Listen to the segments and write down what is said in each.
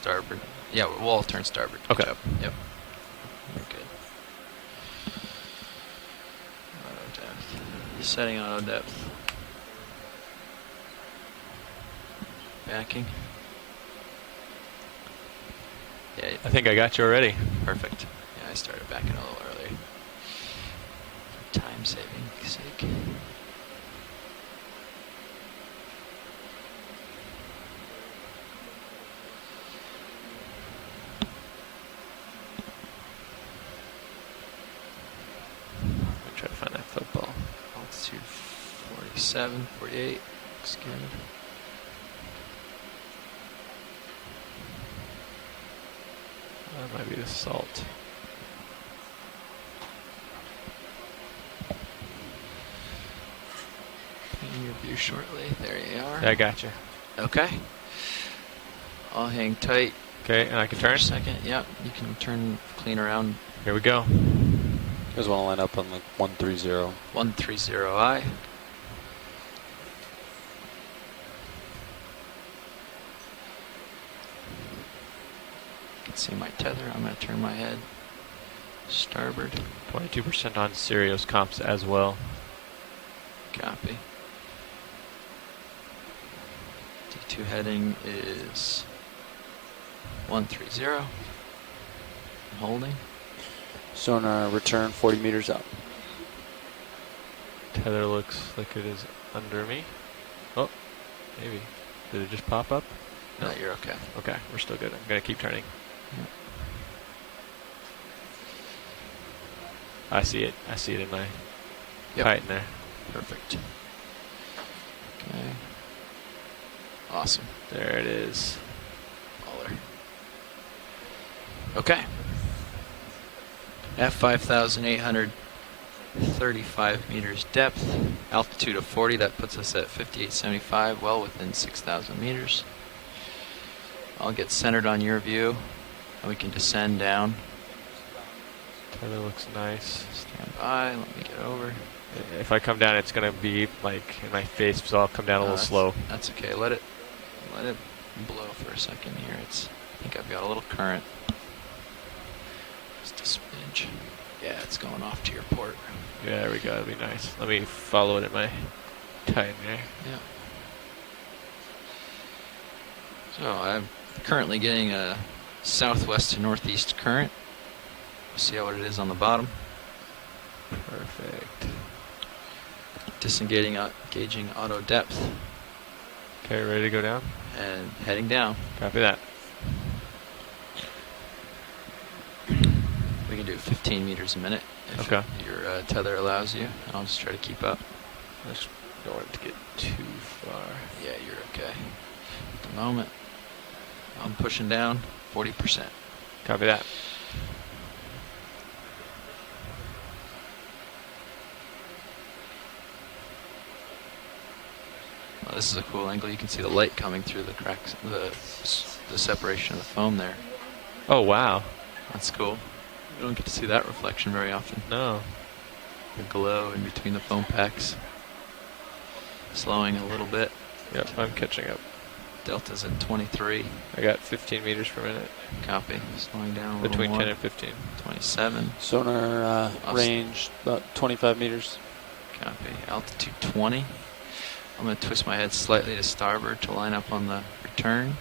starboard. Yeah, we'll all turn starboard. Good Okay. job. Yep. You're good. Auto depth. Setting auto depth. Backing. Yeah, I think I got you already. perfect. Yeah, I started backing a little earlier. For time saving sake. Try to find that football. Altitude 47, 48. Looks good. That might be the salt. In your view shortly. There you are. Yeah, I got you. Okay. I'll hang tight. Okay, and I can For turn. a second. Yep. You can turn clean around. Here we go. You guys want to line up on like 130. 130I. You can see my tether. I'm going to turn my head starboard. 22% on Sirius comps as well. Copy. D2 heading is 130. I'm holding. Sonar return 40 meters up. Tether looks like it is under me. Oh, maybe. Did it just pop up? No, you're okay. Okay, we're still good. I'm going to keep turning. Yep. I see it. I see it in my Yep. kite in there. Perfect. Okay. Awesome. There it is. Baller. Okay. At 5,835 meters depth, altitude of 40, that puts us at 5875, well within 6,000 meters. I'll get centered on your view, and we can descend down. Tether looks nice. Stand by, let me get over. If I come down, it's going to be like in my face, so I'll come down a little slow. That's okay. Let it blow for a second here. I think I've got a little current. Just a smidge. Yeah, it's going off to your port. Yeah, there we go. That'd be nice. Let me follow it in my kite in there. Yeah. So I'm currently getting a southwest to northeast current. See what it is on the bottom. Perfect. Disengaging, gauging auto depth, Okay, ready to go down? and heading down. Copy that. We can do 15 meters a minute if Okay. your tether allows you. I'll just try to keep up. I just don't want it to get too far. Yeah, you're okay. At the moment, I'm pushing down 40%. Copy that. Well, this is a cool angle. You can see the light coming through the cracks, the separation of the foam there. Oh, wow. That's cool. You don't get to see that reflection very often. No. The glow in between the foam packs. Slowing a little bit. Yep, I'm catching up. Delta's at 23. I got 15 meters per minute. Copy. Slowing down a little Between more. 10 and 15. 27. Sonar range about 25 meters. Copy. Altitude 20. I'm going to twist my head slightly to starboard to line up on the return.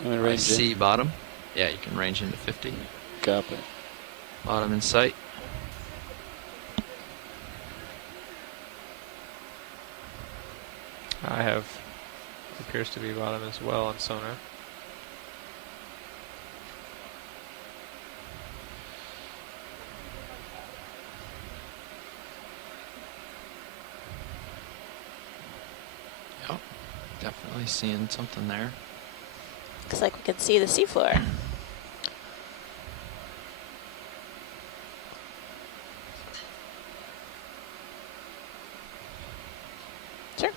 I'm in I range. see bottom. Yeah, you can range into 50. Copy. Bottom in sight. I have, appears to be bottom as well on sonar. Yep. Definitely seeing something there. Looks like we can see the seafloor. Sure.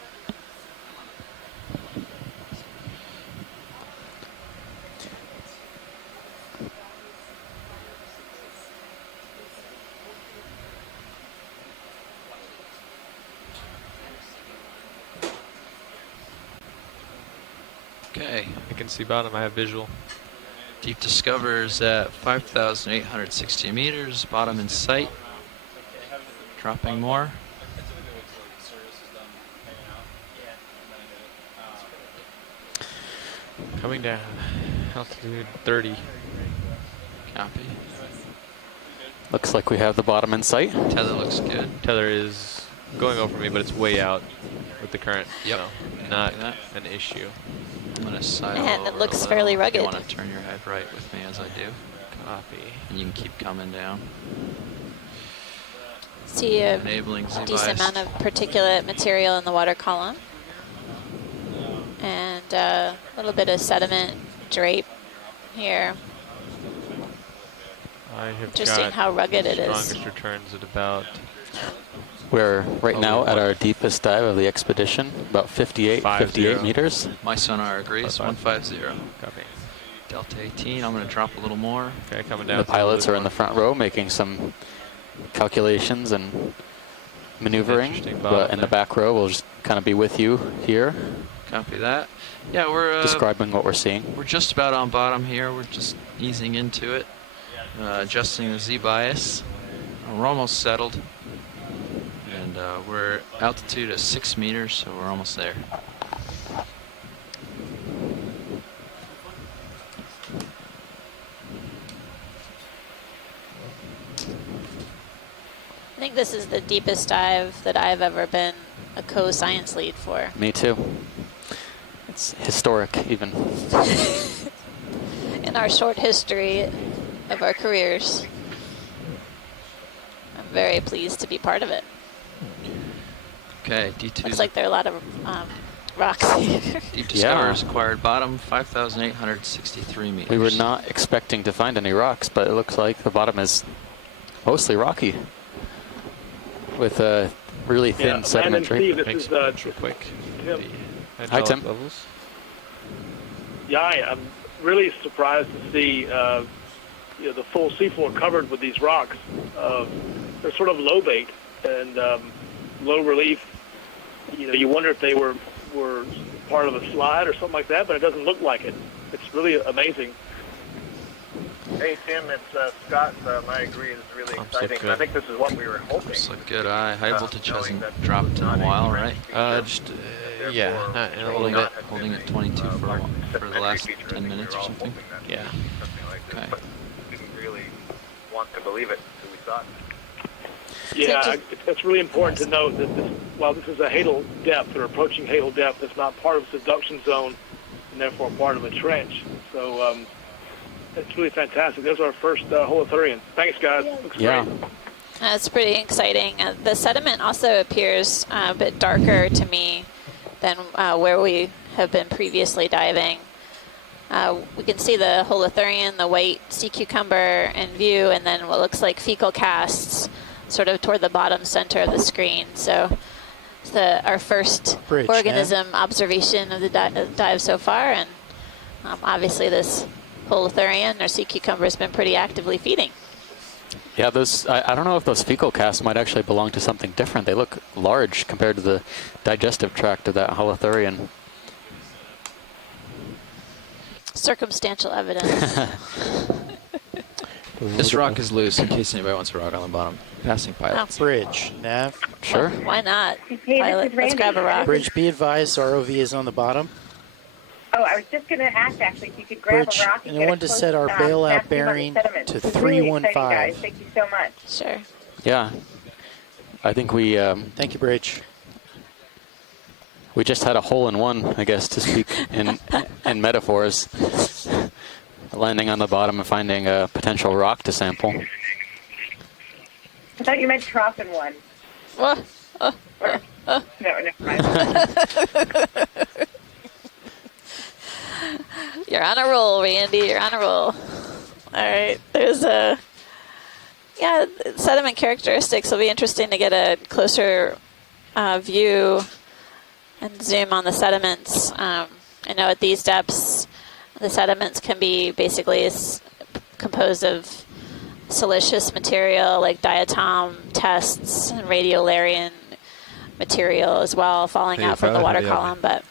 Okay. I can see bottom. I have visual. Deep Discover's at 5,860 meters. Bottom in sight. Dropping more. Coming down. Altitude 30. Copy. Looks like we have the bottom in sight. Tether looks good. Tether is going over me, but it's way out with the current. Yep. So not an issue. I'm going to side And over it looks a little. fairly You rugged. want to turn your head right with me as I do. Copy. And you can keep coming down. See a Enabling Z decent bias. amount of particulate material in the water column. And a little bit of sediment drape here. I have Interesting got how rugged it is. strongest returns at about We're right now at what? our deepest dive of the expedition, about 58 50. meters. My sonar agrees. 150. copy. Delta 18. I'm going to drop a little more. Okay, coming down. The to a pilots little are in the more. front row making some calculations and maneuvering, Interesting but bottom in the there. back row we'll just kind of be with you here, Copy that. Yeah, we're describing what we're seeing. we're just about on bottom here. We're just easing into it, adjusting the Z bias. We're almost settled, and we're altitude at 6 meters, so we're almost there. I think this is the deepest dive that I've ever been a co-science lead for. Me too. It's historic even. In our short history of our careers. I'm very pleased to be part of it. Okay, D2. Looks like there are a lot of rocks here. Deep Discover's acquired bottom, 5,863 meters. We were not expecting to find any rocks, but it looks like the bottom is mostly rocky with a really thin sediment drape. This is real quick. Tim. The Hi, hydraulic Tim. levels. Yeah, I'm really surprised to see the full seafloor covered with these rocks. They're sort of low bait and low relief. You wonder if they were part of a slide or something like that, but it doesn't look like it. It's really amazing. Hey Tim, it's Scott. I agree, it's really Pumps exciting. look good. I think this is what we were hoping. Looks like good. High voltage knowing hasn't that dropped in a while, right? Just yeah, not in a little bit. Holding at 22 for the last 10 minutes or something. Yeah. Something like this, Okay. but didn't really want to believe it until we saw it. Yeah, it's really important to note that while this is a Hadal depth or approaching Hadal depth, it's not part of a subduction zone and therefore part of a trench. So it's really fantastic. There's our first Holothurian. Thanks, guys. Looks Yeah. great. That's pretty exciting. The sediment also appears a bit darker to me than where we have been previously diving. We can see the Holothurian, the white sea cucumber in view, and then what looks like fecal casts sort of toward the bottom center of the screen. So it's our first Bridge, organism observation of the dive so far, and obviously this Holothurian or sea cucumber has been pretty actively feeding. Yeah, those I don't know if those fecal casts might actually belong to something different. They look large compared to the digestive tract of that Holothurian. Circumstantial evidence. This rock is loose in case anybody wants a rock on the bottom. Passing pilots. Bridge, Nav. Sure. Why not? Hey, Pilot, this is let's grab a rock. Bridge, be advised, ROV is on the bottom. Oh, I was just going to ask, actually, if you could grab Bridge, a rock and I wanted to set our bailout bearing to 315. Guys. Thank you so much. Sure. Yeah. I think we Thank you, Bridge. we just had a hole in one, I guess, to speak in metaphors. Landing on the bottom and finding a potential rock to sample. I thought you meant Trough in one. No, never mind. You're on a roll, Randy. You're on a roll. All right. There's sediment characteristics will be interesting to get a closer view and zoom on the sediments. I know at these depths, the sediments can be basically composed of siliceous material like diatom tests and radiolarian material as well, falling out from the water column. But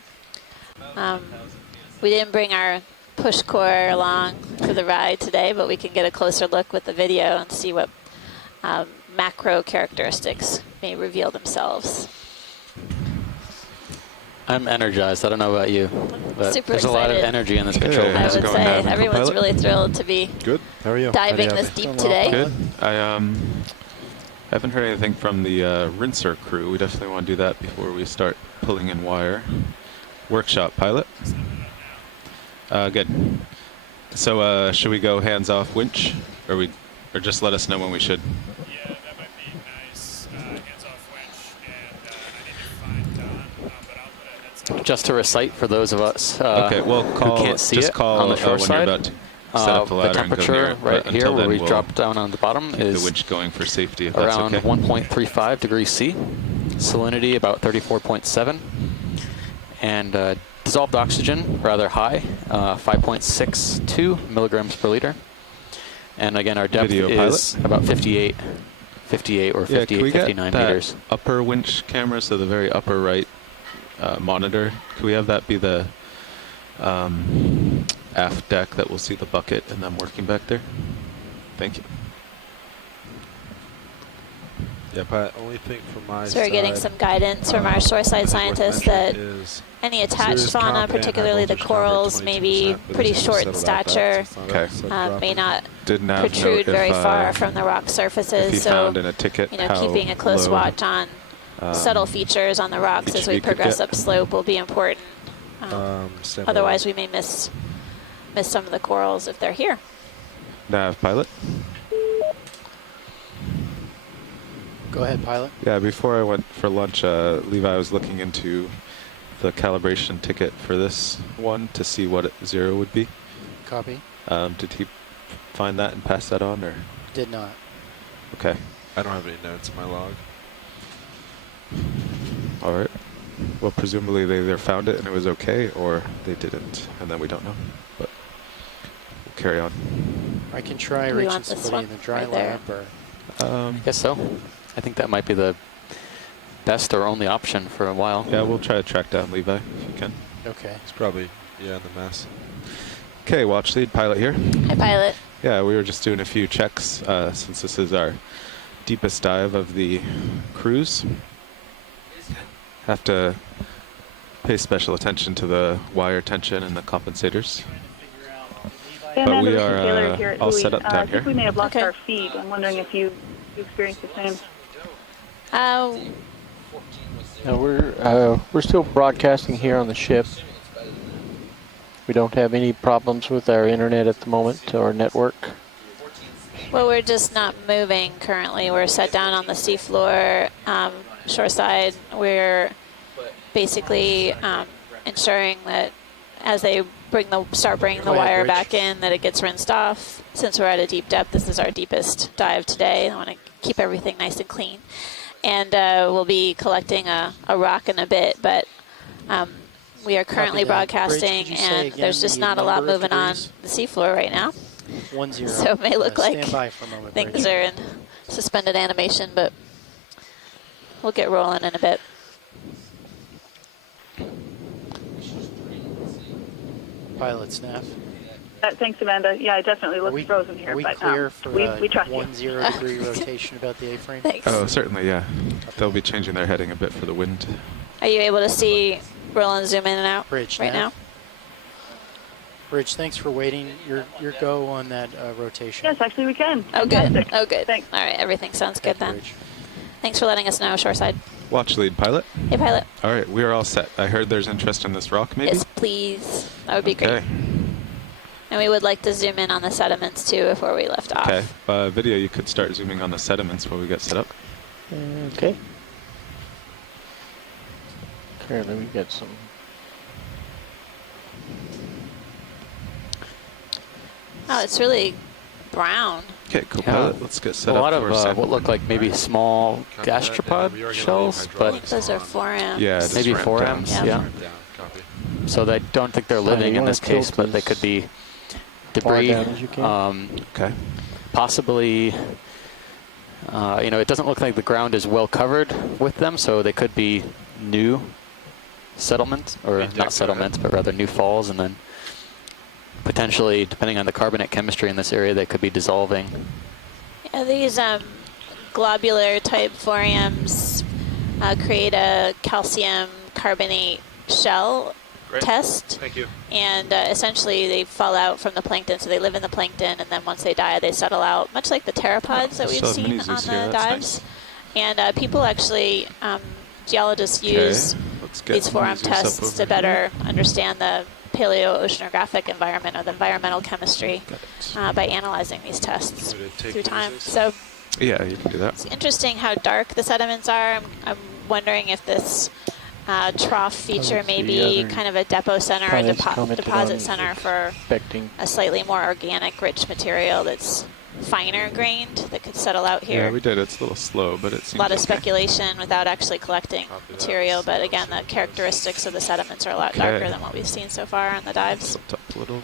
We didn't bring our push core along for the ride today, but we can get a closer look with the video and see what macro characteristics may reveal themselves. I'm energized. I don't know about you, but Super there's a lot of excited. energy in this Okay. control. I How's it would going, say Navin? everyone's Co-pilot? really thrilled to be Good. How are you? diving this deep today. Good. I haven't heard anything from the rinser crew. We definitely want to do that before we start pulling in wire. Workshop pilot. Good. So should we go hands off winch, or just let us know when we should? Yeah, that might be nice. Hands off winch, and I need to find Don, but I'll put a heads up. Just to recite for those of us Okay, well, who can't see just it call on the shore when side. you're about to set up the ladder and go temperature near it, right but here until where then we we'll drop down on the bottom keep is the winch going for safety, if around that's okay. 1.35 degrees C, salinity about 34.7, and dissolved oxygen rather high, 5.62 milligrams per liter. And again, our depth Video is about 58 or 58, 59 meters. Upper winch camera, so the very upper right monitor. Could we have that be the aft deck that we'll see the bucket and them working back there? Thank you. Yeah, but only thing from my So we're getting some guidance from our shoreside scientists that any attached fauna, particularly the corals, may be pretty short in stature, Okay. may not Didn't have protrude note very if, far from the rock if you surfaces. So, found in a ticket how keeping a close low, watch on subtle features on the rocks as we HV could progress get. up slope will be important. Otherwise, we may miss some of the corals if they're here. Nav pilot. Go ahead, pilot. Yeah, before I went for lunch, Levi was looking into the calibration ticket for this one to see what 0 would be. Copy. Did he find that and pass that on, or? Did not. Okay. I don't have any notes in my log. All right. Well, presumably they either found it and it was okay, or they didn't, and then we don't know. But we'll carry on. I can try Do we reaching want this somebody one in the dry right there? lab, or I guess so. I think that might be the best or only option for a while. Yeah, we'll try to track down Levi if you can. okay. It's probably, yeah, in the mess. Okay, watch lead pilot here. Hi, pilot. Yeah, we were just doing a few checks since this is our deepest dive of the cruise. Have to pay special attention to the wire tension and the compensators. Hey, But Amanda, we this is are Taylor here at all Louis. set up I down think here. we may have lost Okay. our feed. I'm wondering if you experienced the same. We're still broadcasting here on the ship. We don't have any problems with our internet at the moment or network. Well, we're just not moving currently. We're set down on the seafloor, shoreside. We're basically ensuring that as they start bringing the Go ahead, wire Rich. back in, that it gets rinsed off. Since we're at a deep depth, this is our deepest dive today. I want to keep everything nice and clean. And we'll be collecting a rock in a bit, but we are currently Copy that. broadcasting, Rich, could you say and again there's just the not a lot number of moving on degrees? the seafloor right now. 10. So it may look like Stand by for a moment, things Rich. are in suspended animation, but we'll get rolling in a bit. Pilot Snaff. Thanks, Amanda. Yeah, it definitely looks frozen here, Are we but clear for we trust you. 10 degree rotation about the A-frame? Thanks. Oh, certainly, yeah. They'll be changing their heading a bit for the wind. Are you able to see, roll and zoom in and out Bridge right nav. now? Rich, thanks for waiting. Your go on that rotation. Yes, actually we can. Oh, good. Fantastic. Oh, good. Thanks. All right, everything sounds good Thank you, then. Rich. Thanks for letting us know, shoreside. Watch lead pilot. Hey, pilot. All right, we are all set. I heard there's interest in this rock, maybe? Yes, please. That would be great. Okay. And we would like to zoom in on the sediments too before we lift off. Okay. Video, you could start zooming on the sediments while we get set up. Okay. Currently we got some. Oh, it's really brown. Okay, cool Yeah. pilot. Let's get set a up lot of for sample. what look like maybe small gastropod shells, I but think those are 4M. Yeah, just maybe ramp 4Ms, down. yeah. So I don't think they're living you in wanna this case, tilt but they as could be far debris. down as you can. Okay. Possibly, it doesn't look like the ground is well covered with them, so they could be new settlement, or not settlements, but rather new falls, and then potentially, depending on the carbonate chemistry in this area, they could be dissolving. Yeah, these globular type thoriums create a calcium carbonate shell Great. test. Thank you. And essentially they fall out from the plankton, so they live in the plankton, and then once they die, they settle out, much like the pteropods that we've still have seen mini on zoos the here. That's dives. And people actually, geologists Okay, use let's get these mini forum zoos up tests over to better here. understand the paleoceanographic environment or the environmental chemistry by analyzing these tests through time. So Yeah, you can do that. it's interesting how dark the sediments are. I'm wondering if this trough feature may be kind of a depot center, a deposit center for a slightly more organic, rich material that's finer grained that could settle out here. Yeah, we did. It's a little slow, but it seems A lot of okay. speculation without actually collecting material, but again, the characteristics of the sediments are a lot darker than what we've seen so far on the dives. Flipped up a little.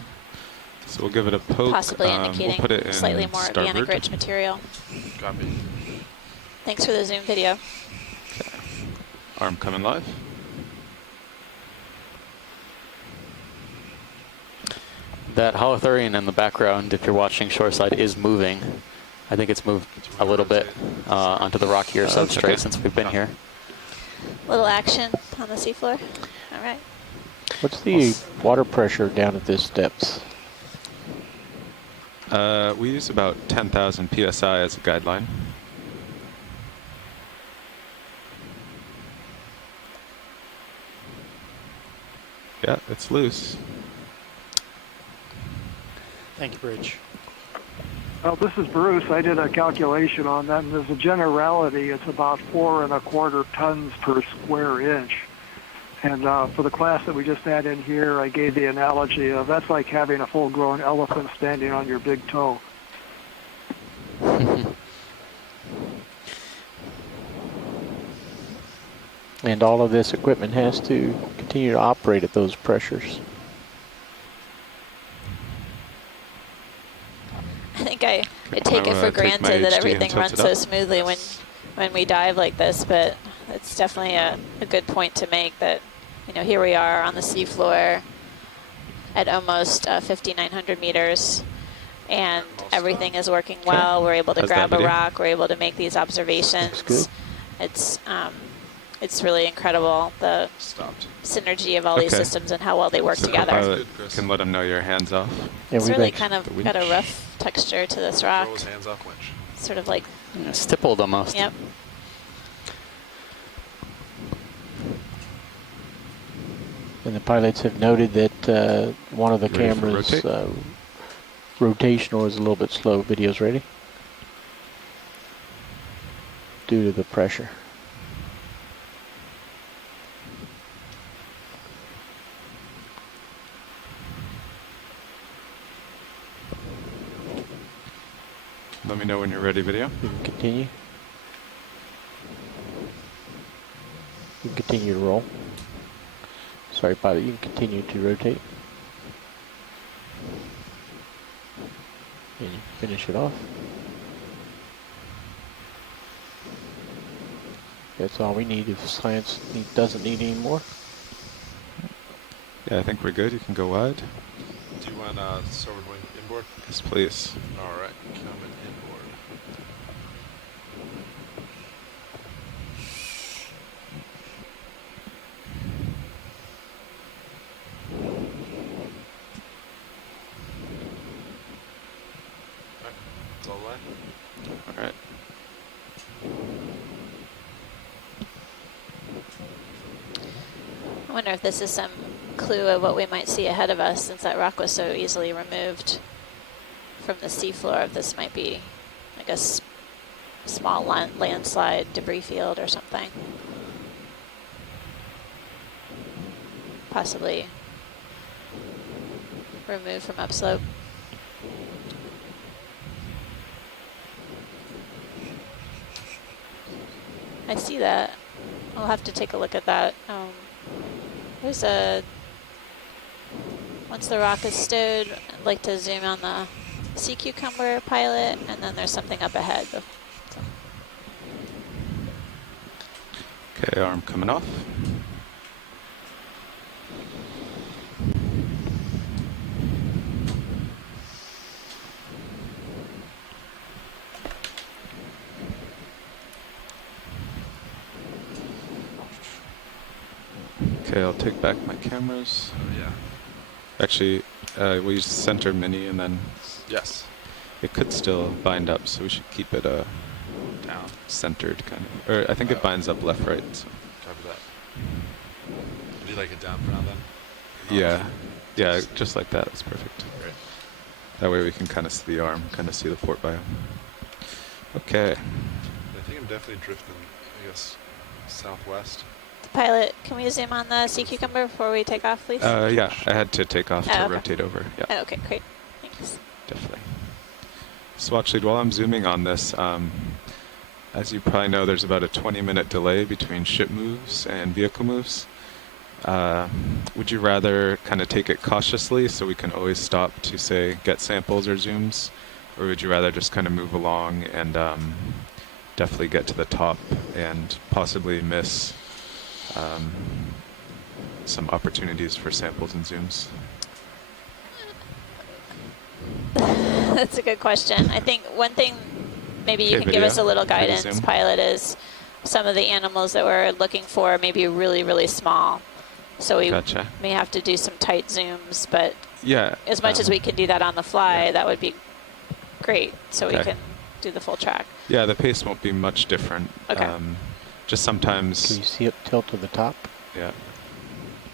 So we'll give it a poke. Possibly We'll indicating put it in slightly more starboard. organic, rich material. Copy. Thanks for the Zoom video. Arm coming live. That holothurian in the background, if you're watching shoreside, is moving. I think it's moved a little bit onto the rockier substrate okay. since we've been here. Little action on the seafloor. All right. What's the water pressure down at this depth? We use about 10,000 psi as a guideline. Yeah, it's loose. Thank you, Bridge. Well, this is Bruce. I did a calculation on that, and as a generality, it's about 4.25 tons per square inch. And for the class that we just had in here, I gave the analogy of that's like having a full-grown elephant standing on your big toe. And all of this equipment has to continue to operate at those pressures. I think I take it for granted that everything runs so smoothly when we dive like this, but it's definitely a good point to make that, you know, here we are on the seafloor at almost 5,900 meters, and everything is working well. We're able to grab a rock. We're able to make these observations. It's really incredible, the synergy of all these systems and how well they work together. Pilot can let them know your hands off. Yeah, It's really kind of got a rough texture to this rock. Throw his hands off winch. Sort of like stippled almost. Yep. And the pilots have noted that one of the cameras rotational is a little bit slow. Video's ready due to the pressure. Let me know when you're ready, video. You can continue. You can continue to roll. Sorry, pilot, you can continue to rotate. And you finish it off. That's all we need if science doesn't need any more. Yeah, I think we're good. You can go wide. Do you want starboard wing inboard? Yes, please. All right, coming inboard. It's all line. All right. I wonder if this is some clue of what we might see ahead of us, since that rock was so easily removed from the seafloor. If this might be like a small landslide debris field or something. Possibly removed from upslope. I see that. I'll have to take a look at that. There's once the rock is stowed, I'd like to zoom on the sea cucumber pilot, and then there's something up ahead. So. Okay, arm coming off. Okay, I'll take back my cameras. Yeah. Actually, we use center mini and then Yes. it could still bind up, so we should keep it Down. centered kind of. Or I think it binds up left, right. So. Cover that. Would you like it down for now then? Yeah, yeah, just like that. That's perfect. Great. That way we can kind of see the arm, kind of see the port bio. Okay. I think I'm definitely drifting, I guess, southwest. Pilot, can we zoom on the sea cucumber before we take off, please? Yeah, I had to take off to okay. rotate over. Yeah. Oh, okay, great. Thanks. Definitely. So actually, while I'm zooming on this, as you probably know, there's about a 20-minute delay between ship moves and vehicle moves. Would you rather kind of take it cautiously so we can always stop to, say, get samples or zooms? Or would you rather just kind of move along and definitely get to the top and possibly miss some opportunities for samples and zooms? That's a good question. I think one thing maybe you Okay, can give us video. a little Video guidance, zoom. Pilot, is some of the animals that we're looking for may be really, really small. So we Gotcha. may have to do some tight zooms, but Yeah. as much as we can do that on the fly, that would be great, so we Okay. can do the full track. Yeah, the pace won't be much different. Okay. Just sometimes. Can you see it tilt to the top? Yeah.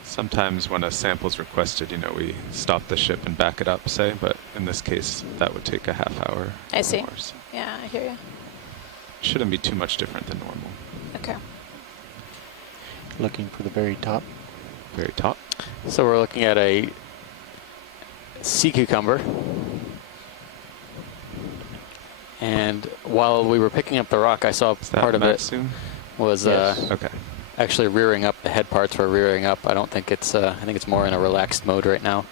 Sometimes when a sample's requested, we stop the ship and back it up, say, but in this case, that would take a half hour. I see. More, so Yeah, I hear you. shouldn't be too much different than normal. Okay. Looking for the very top. Very top. So we're looking at a sea cucumber. And while we were picking up the rock, I saw Is that part of max it zoom? was Okay. actually rearing up. The head parts were rearing up. I don't think it's, I think it's more in a relaxed mode right now.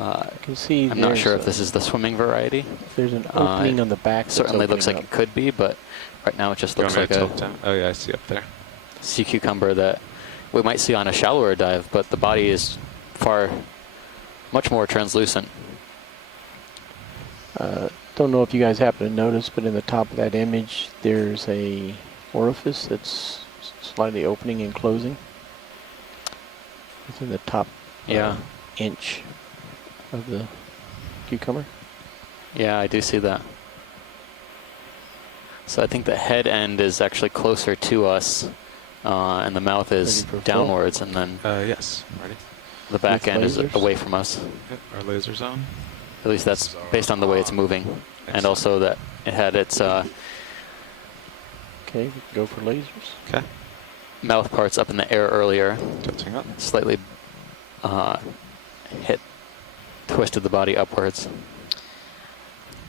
I can see I'm not sure if there's this is the swimming variety. there's an opening on the back. that's Certainly looks like opening it could be, but right now it just You looks want me like to a tilt down? Oh yeah, I see up there. sea cucumber that we might see on a shallower dive, but the body is much more translucent. Don't know if you guys happen to notice, but in the top of that image, there's a orifice that's slightly opening and closing. It's in the top Yeah. inch of the cucumber. Yeah, I do see that. So I think the head end is actually closer to us, and the mouth is Ready for full? downwards, and then Yes, I'm ready. the back With end is lasers? away from us. Yep, our laser's on. At least that's based on the way it's moving, and Excellent. also that it had its Okay, we can go for lasers. Okay. mouth parts up in the air earlier, Tilting up. slightly twisted the body upwards.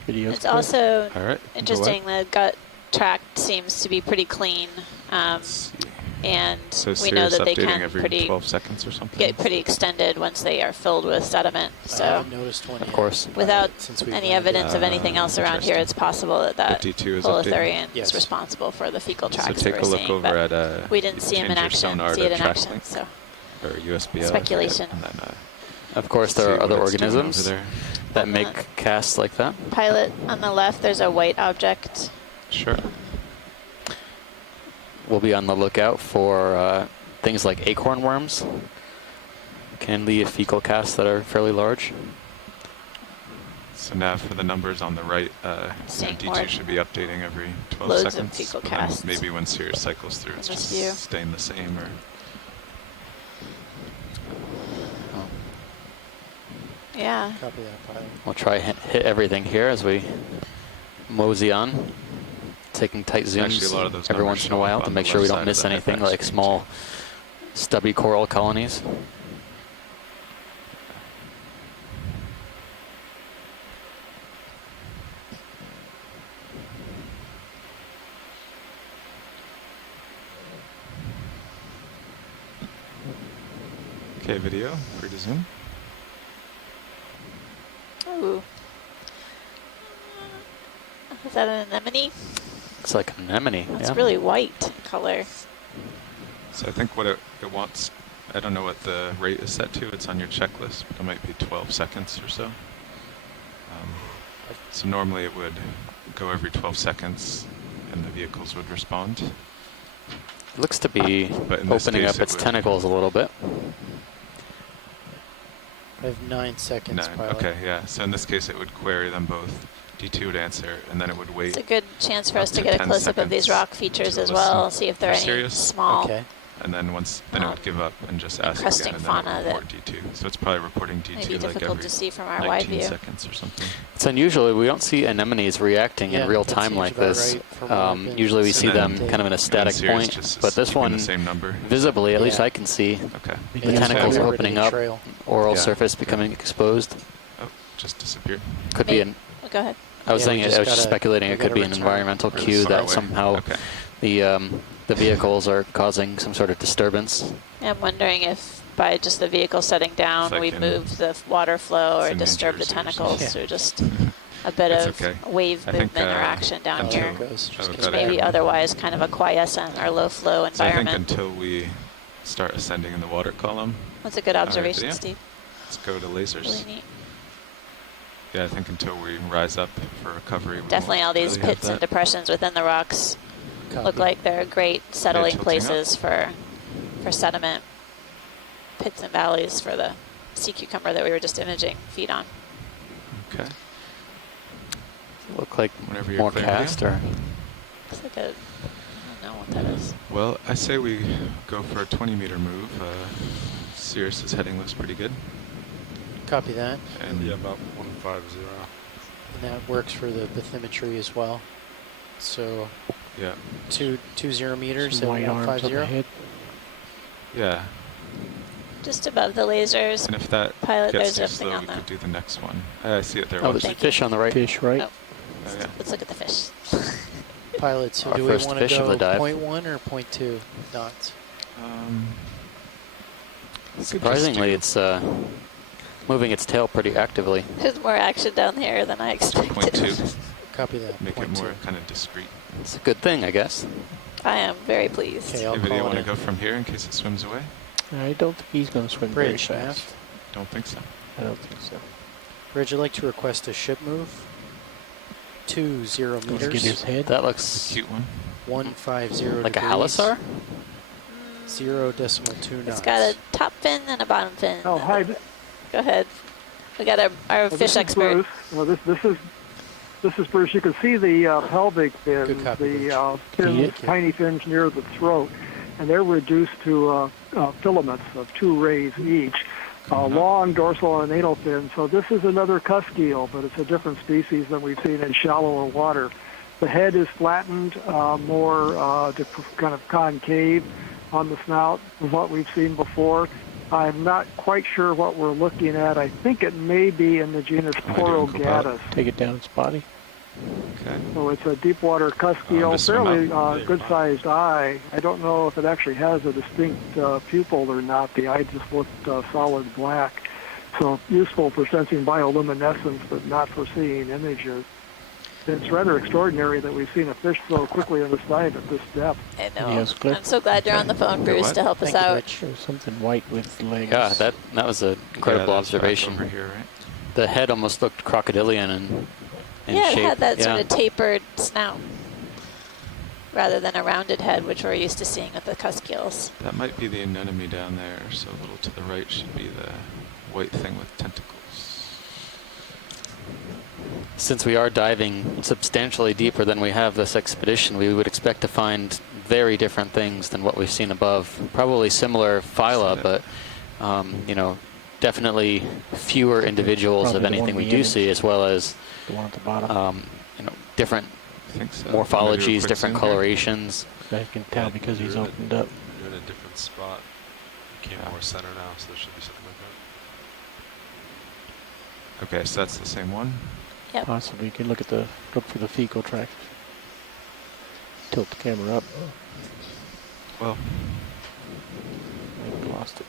Video's It's clear. also All right. interesting, the gut tract seems to be pretty clean. Let's see. And So we know Sirius that they updating can every 12 seconds or something? get pretty extended once they are filled with sediment. I So haven't noticed one Of yet. course. without Since we've any landed. evidence of anything else around here, it's possible that that 52 is updated. Holothurian Yes. is responsible for the fecal So tracts take that a we're look seeing. over But at we didn't see him in change your action, sonar see to it in track action. link, So or USB. Speculation. And then, Of course, there see are other what it's doing over organisms there. that On make the casts like that. pilot on the left, there's a white object. Sure. We'll be on the lookout for things like acorn worms. Can leave fecal casts that are fairly large. So now for the numbers on the right, Seeing D2 more should be updating every 12 loads of seconds. fecal but then casts maybe when Sirius cycles through, it's in this just view. staying the same. Or Yeah. Copy that, pilot. We'll try hit everything here as we mosey on, taking tight zooms Actually, a lot of those every numbers once in a show while up to on make the sure we left don't side miss of the anything headback like screen, small too. stubby coral colonies. okay, video, free to zoom. Ooh. Is that an anemone? It's like an anemone. That's yeah. really white color. So I think what it wants, I don't know what the rate is set to. It's on your checklist, but it might be 12 seconds or so. So normally it would go every 12 seconds and the vehicles would respond. Looks to be But in this opening case up it its would- tentacles a little bit. I have 9 seconds, 9. pilot. Okay, yeah. So in this case, it would query them both. D2 would answer, and then it would wait. It's a good chance for up us to get a 10 close-up of these seconds rock features to as well, see if there are listen. any Serious? small Okay. And then then it would give up and just ask encrusting again, and then fauna it would report D2. So it's probably reporting D2 may be like difficult every to see from our 19 wide view. seconds or something. It's unusual. We don't see anemones reacting Yeah, in real that time seems like about this. right from what I've been Usually we So see them then- kind of in a and static Sirius point, just but this keeping one, the same number. visibly, at least Yeah. I can see Okay. the Yeah, tentacles it's opening the up, trail. oral Yeah. surface becoming exposed. Oh, just disappeared. Could be an. Oh, go ahead. I was Yeah, saying, we I was just just gotta- speculating we it could gotta be an return. environmental Really cue far that away. somehow Okay. the vehicles are causing some sort of disturbance. I'm wondering if by just the vehicle setting down, It's like we in- move the water flow it's or in New disturb the Jersey or tentacles, something. or just a bit It's of okay. wave I think, movement or action down until- here. Goes, just oh, goes got it. Maybe otherwise kind of a quiescent or low flow So I think environment. until we start ascending in the water column, That's a good observation, yeah. Steve. let's go to lasers. Really neat. Yeah, I think until we rise up for recovery, we Definitely won't all these really have pits and that. depressions within the rocks look Copy. like they're great settling tilting up. places for sediment. Pits and valleys for the sea cucumber that we were just imaging feed on. Okay. Look like Whenever you're more clear, cast, or It's like a, I don't know what that is. Well, I say we go for a 20-meter move. Sirius's heading looks pretty good. Copy that. And Yeah, about 150. And that works for the bathymetry as well. So yeah, 20 meters Some at white arms up 150. ahead. yeah. Just above the lasers. And if that Pilot, gets there's too nothing slow, on we that. could do the next one. I see it there. oh, Watch. there's a fish on the right. Fish, right? Oh. Oh, yeah. Let's look at the fish. Pilot, so Our do we first want to fish of go the dive. 0.1 or 0.2 knots? We could just Surprisingly, do it's moving its tail pretty actively. There's more action down here than I expected. 0.2. Copy that. Make it 0.2. more kind of discreet. It's a good thing, I guess. I am very pleased. Okay, I'll Anybody call want it to in. go from here in case it swims away? I don't think he's going to swim very Bridge, fast. aft. Don't think so. I don't think so. Bridge, I'd like to request a ship move. 20 Let's get meters. his head. That It's a looks cute one. 150 like a degrees. halisar. 0.2 knots. It's got a top fin and a bottom fin. Oh, hi. Go ahead. We got our Well, fish this is expert. Bruce. Well, this is Bruce. You can see the pelvic fins, Good copy, Bruce. the Thank you. tiny fins near the throat, and they're reduced to filaments of 2 rays each. Long dorsal and anal fin. So this is another cusk eel, but it's a different species than we've seen in shallower water. The head is flattened, more kind of concave on the snout than what we've seen before. I'm not quite sure what we're looking at. I think it may be in the genus How we doing, Porogatus. Take it down its body. Okay. So it's a deep water cusk eel, just swim fairly up. good-sized eye. I don't know if it actually has a distinct pupil or not. The eye just looked solid black. So useful for sensing bioluminescence, but not for seeing images. It's rather extraordinary that we've seen a fish so quickly in this dive at this depth. I know. Yes, Cliff. I'm so glad you're on the phone, Bruce, what? to help us Thank you, out. Rich. There's something white with legs. Yeah, that was an incredible Yeah, that's back observation. over here, right? The head almost looked crocodilian in Yeah, shape. it had that sort Yeah. of tapered snout rather than a rounded head, which we're used to seeing with the cusk eels. That might be the anemone down there. So a little to the right should be the white thing with tentacles. Since we are diving substantially deeper than we have this expedition, we would expect to find very different things than what we've seen above. Probably similar phyla, but you know, definitely fewer individuals Probably of the anything one we we do imaged. see, as well as The one at the bottom. you know, different I think so. morphologies, Quick different zoom here. colorations. I can tell because he's opened up. You're in a different spot. You came more center now, so there should be something like that. Okay, so that's the same one. Yep. Possibly you can look for the fecal tract. Tilt the camera up. Well, Maybe lost it.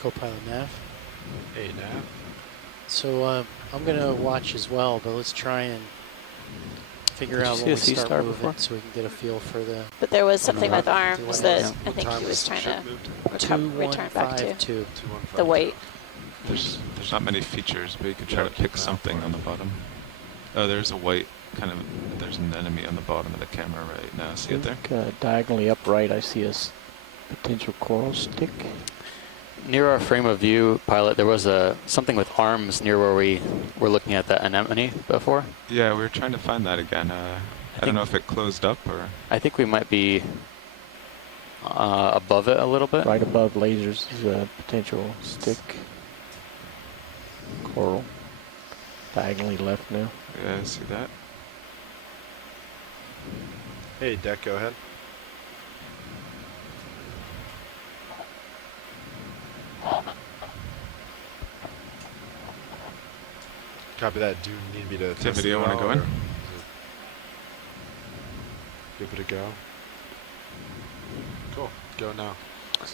Co-pilot Nav. Hey, Nav. So I'm going to watch as well, but let's try and figure Did you out see when a we sea start star moving before? so we can get a feel for the But there was something with Yeah. arms that I think he was trying to return back to. 2152. The weight. there's not many features, but you could try to pick something on the bottom. Oh, there's a white kind of. There's an enemy on the bottom of the camera right now. See it there? Diagonally upright, I see a potential coral stick. Near our frame of view, pilot, there was something with arms near where we were looking at that anemone before. Yeah, we were trying to find that again. I don't know if it closed up or. I think we might be above it a little bit. Right above lasers is a potential stick. Coral. Diagonally left now. Yeah, I see that. Hey, Deck, go ahead. Copy that. Do you need me to test video want to go in? Give it a go. Cool. Go now.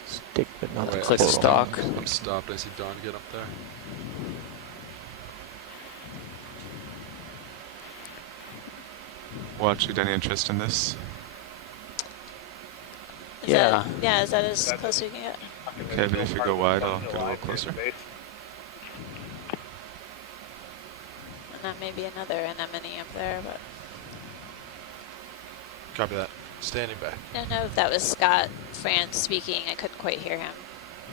Stick, but not the Looks like a stock. I'm stopped. I see Don get up there. Watch, any interest in this? Is Yeah. Is that as close as we can get? Okay, but if you go wide, I'll get a little closer. And then maybe another anemone up there, but Copy that. Standing by. I don't know if that was Scott France speaking. I couldn't quite hear him.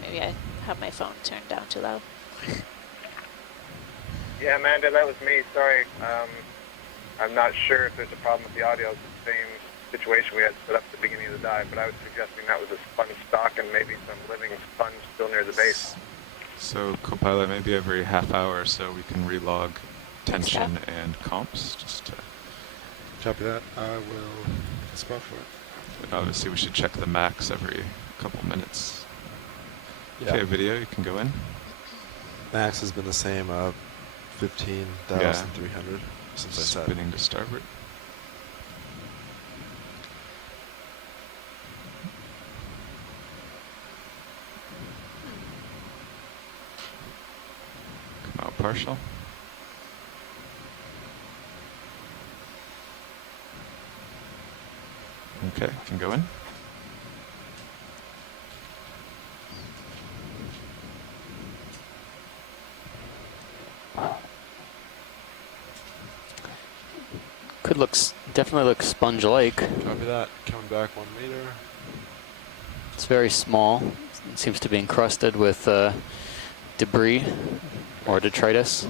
Maybe I have my phone turned down too loud. Yeah, Amanda, that was me. Sorry. I'm not sure if there's a problem with the audio. It's the same situation we had set up at the beginning of the dive, but I was suggesting that was a sponge stock and maybe some living sponge still near the base. So, co-pilot, maybe every half hour or so we can relog tension and comps, just to. Copy that. I will get a spot for it. But obviously, we should check the max every couple minutes. Yeah. Okay, video, you can go in. Max has been the same, 15,300 since I said. Spinning to starboard. Come out partial. Okay, can go in. Could definitely look sponge-like. Copy that. Coming back 1 meter. It's very small. It seems to be encrusted with debris or detritus.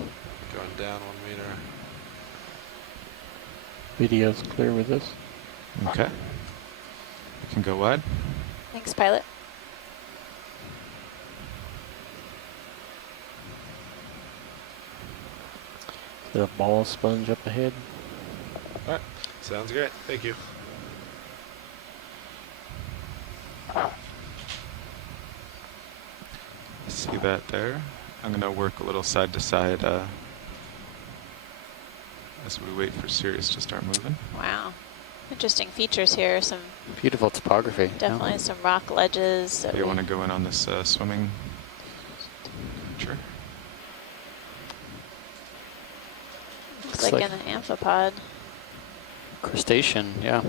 Going down 1 meter. Video's clear with this. Okay. You can go wide. Thanks, pilot. Is there a ball sponge up ahead? Alright. Sounds great. Thank you. See that there? I'm going to work a little side to side as we wait for Sirius to start moving. Wow. Interesting features here. Some Beautiful topography. definitely some rock ledges. Do you want to go in on this swimming feature? Looks like an amphipod. Crustacean, yeah.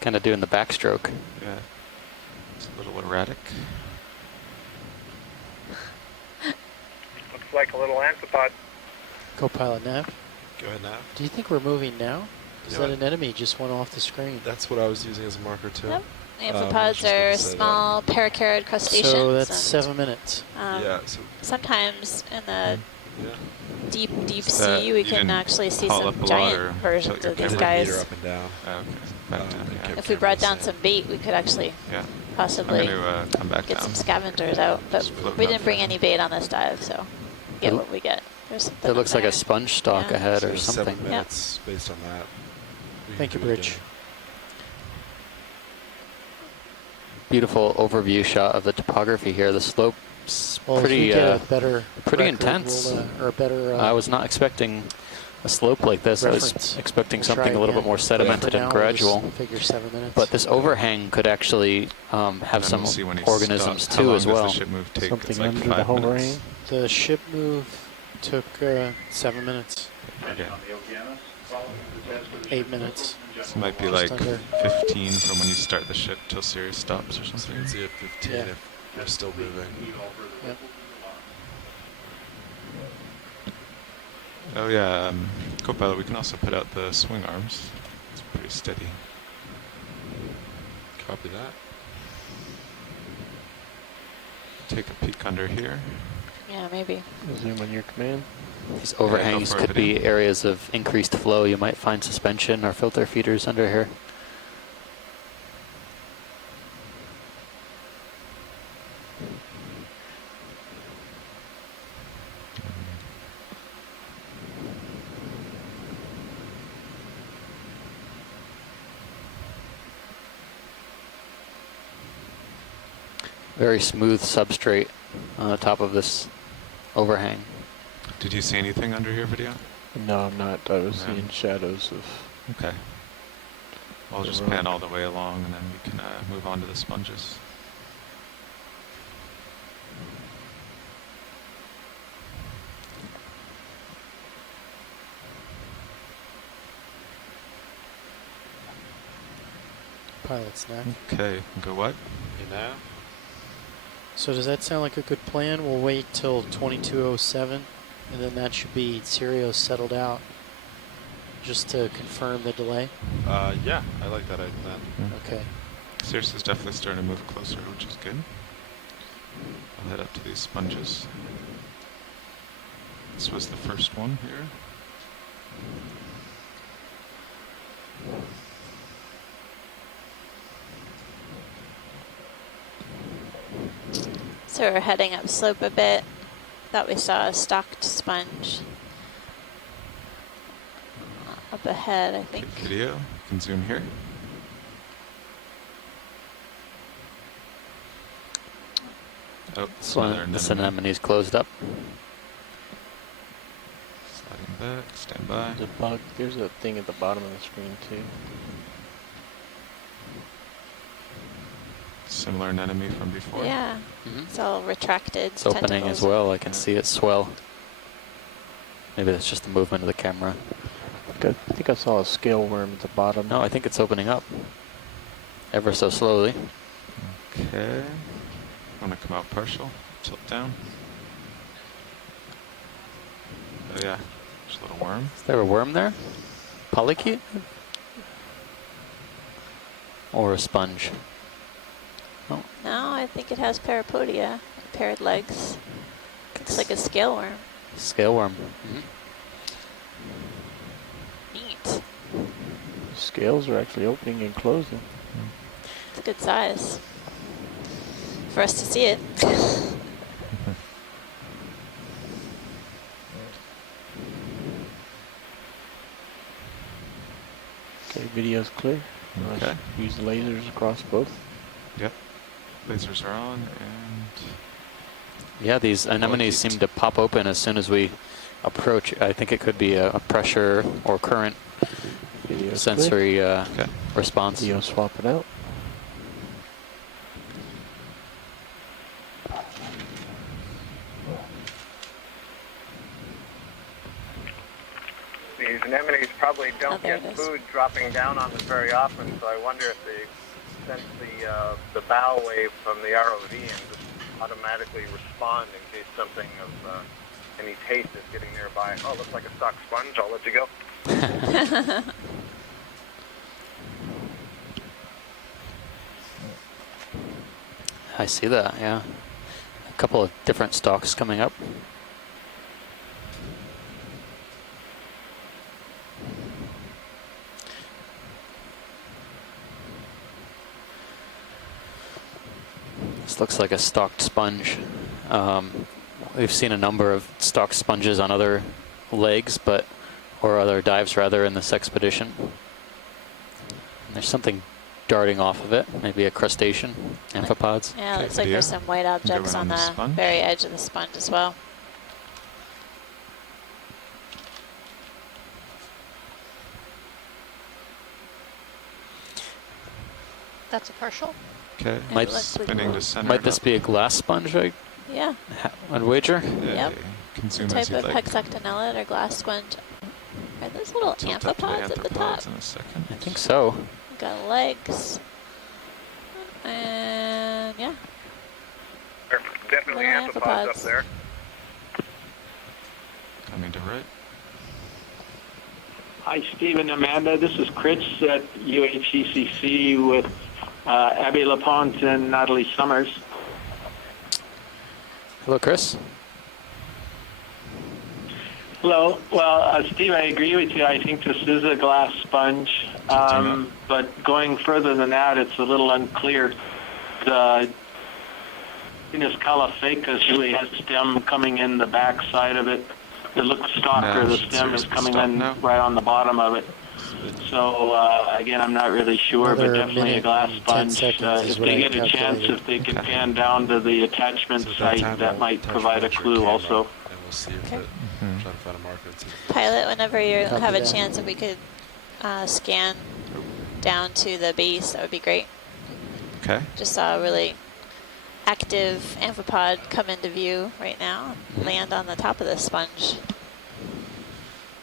Kind of doing the backstroke. Yeah. It's a little erratic. Looks like a little amphipod. Co-pilot Nav, Go ahead now. do you think we're moving now? Is Yeah. that an enemy just went off the screen? That's what I was using as a marker too. Yep. I was Amphipods just gonna are say that. small paracharid crustaceans. So that's and, 7 minutes. Yeah, so sometimes in the yeah. deep So that sea, we you can didn't actually see haul some up a lot or giant versions tilt your of these camera? Meter guys. up and down. Okay. Back down, and yeah. kept If we camera brought the down same. some bait, we could actually Yeah. I'm possibly going to come back get down. some scavengers out. But Just floating we up didn't bring there. any bait on this dive, so get It- what we get. There's something That up looks like there. a sponge stalk Yeah. ahead So or 7 something. minutes based on that. We Thank can you, do it Bridge. again. Beautiful overview shot of the topography here. The slope's Well, if pretty we get a better pretty record, intense. we'll, or a better. I was not expecting a slope like this. I was reference. expecting We'll something try a little again. bit more For sedimented now, and we'll just gradual. Figure 7 minutes. But this overhang could actually have Then some we'll see when he organisms stops. How too long as does well. the ship move take? Something It's like under the 5 minutes. overhang. The ship move took 7 minutes, Okay. 8 minutes. This might be Just like under. 15 from when you start the ship till Sirius stops or So you something. can see at 15 Yeah. if They're still moving. Yep. Oh yeah, co-pilot, we can also put out the swing arms. It's pretty steady. Copy that. Take a peek under here. Yeah, maybe. Zoom on your command. These overhangs for a could be video. areas of increased flow. You might find suspension or filter feeders under here. Very smooth substrate on the top of this overhang. Did you see anything under here, video? No, I'm not. I was No. seeing shadows of. Okay. I'll just pan all the way along and then we can move on to the sponges. Pilot snack. Okay, go what? You know? So does that sound like a good plan? We'll wait till 2207, and then that should be Sirio settled out, just to confirm the delay. Yeah, I like that idea. Okay. Sirius is definitely starting to move closer, which is good. I'll head up to these sponges. This was the first one here. So we're heading up slope a bit. Thought we saw a stocked sponge up ahead, I think. Take video, you can zoom here. Oh, This one, this anemone's closed up. Sliding back, stand by. There's a bug. There's a thing at the bottom of the screen too. Similar anemone from before. Yeah, it's all retracted. It's opening as well. I can see it swell. Maybe that's just the movement of the camera. I think I saw a scale worm at the bottom. No, I think it's opening up. Ever so slowly. Okay. I'm gonna come out partial, tilt down. Oh yeah, there's a little worm. Is there a worm there? Polychaete? Or a sponge? Oh. No, I think it has parapodia, paired legs. Looks like a scale worm. Scale worm. Neat. Scales are actually opening and closing. It's a good size for us to see it. Okay, video's clear. Okay. Use lasers across both. Yep. Lasers are on and Yeah, these anemones seem to pop open as soon as we approach. I think it could be a pressure or current Video's sensory okay. response. Video swap it out. These anemones probably don't there get it is. food dropping down on them very often, so I wonder if they sense the bow wave from the ROV and just automatically respond in case something of any taste is getting nearby. Oh, looks like a stock sponge. I'll let you go. I see that, yeah. A couple of different stalks coming up. This looks like a stalked sponge. We've seen a number of stalked sponges on other legs, or other dives rather, in this expedition. And there's something darting off of it, maybe a crustacean, amphipods. Yeah, Okay, looks like video. there's some white objects around on the the sponge. very edge of the sponge as well. That's a partial? okay. Might Spinning to center. Might this be a glass sponge, I'd Yeah, wager? Yep. You can zoom type as you of like. hexactinella or glass sponge. Are those little Tilt up to the amphipods at the top? amphipods in a second. I think so. Got legs. And yeah. Definitely Little amphipods up amphipods. there. Coming to right. Hi, Steve and Amanda. This is Chris at UHECC with Abby LaPont and Natalie Summers. Hello, Chris. Hello. Well, Steve, I agree with you. I think this is a glass sponge. But going further than that, it's a little unclear. The genus Caulophacus really has stem coming in the back side of it. It looks stalker. The stem is coming in right on the bottom of it. So, again, I'm not really sure, but definitely a glass sponge. If they get a chance, if they can pan down to the attachment site, that might provide a clue also. And we'll see if it, try to find a marker. Pilot, whenever you have a chance, if we could scan down to the base, that would be great. Okay. Just saw a really active amphipod come into view right now and land on the top of the sponge.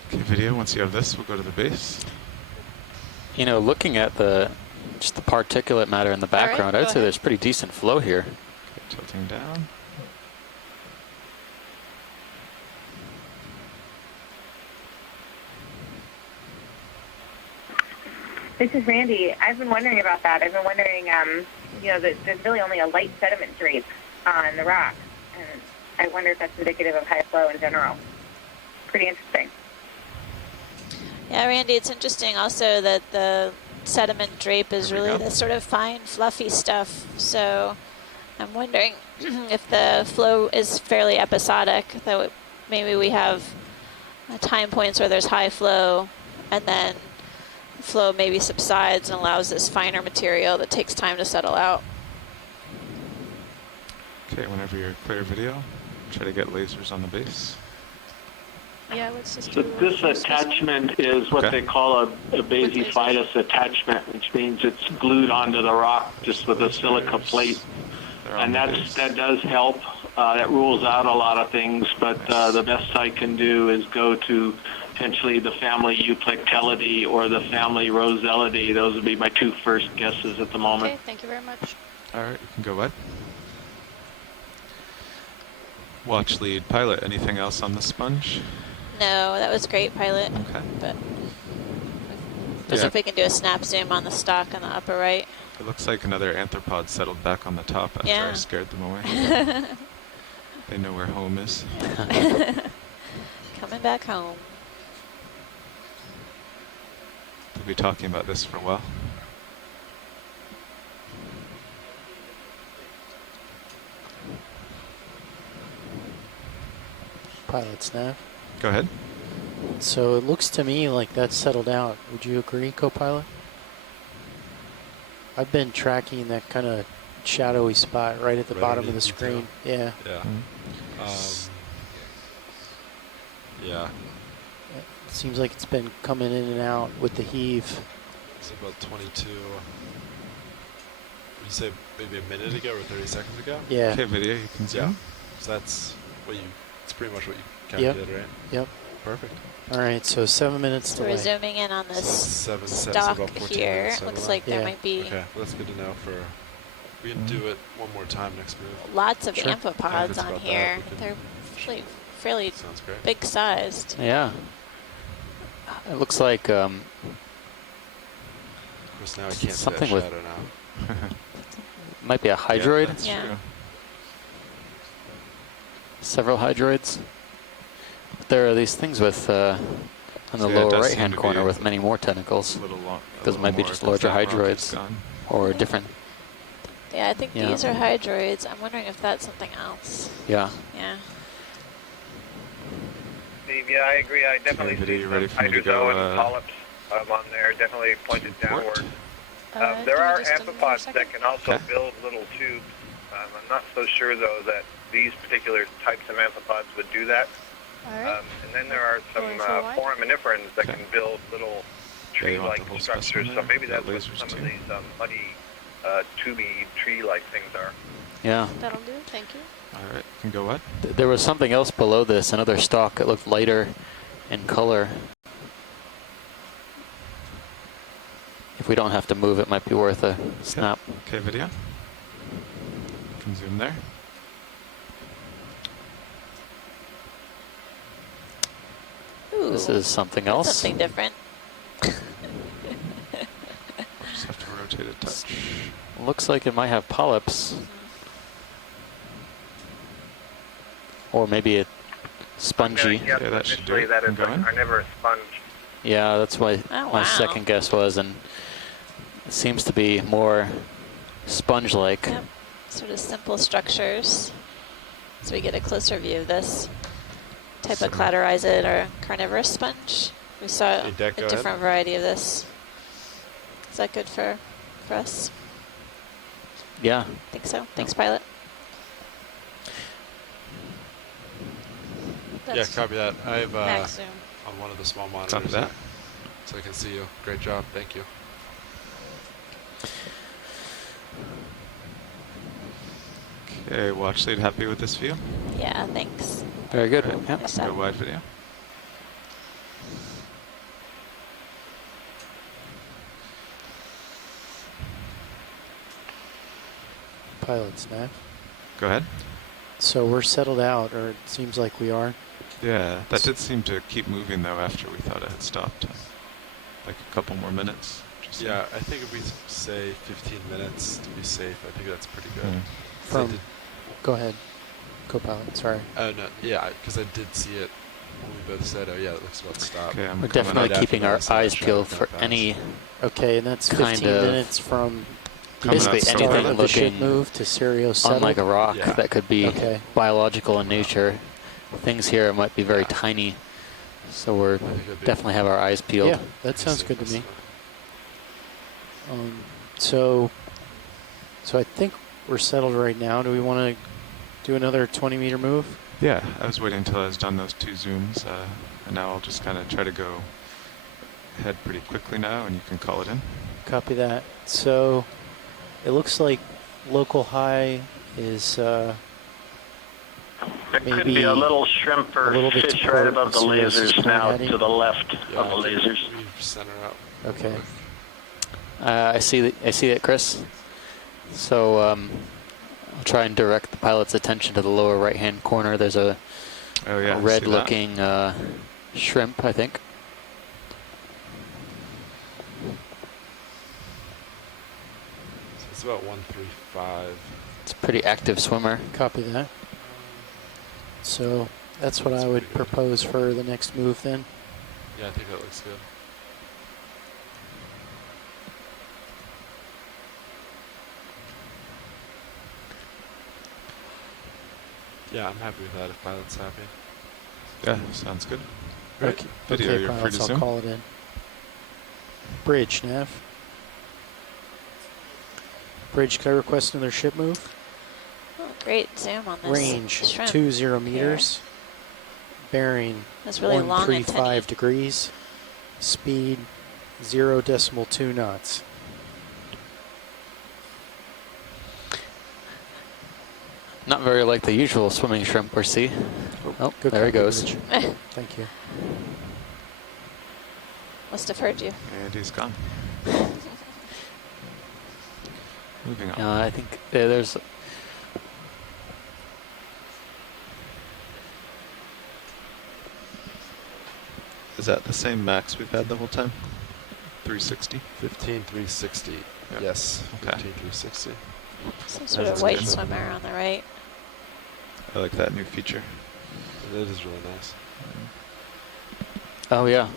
Okay, video. Once you have this, we'll go to the base. You know, looking at just the particulate matter in the background, I would say there's pretty decent flow here. Okay, tilting down. This is Randy. I've been wondering about that. I've been wondering, you know, there's really only a light sediment drape on the rock. And I wonder if that's indicative of high flow in general. Pretty interesting. Yeah, Randy, it's interesting also that the sediment drape is really this sort of fine, fluffy stuff. So I'm wondering if the flow is fairly episodic, that maybe we have time points where there's high flow and then flow maybe subsides and allows this finer material that takes time to settle out. Okay, whenever you're clear video, try to get lasers on the base. Yeah, let's just So this attachment is what they call a basiphytus attachment, which means it's glued onto the rock just with a silica plate. And that does help. That rules out a lot of things, but the best I can do is go to potentially the family Euplectellidae or the family Rosellidae. Those would be my two first guesses at the moment. Okay, thank you very much. All right, you can go ahead. Watch lead pilot. Anything else on the sponge? No, that was great, Pilot. Okay. But just if we can do a snap zoom on the stock on the upper right. It looks like another arthropod settled back on the top after I scared them away. They know where home is. Coming back home. We'll be talking about this for a while. Pilot snap. Go ahead. So it looks to me like that's settled out. Would you agree, co-pilot? I've been tracking that kind of shadowy spot right at the bottom of the screen. Yeah. Yeah. Yeah. It seems like it's been coming in and out with the heave. It's about 22. You say maybe a minute ago or 30 seconds ago? Yeah. Okay, video, you can zoom. Yeah. So that's what it's pretty much what you calculated, right? Yep. Perfect. All right, so 7 minutes So delay. we're zooming in on this So stock about 14 here. minutes, Looks like there Yeah. might be Okay, well, that's good to know for. We can do it one more time next move. lots of Sure. amphipods it's on about that, here. we can- They're fairly Sounds great. big sized. Yeah. It looks like Of course, now I can't see that something with shadow now. might be a hydroid. That's Yeah. true. Several hydroids. There are these things with on the So yeah, it lower does right seem hand to corner be with many more tentacles. A little long. Those might be just larger hydroids or different. Yeah, I think Yeah. these are hydroids. I'm wondering if that's something else. Yeah. Yeah. Steve, yeah, I agree. I definitely video, see you ready some for me to go, hydrozoan polyps on there, definitely pointed downward. There give me are just another amphipods second. that can also Okay. build little tubes. I'm not so sure, though, that these particular types of amphipods would do that. All right. And then there are some Going for wide? foraminiferans that Okay. can build little Yeah, you want tree-like the whole structures. specimen So there? maybe Yeah, that's what lasers some too. of these muddy, tubey, tree-like things are. Yeah. That'll do. Thank you. All right, you can go what? There was something else below this, another stalk that looked lighter in color. If we don't have to move, it might be worth a snap. Okay, video. You can zoom there. This is something That's else. something different. Just have to rotate a touch. Looks like it might have polyps. Or maybe a spongy. Yes, Yeah, that should do initially it. that I'm it's a going. carnivorous sponge. Yeah, that's what Oh, my wow. second guess was, and it seems to be more sponge-like. Yep. Sort of simple structures. So we get a closer view of this type of cladorizid or carnivorous sponge. We saw Hey, Deck, a go different ahead. variety of this. Is that good for us? Yeah. I think so. Thanks, pilot. Yeah, copy that. I have max zoom. on one of the small monitors. Copy that. So I can see you. Great job. Thank you. Okay, watch lead. Happy with this view? Yeah, thanks. Very good. Right. Yep. Nice Go job. wide video. Pilots, Nav. Go ahead. So we're settled out, or it seems like we are. Yeah, that did seem to keep moving though after we thought it had stopped. Like a couple more minutes. Yeah, I think if we say 15 minutes to be safe, I think that's pretty good. Mm. 'Cause I From, did- go ahead, co-pilot. Sorry. no, yeah, because I did see it when we both said, oh yeah, it looks about to stop. Okay, I'm We're coming definitely up. keeping Right our after that, eyes so peeled that's for kinda fast. any, Okay, and that's Kind 15 of minutes from the Basically start anything of the ship looking move to Sirio settled. unlike a rock Yeah. that could be Okay. biological in nature. Things here might be very tiny, so we're I think it'd be definitely have our eyes peeled. Yeah, that sounds good to me. So I think we're settled right now. Do we want to do another 20-meter move? Yeah, I was waiting until I was done those two zooms, and now I'll just kind of try to go ahead pretty quickly now, and you can call it in. Copy that. So it looks like local high is There could maybe be a little shrimp or a little bit fish to right port above the of Sirius is lasers now, heading. to the left Yeah, of the I think lasers. we center out. okay. I see it, Chris. So I'll try and direct the pilot's attention to the lower right-hand corner. There's a Oh yeah, I see that. red-looking shrimp, I think. So it's about 135. It's a pretty active swimmer. Copy that. So that's what I would pretty good. propose for the next move then. Yeah, I think that looks good. Yeah, I'm happy with that if pilot's happy. Yeah, sounds good. Okay, Video, okay, you're free pilots, to I'll zoom. call it in. Bridge, Nav. Bridge, can I request another ship move? Oh, great zoom on this Range shrimp. 20 meters. Bearing That's really long and 135 degrees. Speed 0.2 knots. Not very like the usual swimming shrimp we see. Oh, Good there he copy, goes. Bridge. Thank you. Must have heard you. And he's gone. Moving on. I think there's Is that the same max we've had the whole time? 360? 15360. Yep. Yes. Okay. 15360. Some sort of That's white good. swimmer on the right. I like that new feature. That is really nice. Oh yeah,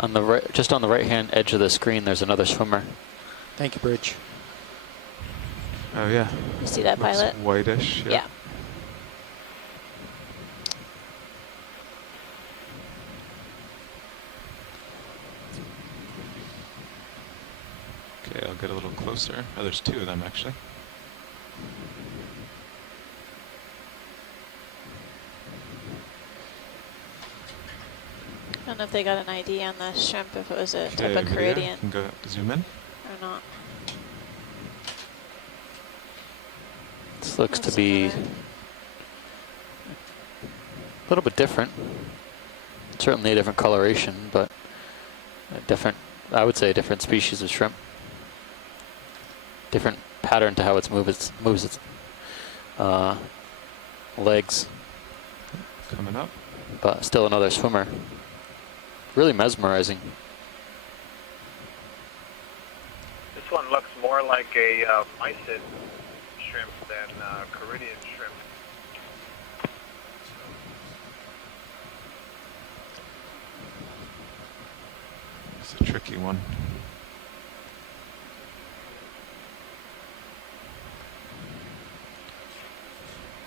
on the right, just on the right-hand edge of the screen, there's another swimmer. Thank you, Bridge. Oh yeah. You see that, Looks pilot? whitish. Yeah. Okay, I'll get a little closer. Oh, there's two of them actually. I don't know if they got an ID on the shrimp, if it was a type Okay, of video, Caridian you can go zoom in. or not. This looks to That's be another- a little bit different. Certainly a different coloration, but a different, I would say a different species of shrimp. Different pattern to how it moves its legs, Coming up. but still another swimmer. really mesmerizing. This one looks more like a mysid shrimp than Caridian shrimp. It's a tricky one.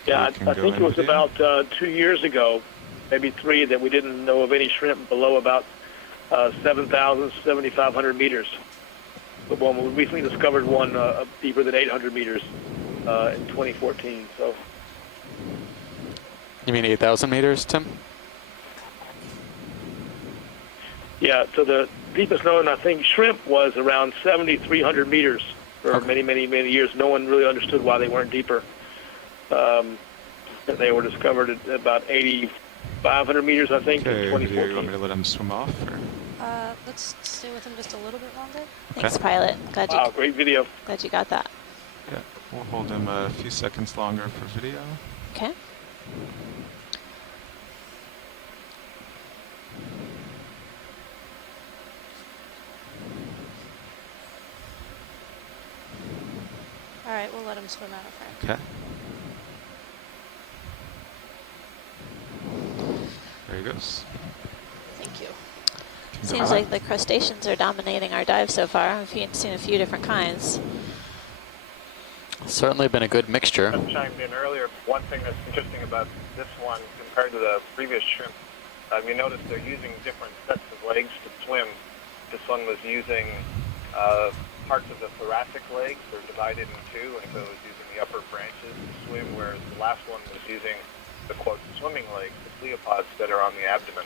Yeah, We can I go think it in was video. about 2 years ago, maybe 3, that we didn't know of any shrimp below about 7,000, 7,500 meters. But we recently discovered one deeper than 800 meters in 2014. So You mean 8,000 meters, Tim? yeah, so the deepest known, I think, shrimp was around 7,300 meters for many, many, many years. No one really understood why they weren't deeper. They were discovered at about 8,500 meters, I think, in Okay, video, you 2014. want me to let him swim off? Or? Let's stay with him just a little bit longer. Thanks, pilot. Glad Wow, you, great video. glad you got that. Yeah, we'll hold him a few seconds longer for video. Okay. All right, we'll let him swim out of frame. Okay. There he goes. Thank you. Seems like the crustaceans are dominating our dive so far. We've seen a few different kinds. Certainly been a good mixture. I chimed in earlier. One thing that's interesting about this one compared to the previous shrimp, you notice they're using different sets of legs to swim. This one was using parts of the thoracic legs. They're divided in two, and so it was using the upper branches to swim, whereas the last one was using the, quote, swimming legs, the pleopods that are on the abdomen.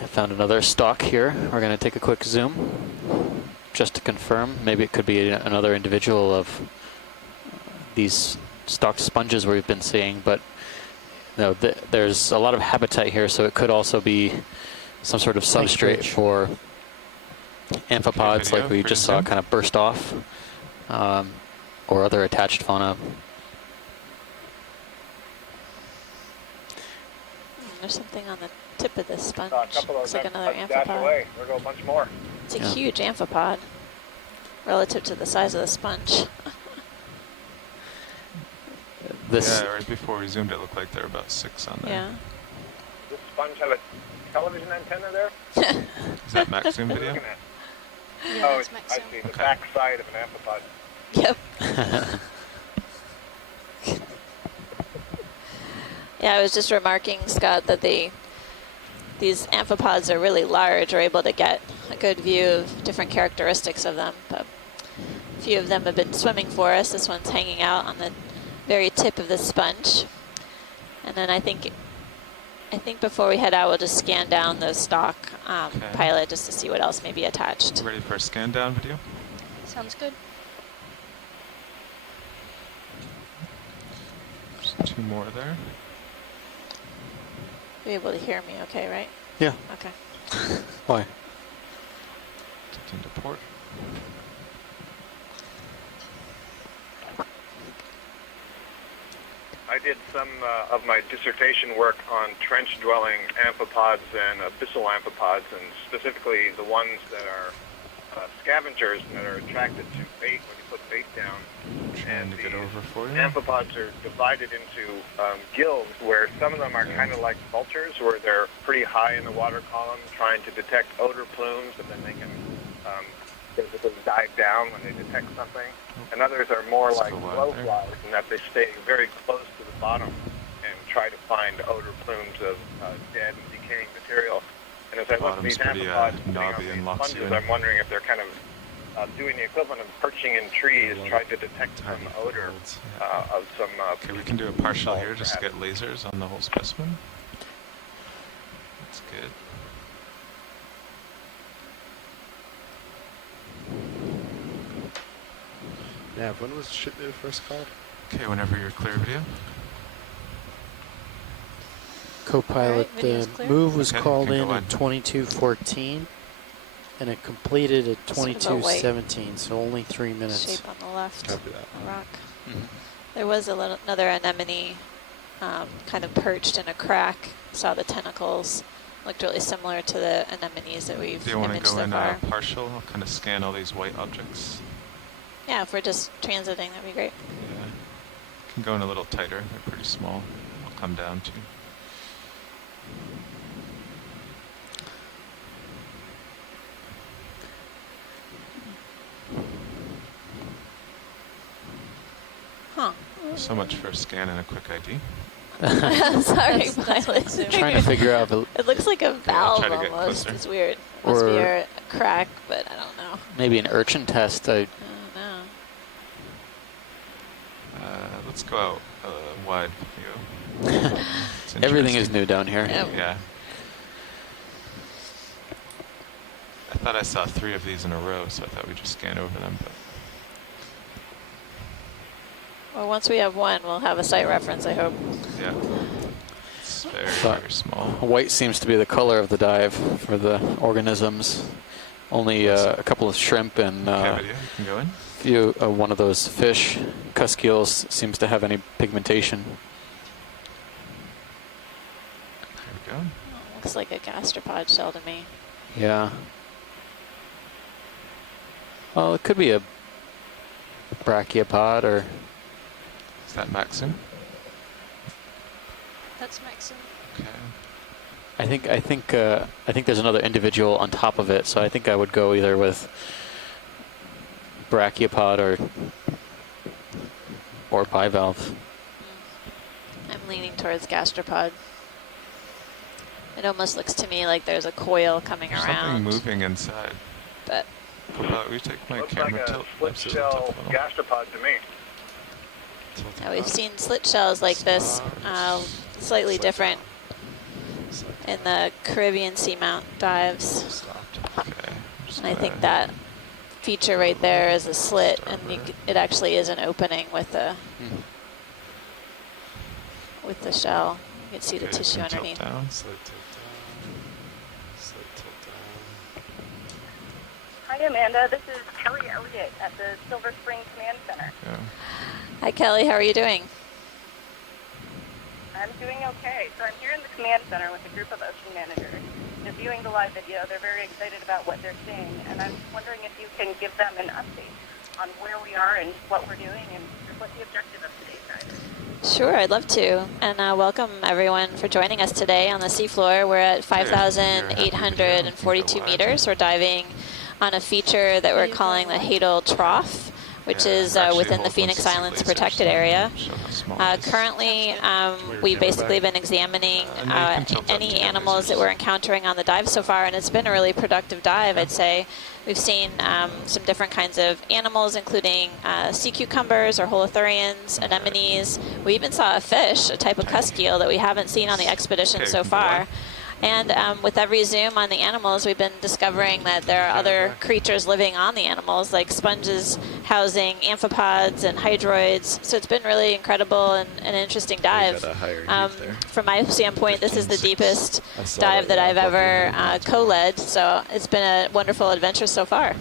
I found another stock here. We're going to take a quick zoom just to confirm. Maybe it could be another individual of these stocked sponges we've been seeing, but no, there's a lot of habitat here, so it could also be some sort of substrate for amphipods video like we for just zoom. saw kind of burst off, or other attached fauna. There's something on the tip of this sponge. A couple of Looks like them another dash amphipod. away. There go a bunch more. It's a Yeah. huge amphipod relative to the size of the sponge. This Uh, Yeah, right before we zoomed, it looked like there were about 6 on there. Yeah. Does this sponge have a television antenna there? Is that max zoom What are you video? looking at? Yeah, Oh, that's I Maxim. see. The Okay. back side of an amphipod. Yep. Yeah, I was just remarking, Scott, that these amphipods are really large. We're able to get a good view of different characteristics of them. But a few of them have been swimming for us. This one's hanging out on the very tip of the sponge. And then I think before we head out, we'll just scan down the stock pilot just to see what else may be attached. Ready for a scan down video? Sounds good. There's 2 more there. You're able to hear me okay, right? Yeah. Okay. Why? Tipped into port. I did some of my dissertation work on trench-dwelling amphipods and abyssal amphipods, and specifically the ones that are scavengers that are attracted to bait when you put bait down. Trying to get over for you. Amphipods are divided into guilds, where some of them are kind of like vultures, where they're pretty high in the water column, trying to detect odor plumes, and then they can basically dive down when they detect something. And others are more like blowflies, in that they stay very close to the bottom and try to find odor plumes of dead and decaying material. And as I look at these Bottom's pretty, amphipods sitting on knobby and these locks you sponges, in. I'm wondering if they're kind of doing the equivalent of perching in trees, trying to detect some Tiny odor folds, yeah. of some. Okay, we can do a partial here just to get lasers on the whole specimen. That's good. Nav, when was shit there first called? Okay, whenever you're clear video. Co-pilot, Alright, video's the clear. move was Okay, called can in go at on. 22:14, and it completed at Sort of a white 22:17, so only 3 minutes. shape on the left, Copy that. a rock. Mhm. There was another anemone kind of perched in a crack. Saw the tentacles. Looked really similar to the anemones that we've Do you want to imaged go so in far. partial? I'll kind of scan all these white objects. Yeah, if we're just transiting, that'd be great. Yeah. Can go in a little tighter. They're pretty small. I'll come down to. Huh. So much for a scan and a quick ID. Sorry, That's pilot. awesome. Trying to figure out if it, It looks like a valve try to get almost. closer. It's weird. Must be Or- a crack, but I don't know. maybe an urchin test. I don't know. Let's go out wide view. It's Everything is interesting. new down here. Yep. Yeah. I thought I saw 3 of these in a row, so I thought we'd just scan over them. But Well, once we have one, we'll have a site reference, I hope. yeah, it's very, Thought- very small. White seems to be the color of the dive for the organisms. Only a couple of shrimp and Okay, video, you can go in. few one of those fish, cuscules, seems to have any pigmentation. There we go. Looks like a gastropod shell to me. Yeah. Well, it could be a brachiopod or Is that Maxim? That's Maxim. Okay. I think there's another individual on top of it, so I think I would go either with brachiopod or bivalve. I'm leaning towards gastropod. It almost looks to me like there's a coil coming There's around. something moving inside. But We take my Looks camera like a tilt. split shell gastropod to me. yeah, we've seen slit shells like this, slightly different in the Caribbean seamount dives. Okay. And I think that feature right there is a slit, and it actually is an opening with the shell. You can see the tissue underneath. Down. Slide tilt down. Slide tilt down. Hi, Amanda. This is Kelly Elliott at the Silver Spring Command Center. Yeah. Hi, Kelly. How are you doing? I'm doing okay. So I'm here in the Command Center with a group of ocean managers. They're viewing the live video. They're very excited about what they're seeing. And I'm wondering if you can give them an update on where we are and what we're doing and what the objective of today's dive is. Sure, I'd love to. And welcome everyone for joining us today on the seafloor. We're at 5,842 meters. We're diving on a feature that we're calling the Hadal Trough, which is within the Phoenix Islands protected area. Currently, we've basically been examining any animals that we're encountering on the dive so far, and it's been a really productive dive, I'd say. We've seen some different kinds of animals, including sea cucumbers or holothurians, anemones. We even saw a fish, a type of cuskeel that we haven't seen on the expedition so far. And with every zoom on the animals, we've been discovering that there are other creatures living on the animals, like sponges housing amphipods and hydroids. So it's been really incredible and an interesting dive. From my standpoint, this is the deepest dive that I've ever co-led, so it's been a wonderful adventure so far.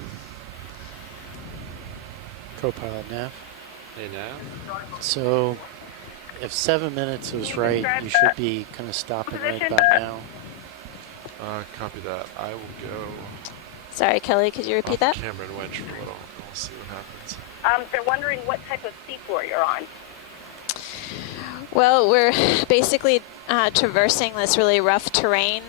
Co-pilot Nav. Hey, now. So if 7 minutes was right, you should be kind of stopping right about now. Copy that. I will go. Sorry, Kelly, could you repeat that? Camera and wedge for a little. We'll see what happens. They're wondering what type of seafloor you're on. Well, we're basically traversing this really rough terrain.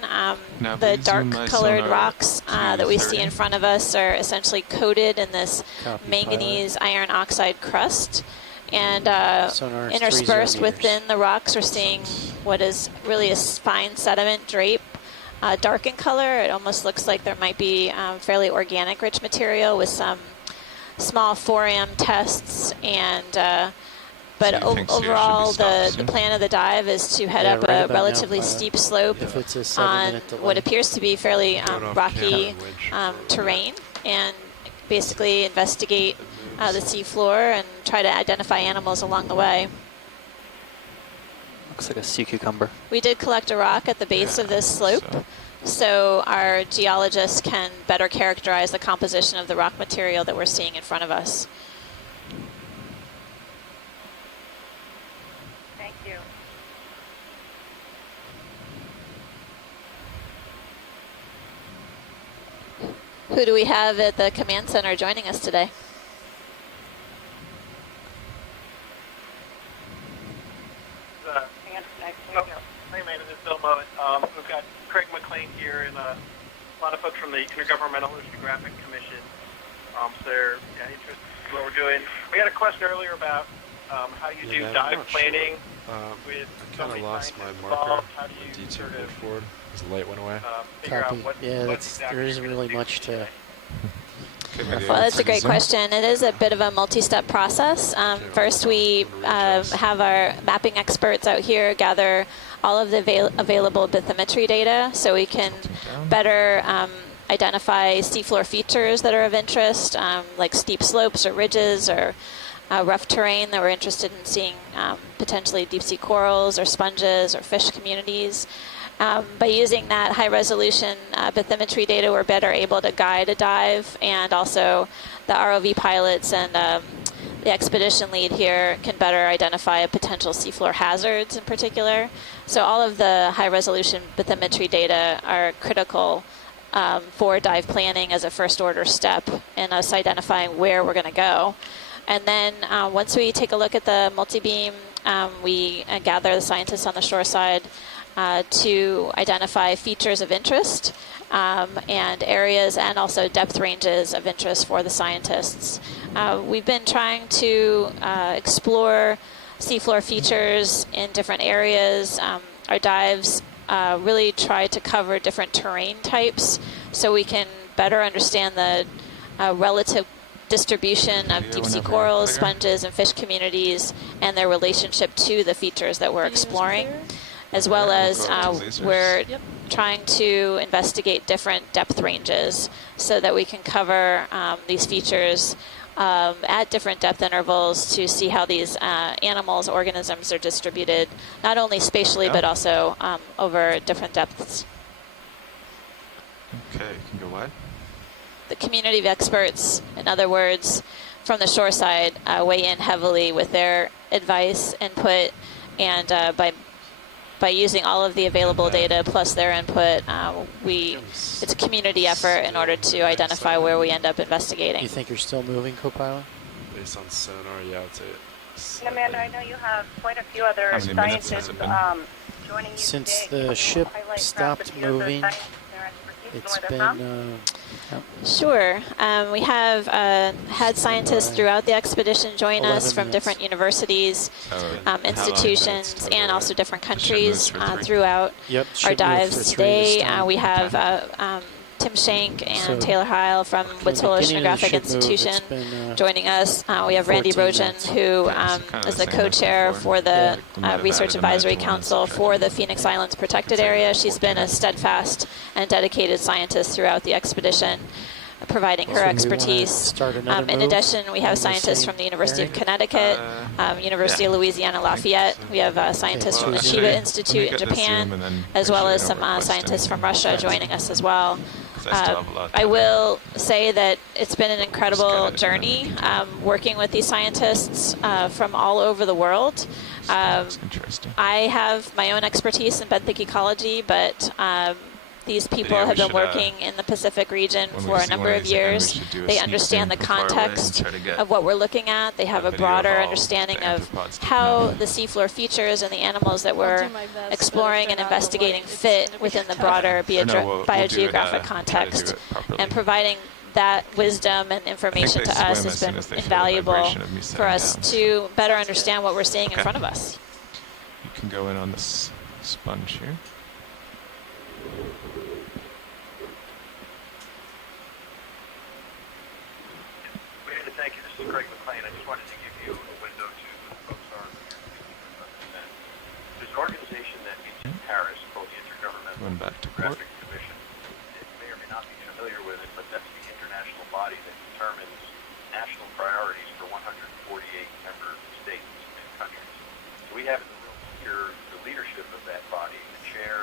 The dark-colored rocks that we see in front of us are essentially coated in this manganese iron oxide crust. And interspersed within the rocks, we're seeing what is really a fine sediment drape. Dark in color, it almost looks like there might be fairly organic rich material with some small 4M tests, and but overall the plan of the dive is to head up a relatively steep slope on what appears to be fairly rocky terrain, and basically investigate the seafloor and try to identify animals along the way. Looks like a sea cucumber. We did collect a rock at the base of this slope, so our geologists can better characterize the composition of the rock material that we're seeing in front of us. Thank you. Who do we have at the command center joining us today? Hey, man, this is Bill Mowat. We've got Craig McLean here and a lot of folks from the Intergovernmental Oceanographic Commission. So they're interested in what we're doing. We had a question earlier about how you do dive planning with I so kind many of lost my scientists marker. involved. How do you D2 sort of forward. Because the light went away. figure out Copy. what, Yeah, what that's, exactly there you're isn't gonna really do much to. Well, that's a great question. It is a bit of a multi-step process. First, we have our mapping experts out here gather all of the available bathymetry data so we can better identify seafloor features that are of interest, like steep slopes or ridges or rough terrain that we're interested in seeing, potentially deep-sea corals or sponges or fish communities. By using that high-resolution bathymetry data, we're better able to guide a dive, and also the ROV pilots and the expedition lead here can better identify potential seafloor hazards in particular. So all of the high-resolution bathymetry data are critical for dive planning as a first-order step in us identifying where we're going to go. And then once we take a look at the multi-beam, we gather the scientists on the shore side to identify features of interest and areas and also depth ranges of interest for the scientists. We've been trying to explore seafloor features in different areas. Our dives really try to cover different terrain types so we can better understand the relative distribution of deep-sea corals, sponges, and fish communities and their relationship to the features that we're exploring. As well as we're trying to investigate different depth ranges so that we can cover these features at different depth intervals to see how these animals, organisms are distributed, not only spatially but also over different depths. Okay, you can go wide. The community of experts, in other words, from the shore side, weigh in heavily with their advice, input, and by using all of the available data plus their input, it's a community effort in order to identify where we end up investigating. You think you're still moving, co-pilot? Based on sonar, yeah, I'd say And Amanda, I know you have quite a few other How many minutes has scientists it been? joining you Since today. the ship Highlight stopped perhaps a few of those moving, scientists and their expertise and it's where they're from? been. Sure. We have had scientists throughout the expedition join 11 us from minutes. different universities, institutions, and also different countries throughout Yep, our should move dives for 3 this today. time. We have Tim Shank and So, Taylor Heil from from Woods the Hole beginning of the Oceanographic ship move, Institution it's been, joining us. We have Randy 14 Rogen, minutes. who kind of is the the same like co-chair before. for the We might have Research added a minute Advisory to one Council subject. for the Phoenix Islands Protected It's like Area. She's 14 been a minutes. steadfast and dedicated scientist throughout the expedition, providing her So we wanna expertise. start another In move addition, we on have the scientists same from the University of area? Connecticut, University of Louisiana Lafayette. We have scientists from the Well, Chiba actually, Institute in Japan, as well as some scientists from Russia joining us as well. I will say that it's been an incredible journey working with these scientists from all over the world. Interesting. I have my own expertise in benthic ecology, but these people Yeah, we have been should, working in the Pacific region when we for a see number one of of these again, we years. should do a They sneak understand the zoom from far away and context try to get of what we're looking at. They have a video broader of all understanding the of arthropods taken how out. the seafloor features and the animals that I'll we're do my best, but if exploring they're and not in the investigating light, it's fit gonna be within the tough. broader Or no, we'll do it, biogeographic try to do context. it properly. And providing that wisdom and information they to swim us as has soon been as they feel the invaluable vibration of me for us sitting down. to better understand what we're seeing in Okay. front of us. You can go in on this sponge here. Thank you. This is Craig McLean. I just wanted to give you a window to the folks are here. There's an organization that meets in Paris called the Intergovernmental Going back to port. Oceanographic Commission. You may or may not be familiar with it, but that's the international body that determines national priorities for 148 member states and countries. So we have in the room here the ownership of that body. The chair,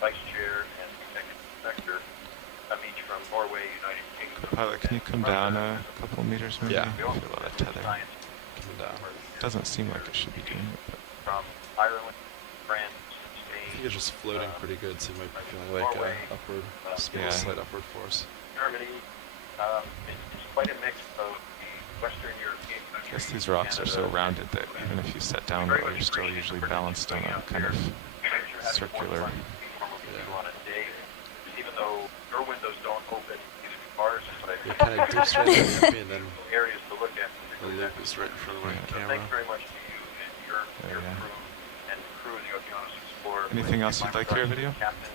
vice chair, and the executive director come each from Norway, United Kingdom. Pilot, can you come down a couple meters maybe? Yeah. I feel a lot of tether. Coming down. Doesn't seem like it should be doing it, but From Ireland, France, I think Spain, it's just floating pretty good, so you might be feeling like Norway, upward, yeah. slight upward force. Germany. It's quite a mix of the Western European I countries. guess these rocks are so rounded that even if you set down low, you're still usually balanced on a kind of circular. On a day, even though your windows don't open either cars, but It kind of dips right at me, and then areas to look at. the loop is right in front of my So camera. thanks very much to you and your crew and the crew of the Okeanos Explorer. Anything else you'd like here, video? Captain,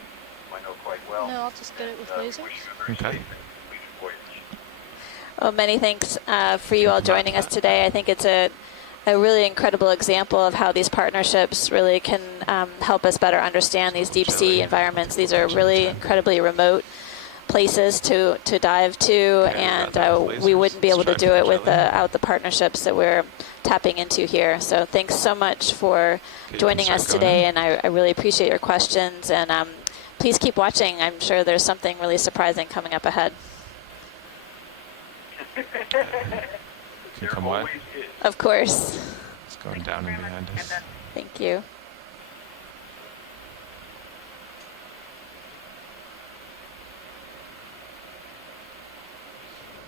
who I know quite well. No, I'll just get it with lasers. Okay. Well, many thanks for you all joining us today. I think it's a really incredible example of how these partnerships really can help us better understand these deep sea environments. These are really incredibly remote places to dive to, and we wouldn't be able to do it without the partnerships that we're tapping into here. So thanks so much for joining us today, and I really appreciate your questions, and please keep watching. I'm sure there's something really surprising coming up ahead. Can you come wide? Of course. It's going down and behind us. Thank you.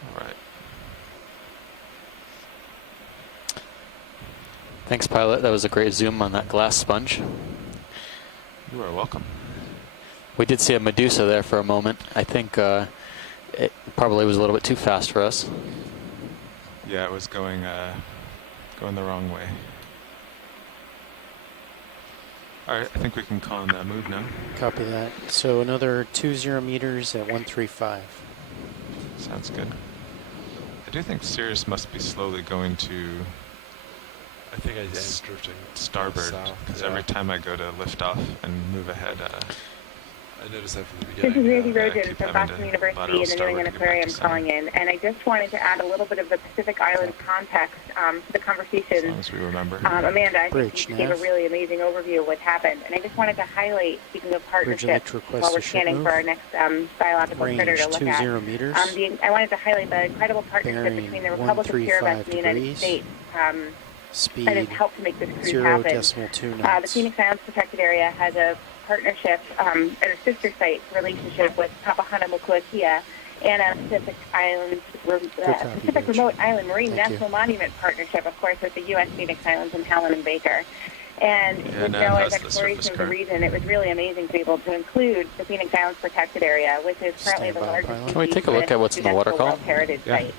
All right. Thanks, pilot. That was a great zoom on that glass sponge. You are welcome. We did see a Medusa there for a moment. I think it probably was a little bit too fast for us. Yeah, it was going the wrong way. All right, I think we can call on move now. Copy that. So another 20 meters at 135. Sounds good. I do think Sirius must be slowly going to I think I am drifting starboard, south, because yeah. every time I go to lift off and move ahead, I noticed that from the This beginning. is Randy I Rosen keep from having Boston to University lateral and the New starboard England to get back to Aquarium center. calling in. And I just wanted to add a little bit of the Pacific Island context to the As conversation. long as we remember. Amanda, I Bridge think you gave a nav. really amazing overview of what's happened. And I just wanted to highlight, speaking of partnerships, request while we're to ship scanning move. for our next biological critter Range to look 20 at. meters. I wanted to highlight the incredible partnership Bearing between the Republic of Kiribati 135 and the United degrees. States Speed that has helped to make this cruise happen. 0.2 The knots. Phoenix Islands Protected Area has a partnership and a sister site relationship with Papahanaumokuakea and a Pacific Remote Island Marine Thank National Monument partnership, of course, with the U.S. Phoenix Islands and Helen and Baker. And Yeah, with Nan NOAA's has the exploration surface of the current. region, it was really amazing to be able to include the Phoenix Islands Protected Area, which is currently Stand the by, largest pilot. Can we take a look at what's in the water UNESCO column? World Heritage Yeah. Site.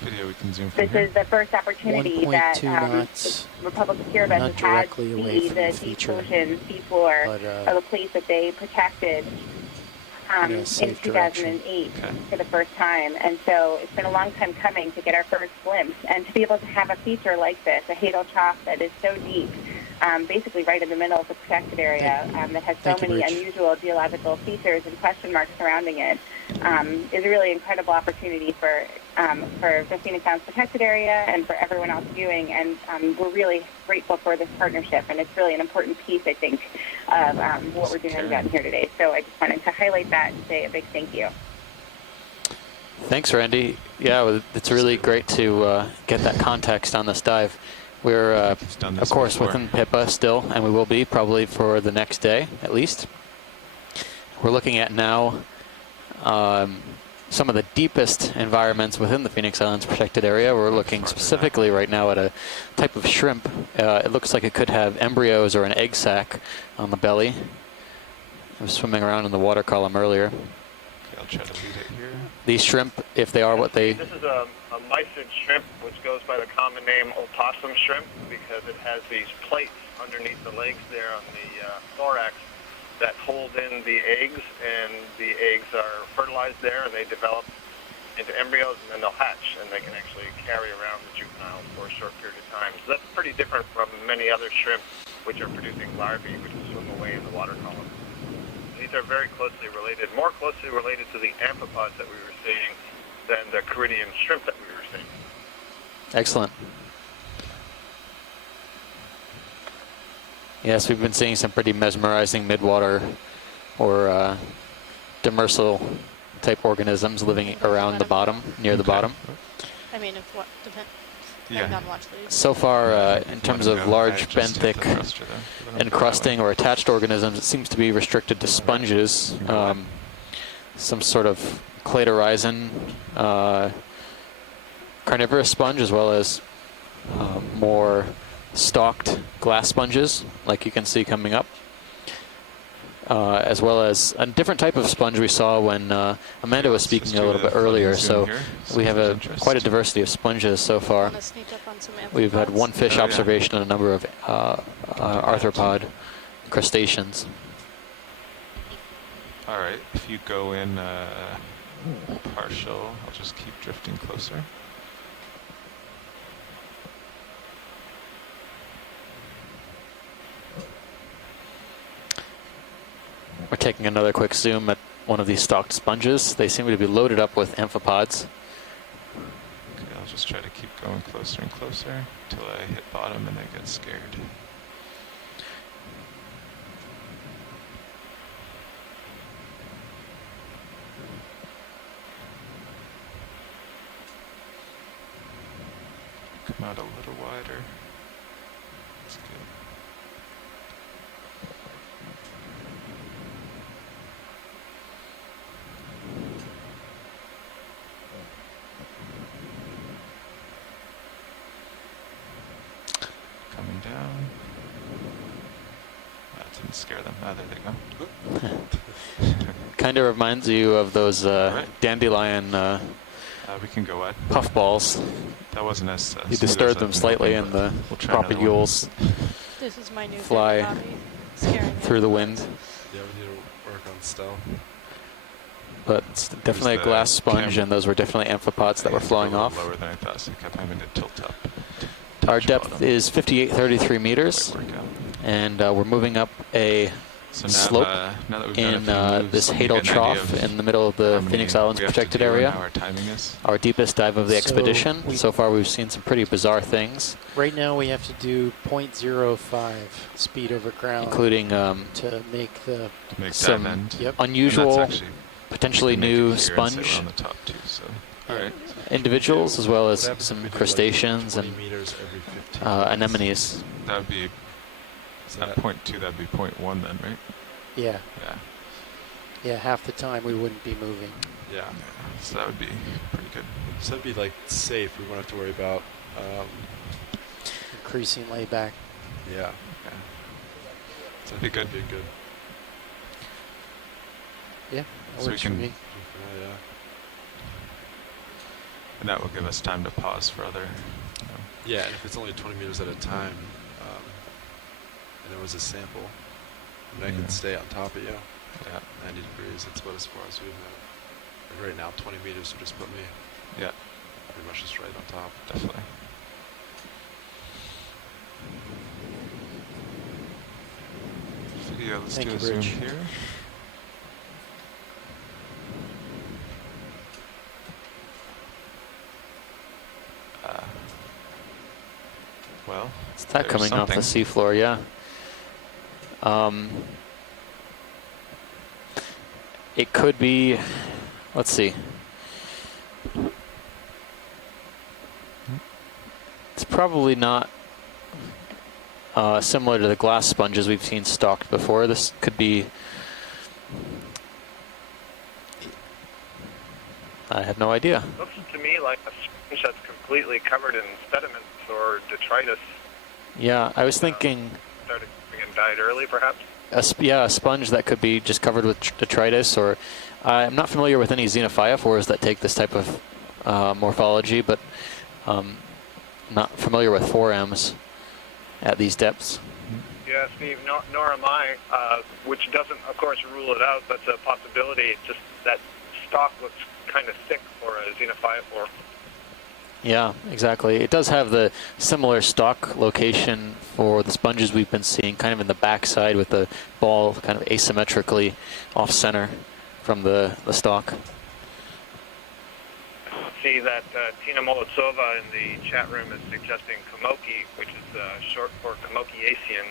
Video we can zoom from This here. is the first opportunity that 1.2 knots. the Republic of Kiribati Not has had directly to away see from the the deep feature, ocean seafloor but, of a place that they protected in a in safe direction. 2008 Okay. for the first time. And so it's been a long time coming to get our first glimpse and to be able to have a feature like this, a Hadal Trough that is so deep, basically right in the middle of the protected area, that has so Thank you, many Rich. unusual geological features and question marks surrounding it, is a really incredible opportunity for the Phoenix Islands Protected Area and for everyone else viewing. And we're really grateful for this partnership, and it's really an important piece, I think, of what we're doing down here today. So I just wanted to highlight that and say a big thank you. Thanks, Randy. Yeah, well, it's really great to get that context on this dive. We're, done this of course, before. within PIPA still, and we will be probably for the next day, at least. We're looking at now some of the deepest environments within the Phoenix Islands Protected Area. We're looking specifically right now at a type of shrimp. It looks like it could have embryos or an egg sac on the belly. I was swimming around in the water column earlier. Okay, I'll try to lead it here. These shrimp, if they are what they... This is a mysid shrimp, which goes by the common name opossum shrimp because it has these plates underneath the legs there on the thorax that hold in the eggs, and the eggs are fertilized there, and they develop into embryos, and then they'll hatch, and they can actually carry around the juveniles for a short period of time. So that's pretty different from many other shrimp which are producing larvae, which swim away in the water column. These are very closely related, more closely related to the amphipods that we were seeing than the Caridian shrimp that we were seeing. Excellent. Yes, we've been seeing some pretty mesmerizing midwater or demersal type organisms living around the bottom, near the bottom. I mean, if what depend. Yeah. I've not watched these. So far, in terms of large benthic encrusting or attached organisms, it seems to be restricted to sponges, some sort of cladorizin, carnivorous sponge, as well as more stalked glass sponges, like you can see coming up, as well as a different type of sponge we saw when Amanda was speaking a little bit earlier. So we have quite a diversity of sponges so far. We've had one fish observation and a number of arthropod crustaceans. All right, if you go in partial, I'll just keep drifting closer. We're taking another quick zoom at one of these stalked sponges. They seem to be loaded up with amphipods. Okay, I'll just try to keep going closer and closer until I hit bottom and I get scared. Come out a little wider. That's good. Coming down. That didn't scare them. Ah, there they go. Kind of reminds you of those dandelion we can go wide. puffballs. That wasn't as you disturbed them slightly, and the propagules This is my new fly favorite hobby. Scaring through the wind. Yeah, we need to work on stealth. But it's definitely a glass sponge, and those were definitely amphipods that were flowing off. Lower than I thought, so I kept having to tilt up. Our depth is 5833 meters, and we're moving up a slope in this Hadal Trough in the middle of the Phoenix Islands protected area. Our deepest dive of the expedition. So far we've seen some pretty bizarre things. Right now we have to do 0.05 speed over ground, including to make the some unusual, potentially new sponge individuals, as well as some crustaceans and anemones. That would be at 0.2. That'd be 0.1 then, right? Yeah. Yeah. Yeah, half the time we wouldn't be moving. Yeah. So that would be pretty good. So that'd be like safe. We won't have to worry about increasing layback. Yeah. So that'd be good. That'd be good. Yeah. That So works we for can. me. Yeah. And that will give us time to pause for other. Yeah, and if it's only 20 meters at a time, and there was a sample, and I can stay on top of you. Yeah. 90 degrees. That's about as far as we've met. Right now, 20 meters would just put me. Yeah. Pretty much just right on top. Definitely. So yeah, let's do a zoom here. Well, it's that coming off the seafloor, yeah. It could be, let's see. It's probably not similar to the glass sponges we've seen stalked before. This could be, I have no idea. Looks to me like a sponge that's completely covered in sediments or detritus. Yeah, I was thinking Started and died early, perhaps. a sponge that could be just covered with detritus, or I'm not familiar with any xenophyophores that take this type of morphology, but not familiar with forems at these depths. Yeah, Steve, nor am I, which doesn't, of course, rule it out. That's a possibility. It's just that stalk looks kind of thick for a xenophyophore. Yeah, exactly. It does have the similar stalk location for the sponges we've been seeing, kind of in the backside with the ball kind of asymmetrically off-center from the stalk. See that Tina Molitsova in the chat room is suggesting Komoki, which is short for Komokiacean.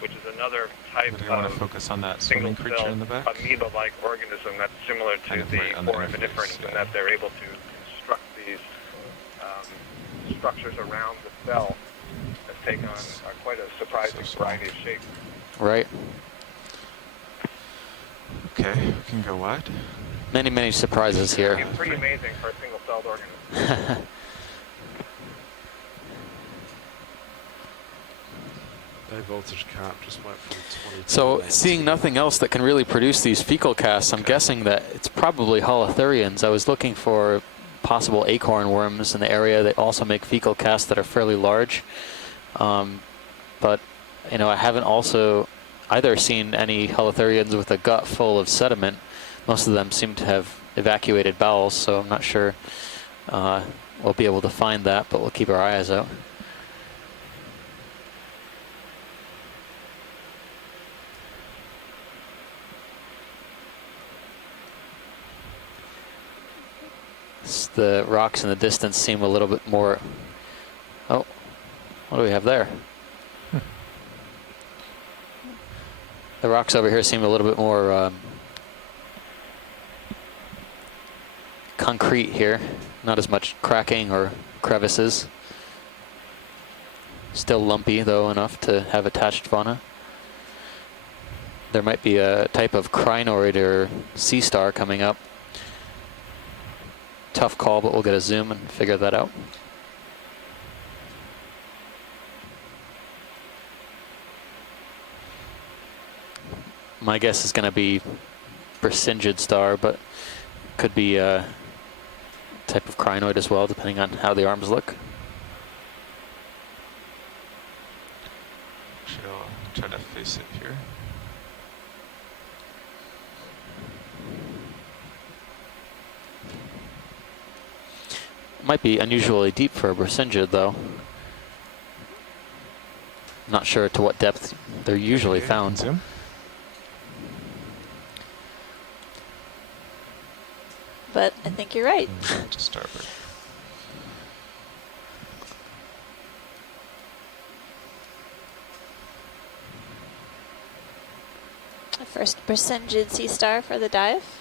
which is another type Do you want to of focus on that swimming creature in the back? amoeba-like organism that's similar to Kind of the right on the foraminiferans interface, in that they're able to construct these structures around the cell that take on quite a surprising variety of shapes. Right. Okay, we can go wide. Many, many surprises here. It's pretty amazing for a single-celled organism. My voltage count just went from 20 to So 19. seeing nothing else that can really produce these fecal casts, I'm guessing that it's probably holothurians. I was looking for possible acorn worms in the area that also make fecal casts that are fairly large. But, you know, I haven't also either seen any holothurians with a gut full of sediment. Most of them seem to have evacuated bowels, so I'm not sure we'll be able to find that, but we'll keep our eyes out. The rocks in the distance seem a little bit more... Oh, what do we have there? The rocks over here seem a little bit more concrete here. Not as much cracking or crevices. Still lumpy, though, enough to have attached fauna. There might be a type of crinoid or sea star coming up. Tough call, but we'll get a zoom and figure that out. My guess is going to be Brisingid star, but could be a type of crinoid as well, depending on how the arms look. Actually, I'll try to face it here. Might be unusually deep for a Brisingid, though. Not sure to what depth they're usually found. Zoom. But I think you're right. To starboard. The first Brisingid sea star for the dive.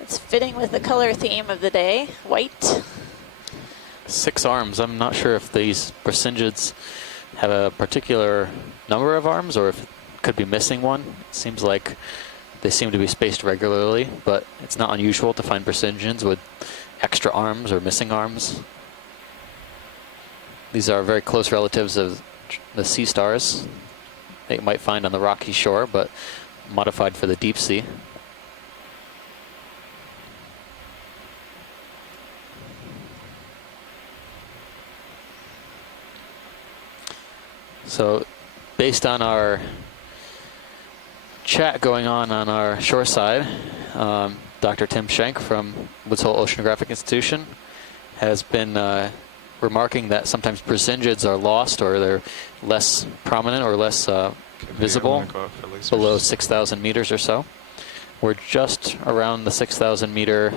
It's fitting with the color theme of the day, white. 6 arms. I'm not sure if these Brisingids have a particular number of arms or if it could be missing one. It seems like they seem to be spaced regularly, but it's not unusual to find Brisingids with extra arms or missing arms. These are very close relatives of the sea stars that you might find on the rocky shore, but modified for the deep sea. So, based on our chat going on our shore side, Dr. Tim Schenk from Woods Hole Oceanographic Institution has been remarking that sometimes Brisingids are lost or they're less prominent or less visible below 6,000 meters or so. We're just around the 6,000 meter,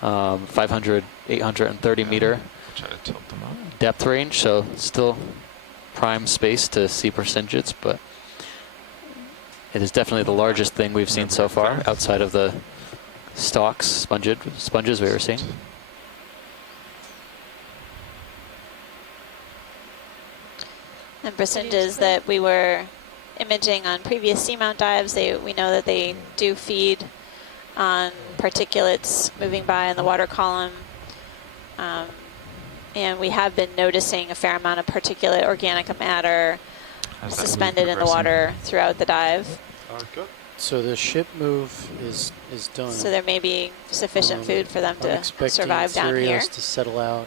500, 830 meter Try to tilt them up. depth range, so still prime space to see Brisingids, but it is definitely the largest thing we've seen so far outside of the stalks, sponges we were seeing. And Brisingids that we were imaging on previous seamount dives, we know that they do feed on particulates moving by in the water column. And we have been noticing a fair amount of particulate organic matter suspended in the water throughout the dive. So the ship move is done. So there may be sufficient food for them I'm to expecting survive down here. Cereos to settle out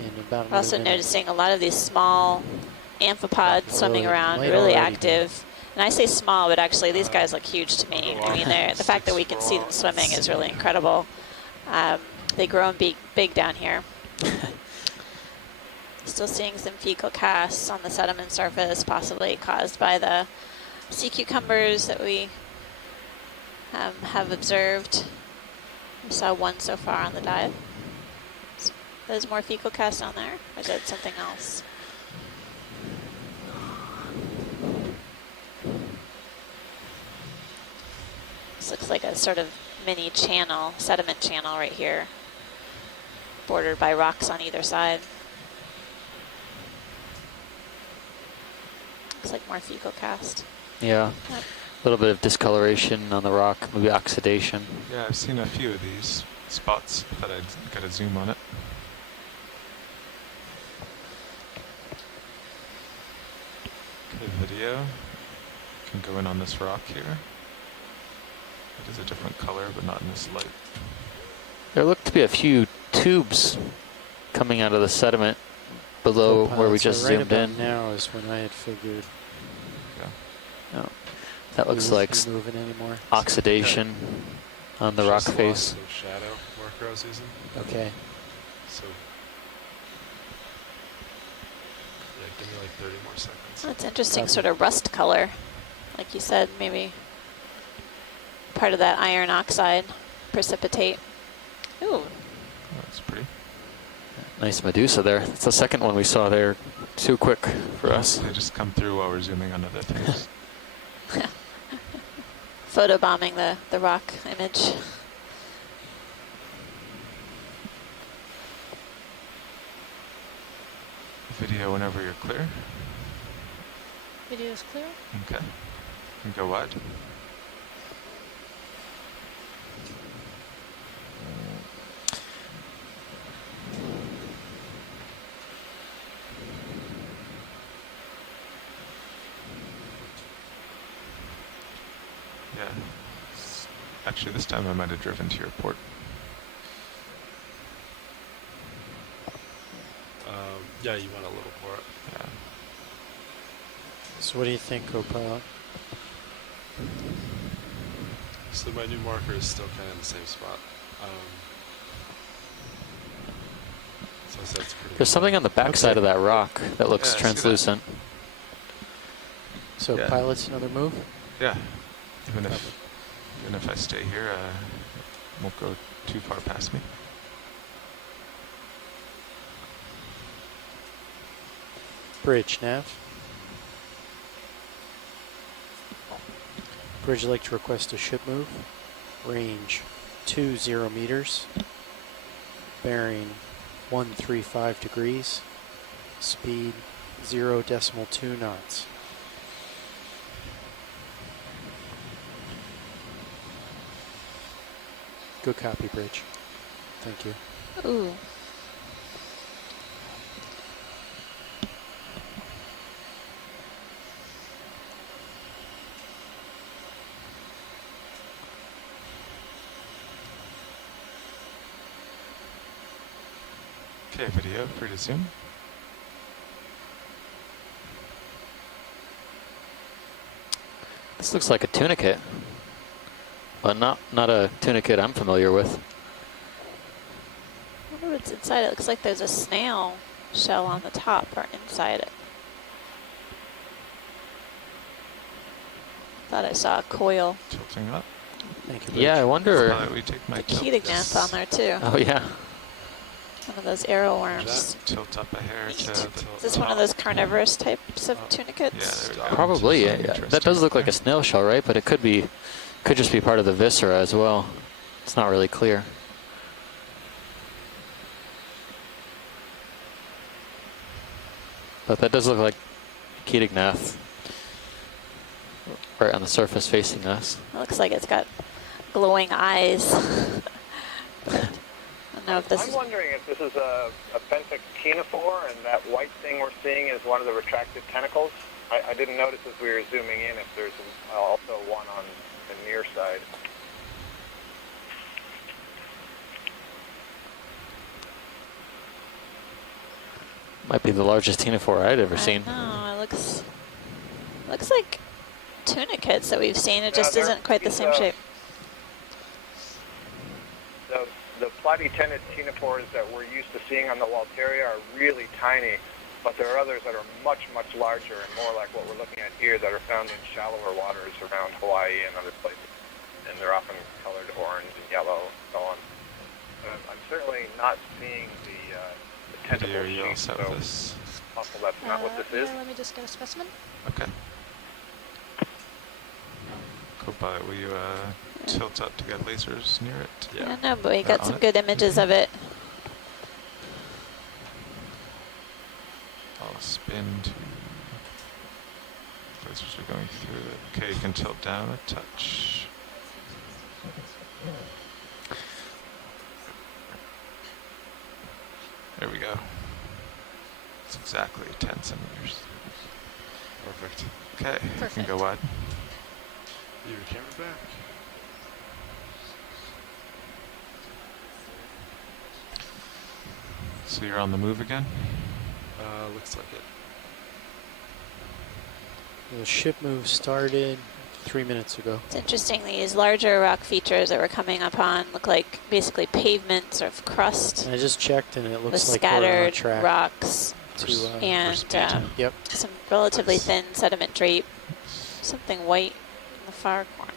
in about We're also another minute. noticing a lot of these small amphipods swimming around, might really already active. And I say small, but actually these guys look huge to me. I mean, the fact that we can see them swimming is really incredible. They grow and be big down here. Still seeing some fecal casts on the sediment surface, possibly caused by the sea cucumbers that we have observed. We saw one so far on the dive. There's more fecal casts on there, or is that something else? looks like a sort of mini channel, sediment channel right here, bordered by rocks on either side. Looks like more fecal cast. Yeah. Yep. A little bit of discoloration on the rock, maybe oxidation. Yeah, I've seen a few of these spots, but I got to zoom on it. Okay, video. Can go in on this rock here. It is a different color, but not in this light. There looked to be a few tubes coming out of the sediment below where we just right zoomed about in. now is when I had figured. Oh, that looks like moving anymore. oxidation on the rock Just face. lost the shadow marker I was using. Okay. So, yeah, give me like 30 more seconds. That's interesting, sort of rust color. Like you said, maybe part of that iron oxide precipitate. Ooh. That's pretty. Nice Medusa there. It's the second one we saw there. Too quick for us. They just come through while we're zooming on other things. Photobombing the rock image. Video whenever you're clear. Video is clear. Okay. And go wide. Yeah. Actually, this time I might have driven to your port. Yeah, you went a little for it. Yeah. So what do you think, co-pilot? So my new marker is still kind of in the same spot. So that's pretty. There's something on the backside of that rock that looks Yeah, I see that. translucent. So Yeah. pilot's another move? Yeah. Even if I stay here, it won't go too far past me. Bridge, nav. Bridge would like to request a ship move. Range 20 meters. Bearing 135 degrees. Speed 0.2 knots. Good copy, Bridge. Thank you. Ooh. Okay, video, free to zoom. This looks like a tunicate, but not a tunicate I'm familiar with. I wonder what's inside it. Looks like there's a snail shell on the top or inside it. Thought I saw a coil. Tilting up. Thank you, Yeah, I wonder. We take my The tilt. Ketignath on there too. Oh yeah. One of those arrow worms. Just tilt up a hair to the Is this one of those carnivorous types of tunicates? Yeah, there we go. Probably. Something Yeah. That interesting does look there. like a snail shell, right? But it could just be part of the viscera as well. It's not really clear. But that does look like Ketignath right on the surface facing us. It looks like it's got glowing eyes. I don't know if this I'm is... wondering if this is a benthic ctenophore and that white thing we're seeing is one of the retracted tentacles. I didn't notice as we were zooming in if there's also one on the near side. Might be the largest ctenophore I'd ever seen. No, it looks like tunicates that we've seen. It just they're- isn't quite the these, same shape. The platytended ctenophores that we're used to seeing on the Walteria are really tiny, but there are others that are much, much larger and more like what we're looking at here that are found in shallower waters around Hawaii and other places. And they're often colored orange and yellow and so on. I'm certainly not seeing the tentacle Video, you shape, also so have this. it's possible that's not what this is. Let me just get a specimen. Okay. Copilot, will you tilt up to get lasers near it? I don't know, but we Or got on some it? good images of it. I'll spin to... Lasers are going through it. Okay, you can tilt down a touch. There we go. It's exactly 10 centimeters. Perfect. Okay, you can go wide. Your camera back. So you're on the move again? Looks like it. The ship move started 3 minutes ago. It's interesting, these larger rock features that we're coming upon look like basically pavements of crust. I just checked and it with looks like we're on a scattered track rocks to, and yep. some relatively thin sediment drape. Something white in the far corner.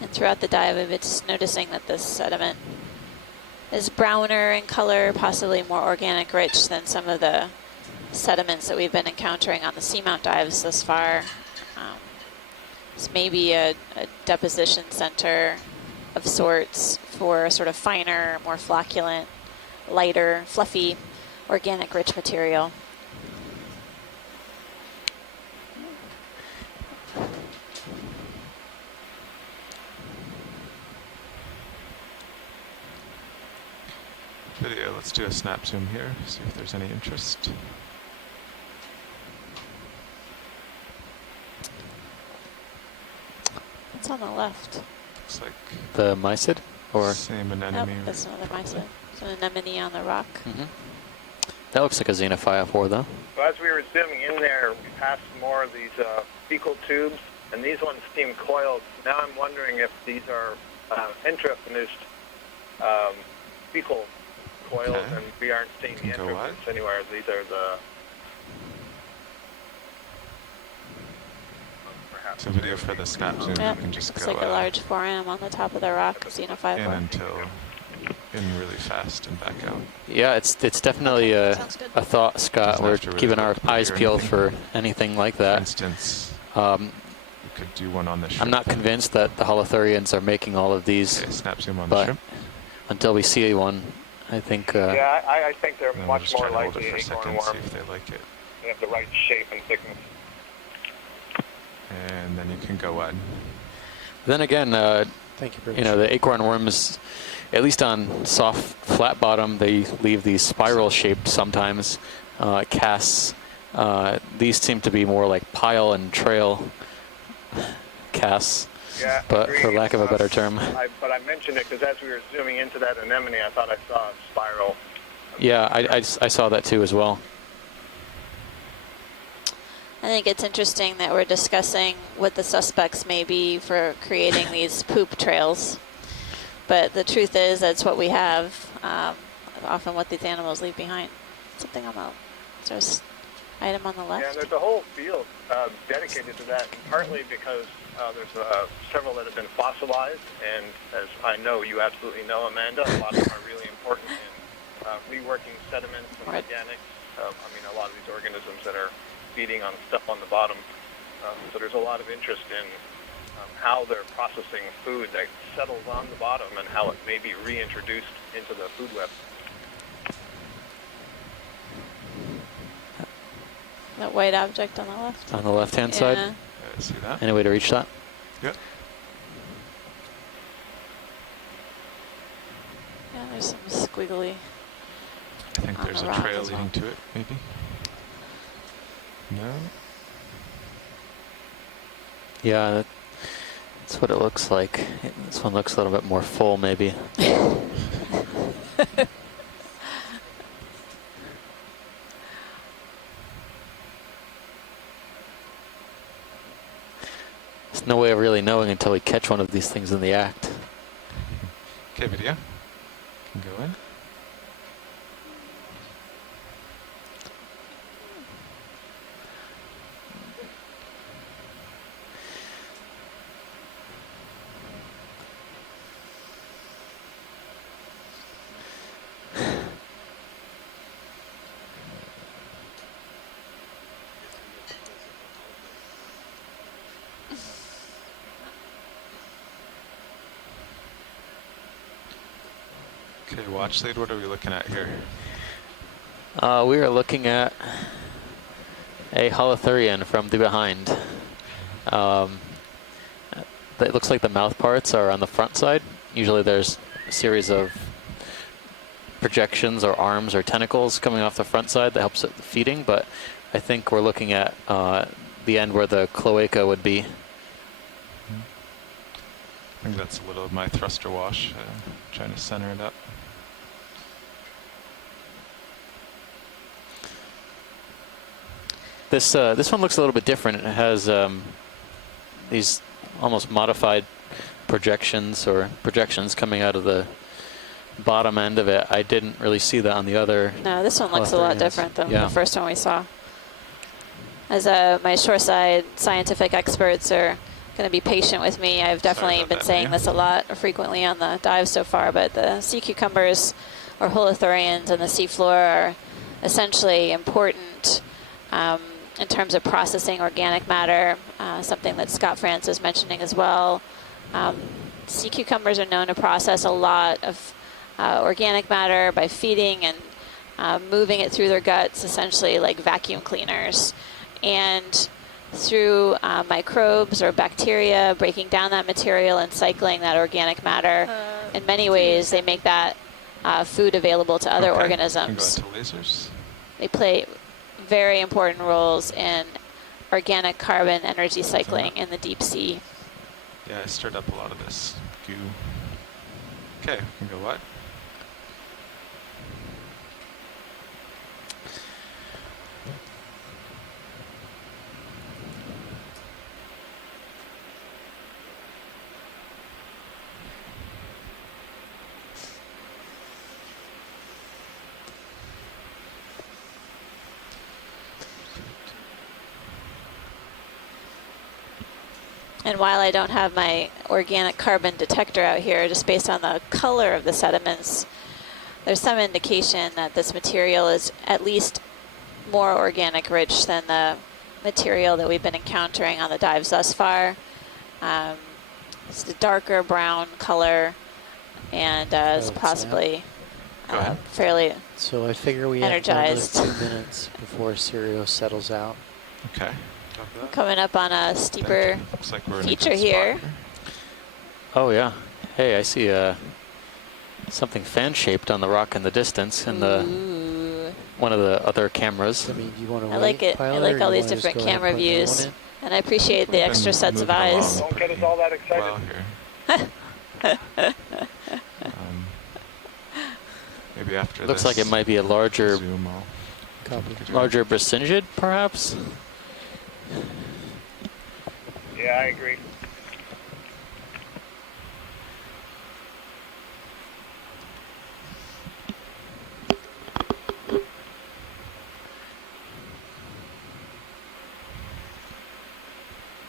And throughout the dive, I've been just noticing that this sediment is browner in color, possibly more organic rich than some of the sediments that we've been encountering on the seamount dives thus far. It's maybe a deposition center of sorts for a sort of finer, more flocculent, lighter, fluffy, organic rich material. Video, let's do a snap zoom here, see if there's any interest. It's on the left. Looks like The mysid? Or same Nope, anemone. that's another mysid. It's an anemone on the rock. that looks like a xenophile though. So as we were zooming in there, we passed more of these fecal tubes, and these ones seem coiled. Now I'm wondering if these are intrafinished fecal coils, Okay. and we aren't seeing the Can go wide. intrafinished anywhere. These are the... So video for the snap zoom, Yep, you can just looks go like a large foram on the top of the rock, xenophile. in until in really fast and back out. Yeah, it's definitely a thought, Scott. Doesn't We're have to really keeping our look eyes big or peeled anything. for anything like that. For instance, Um, you could do one on the shrimp. I'm not convinced that the holothurians are making all of these. Okay, snap zoom on the but shrimp. until we see one, I think. yeah, I think they're And then we'll much just more try to hold like it the for a acorn second, see worm. if they like it. They have the right shape and thickness. And then you can go wide. Then again, Thank you, Bruce. you know, the acorn worms, at least on soft, flat bottom, they leave these spiral shaped sometimes casts. These seem to be more like pile and trail casts, Yeah, but for agreed. lack of a better term. But I mentioned it because as we were zooming into that anemone, I thought I saw a spiral. Yeah, I saw that too as well. I think it's interesting that we're discussing what the suspects may be for creating these poop trails. But the truth is that's what we have, often what these animals leave behind. Something on the, there's an item on the left. Yeah, and there's a whole field dedicated to that, and partly because there's several that have been fossilized, and as I know you absolutely know, Amanda, a lot of them are really important in reworking sediments and organics. I mean, a lot of these organisms that are feeding on stuff on the bottom. So there's a lot of interest in how they're processing food that settles on the bottom and how it may be reintroduced into the food web. That white object on the left. On the left-hand side. Yeah. See that? Any way to reach that? Yep. Yeah, there's some squiggly. I think on there's the a rock trail as well. leading to it, maybe. No? Yeah, that's what it looks like. This one looks a little bit more full, maybe. There's no way of really knowing until we catch one of these things in the act. Okay, video. Can go in. Okay, watch lead. What are we looking at here? We are looking at a holothurian from the behind. It looks like the mouth parts are on the front side. Usually there's a series of projections or arms or tentacles coming off the front side that helps with the feeding, but I think we're looking at the end where the cloaca would be. I think that's a little of my thruster wash. Trying to center it up. This one looks a little bit different. It has these almost modified projections coming out of the bottom end of it. I didn't really see that on the other. No, this one looks a lot different than Yeah. the first one we saw. As my shoreside scientific experts are going to be patient with me, I've definitely been saying this a lot frequently on the dive so far, but the sea cucumbers or holothurians on the seafloor are essentially important in terms of processing organic matter, something that Scott France was mentioning as well. Sea cucumbers are known to process a lot of organic matter by feeding and moving it through their guts, essentially like vacuum cleaners. And through microbes or bacteria breaking down that material and cycling that organic matter, in many ways they make that food available to other organisms. Go to lasers. They play very important roles in organic carbon energy cycling in the deep sea. Yeah, I stirred up a lot of this goo. Okay, we can go what? And while I don't have my organic carbon detector out here, just based on the color of the sediments, there's some indication that this material is at least more organic rich than the material that we've been encountering on the dives thus far. It's a darker brown color, and it's possibly fairly So I figure we energized. have another 2 minutes before Sirio settles out. Okay. Coming up on a steeper Looks like we're in a feature good spot here. Oh yeah. Hey, I see something fan-shaped on the rock in the distance in the one of the other cameras. I mean, you want to I like it. I like all these different camera views, and I appreciate the extra sets of eyes. Don't get us all that excited. here. Maybe after Looks this. like it might be a larger Zoom all. larger Bracingid, perhaps. Yeah, I agree.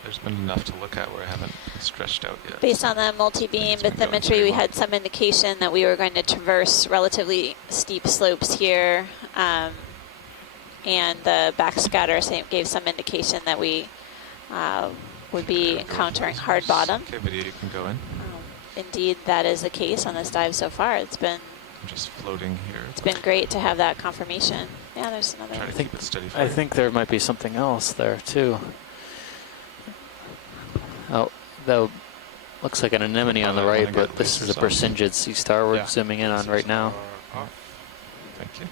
There's been enough to look at where I haven't stretched out yet. Based on the multi-beam bathymetry, we had some indication that we were going to traverse relatively steep slopes here, and the backscatter gave some indication that we would be encountering hard bottom. Okay, video, you can go in. Indeed, that is the case on this dive so far. It's been I'm just floating here. it's been great to have that confirmation. Yeah, there's another. Trying to keep it steady. I think there might be something else there too. Oh, that looks like an anemone on the right, but this is a Bracingid sea star we're zooming in on right now. Thank you.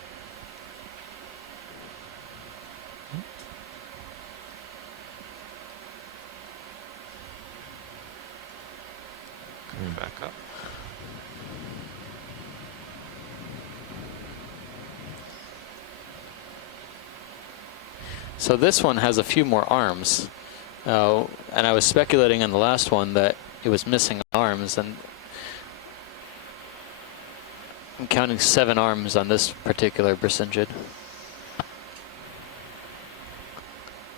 Coming back up. So this one has a few more arms, and I was speculating in the last one that it was missing arms, and I'm counting 7 arms on this particular Bracingid.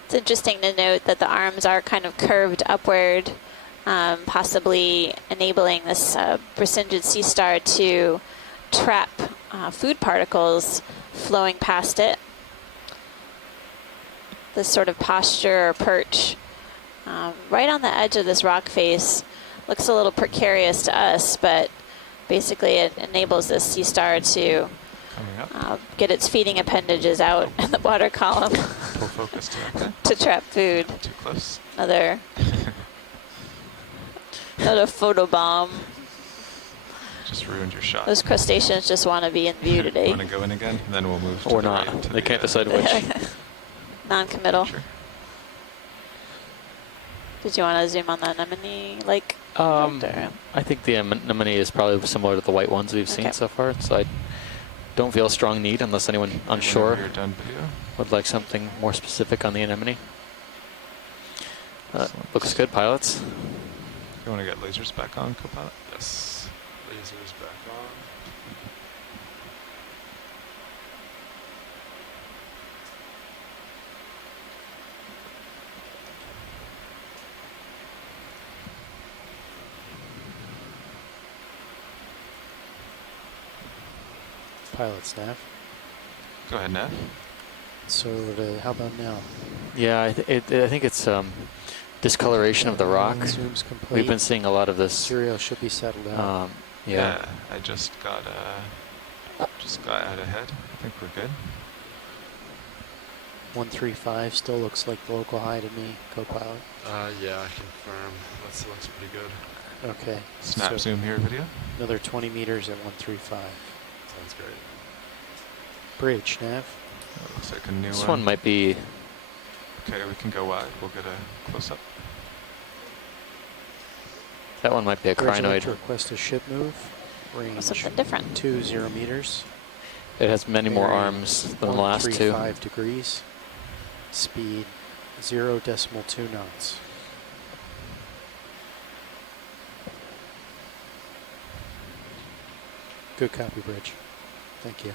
It's interesting to note that the arms are kind of curved upward, possibly enabling this Bracingid sea star to trap food particles flowing past it. This sort of posture or perch right on the edge of this rock face looks a little precarious to us, but basically it enables this sea star to get its feeding appendages out in the water column Pull focus to that. to trap food. Too close. Another photobomb. Just ruined your shot. Those crustaceans just want to be in view today. Want to go in again? And then we'll move to Or the not. right to They the, can't decide which. Non-committal. Sure. Did you want to zoom on the anemone lake? I think the anemone is probably similar to the white ones we've seen so far, so I don't feel a strong need unless anyone unsure You're done video. would like something more specific on the anemone. Looks good, pilots. You want to get lasers back on, Copilot? Yes. Lasers back on. Pilot's nav. Go ahead, Nav. So how about now? Yeah, I think it's discoloration of the rock. Zoom's complete. We've been seeing a lot of this. Serial should be settled out. Yeah. I just got out ahead. I think we're good. 135 still looks like the local high to me, Copilot. Yeah, I confirm. That looks pretty good. Okay. Snap so zoom here, video. Another 20 meters at 135. Sounds great. Bridge, nav. That looks like a new This one might be. Okay, we can go wide. We'll get a close up. That one might be a Bridge, I'd like crinoid. to request a ship move. Range Something different. 20 meters. It has many more Bearing arms than the last two. 135 degrees. Speed 0.2 knots. Good copy, Bridge. Thank you.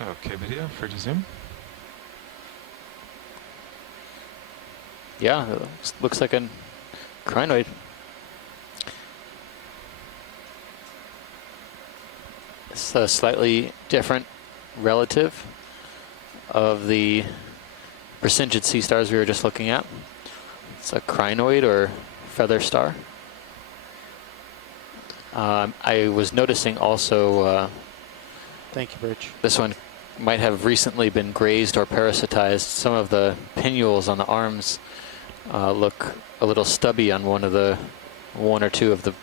Okay, video, free to zoom. Yeah, it looks like a crinoid. It's a slightly different relative of the Persingid sea stars we were just looking at. It's a crinoid or feather star. I was noticing also Thank you, Bridge. this one might have recently been grazed or parasitized. Some of the pinnules on the arms look a little stubby on one or two of the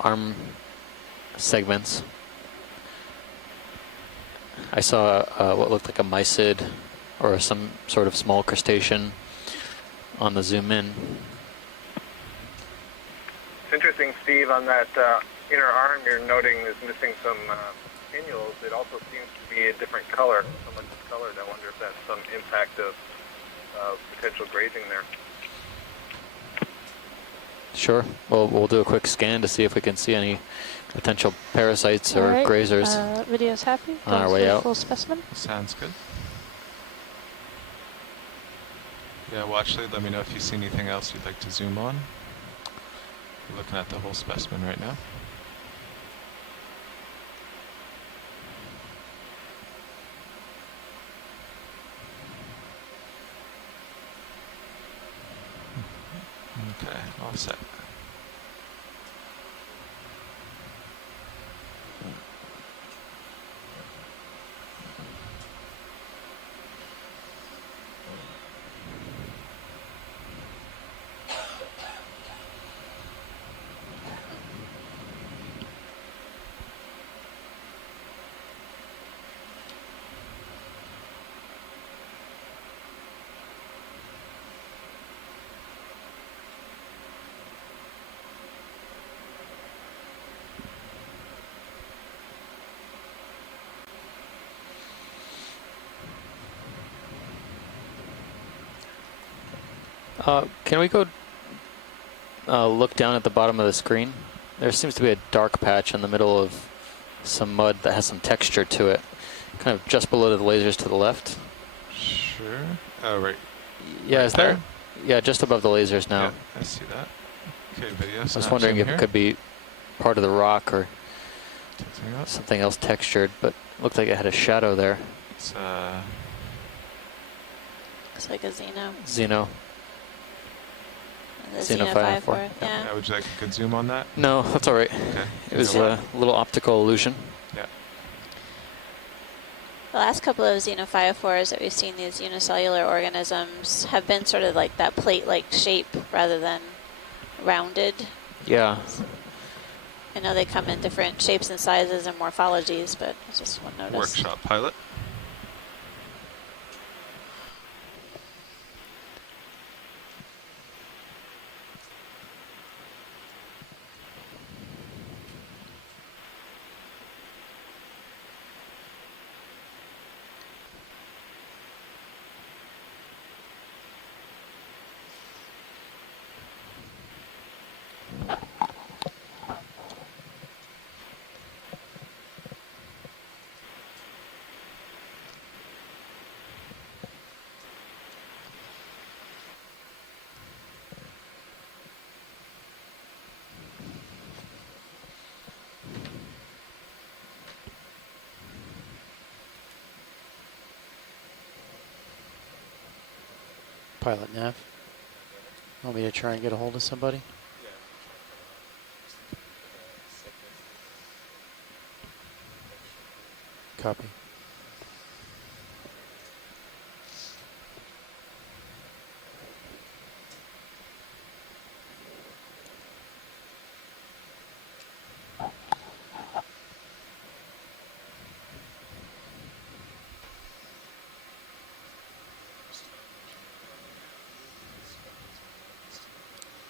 arm segments. I saw what looked like a mysid or some sort of small crustacean on the zoom in. It's interesting, Steve, on that inner arm you're noting is missing some pinnules. It also seems to be a different color, somewhat discolored. I wonder if that's some impact of potential grazing there. Sure. Well, we'll do a quick scan to see if we can see any potential parasites or Alright, grazers. Video's happy. On our Goes way to out. Full specimen. Sounds good. Yeah, Watchley, let me know if you see anything else you'd like to zoom on. We're looking at the whole specimen right now. Okay, all set. Can we go look down at the bottom of the screen? There seems to be a dark patch in the middle of some mud that has some texture to it, kind of just below the lasers to the left. Sure. Oh, right. Yeah, Right is there? there? Yeah, just above the lasers now. Yeah, I see that. Okay, video. I was snap wondering zoom if here. it could be part of the rock or Something else. something else textured, but looked like it had a shadow there. It's Looks like a Xeno. Xeno. The Xeno Xeno 504. 504. Yeah. would you like a good zoom on that? No, that's all right. Okay. It was a little optical illusion. Yeah. The last couple of Xeno 504s that we've seen, these unicellular organisms, have been sort of like that plate-like shape rather than rounded. Yeah. I know they come in different shapes and sizes and morphologies, but it's just one notice. Workshop pilot. Pilot nav. Want me to try and get a hold of somebody? Copy.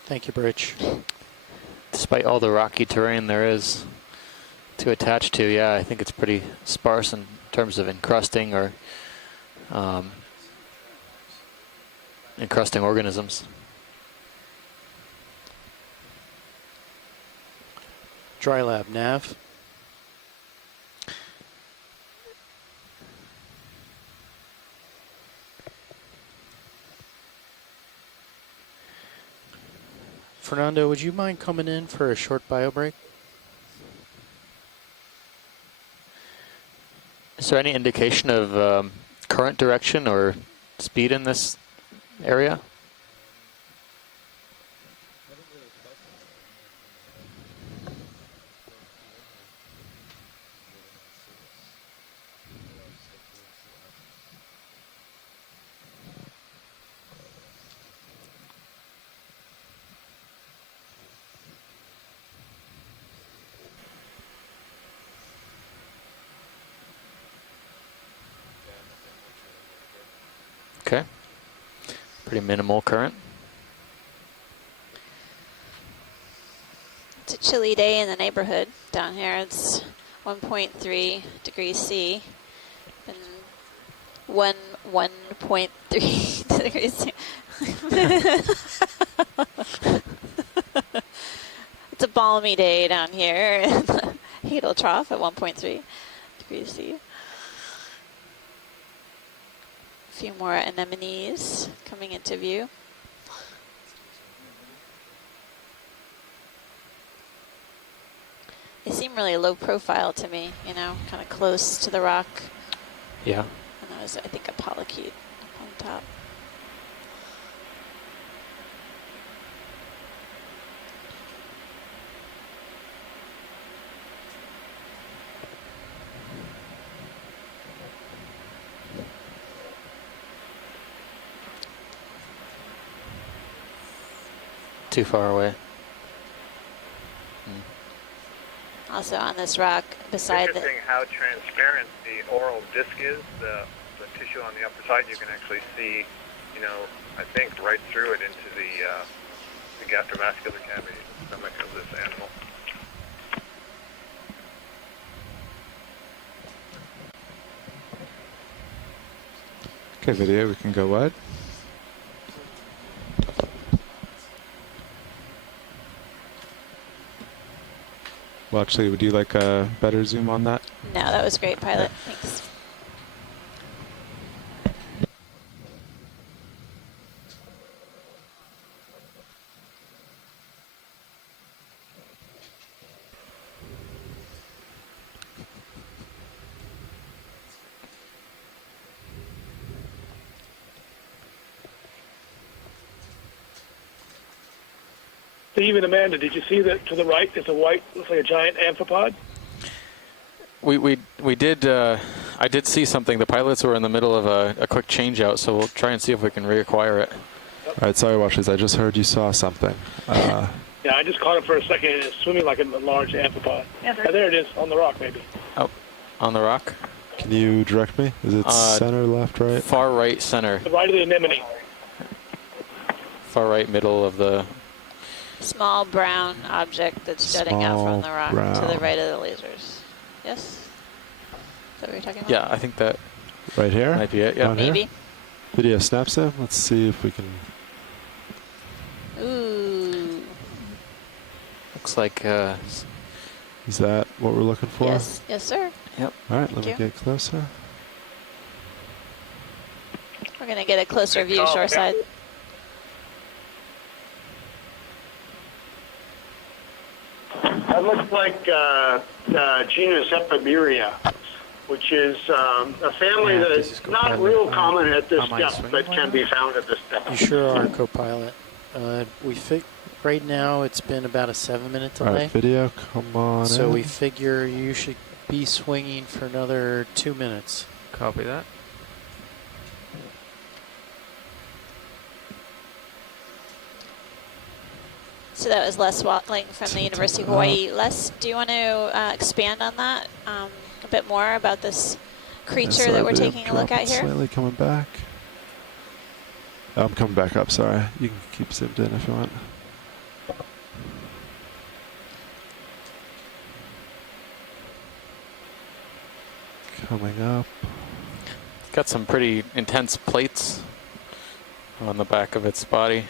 Thank you, Bridge. Despite all the rocky terrain there is to attach to, yeah, I think it's pretty sparse in terms of encrusting or encrusting organisms. Dry lab nav. Fernando, would you mind coming in for a short bio break? Is there any indication of current direction or speed in this area? Okay. Pretty minimal current. It's a chilly day in the neighborhood down here. It's 1.3 degrees C and 1.3 degrees C. It's a balmy day down here in the Hadal Trough at 1.3 degrees C. A few more anemones coming into view. They seem really low profile to me, you know, kind of close to the rock. Yeah. And that was, I think, a polychaete up on top. Too far away. Also on this rock beside the... Interesting how transparent the oral disc is, the tissue on the upper side. You can actually see, you know, I think right through it into the gastromuscular cavity, the stomach of this animal. Okay, video, we can go wide. Well, actually, would you like a better zoom on that? No, that was great, pilot. Thanks. Steve and Amanda, did you see that to the right is a white, looks like a giant amphipod? We did. I did see something. The pilots were in the middle of a quick change out, so we'll try and see if we can reacquire it. All right, sorry, watchers. I just heard you saw something. Yeah, I just caught it for a second, and it's swimming like a large amphipod. Yeah, there it is, on the rock, maybe. Oh, on the rock. Can you direct me? Is it center, left, right? Far right, center. The right of the anemone. Far right, middle of the... Small brown object that's jutting out from the rock to the right of the lasers. Yes? Is that what you're talking about? Yeah, I think that... Right here? Might be it, yeah. Maybe. Here? Video snaps in. Let's see if we can... Ooh. Looks like... Is that what we're looking for? Yes, yes, sir. Yep. All right, let me get closer. We're going to get a closer view, shore side. That looks like genus Epimeria, which is a family that's not real common at this depth, but can be found at this depth. You sure are, co-pilot. Right now it's been about a 7-minute delay. All right, video, come on So in. we figure you should be swinging for another 2 minutes. Copy that. So that was Les Watling from the University of Hawaii. Les, do you want to expand on that a bit more about this creature that we're taking a look at here? Slightly coming back. Oh, I'm coming back up, sorry. You can keep zoomed in if you want. Coming up. Got some pretty intense plates on the back of its body.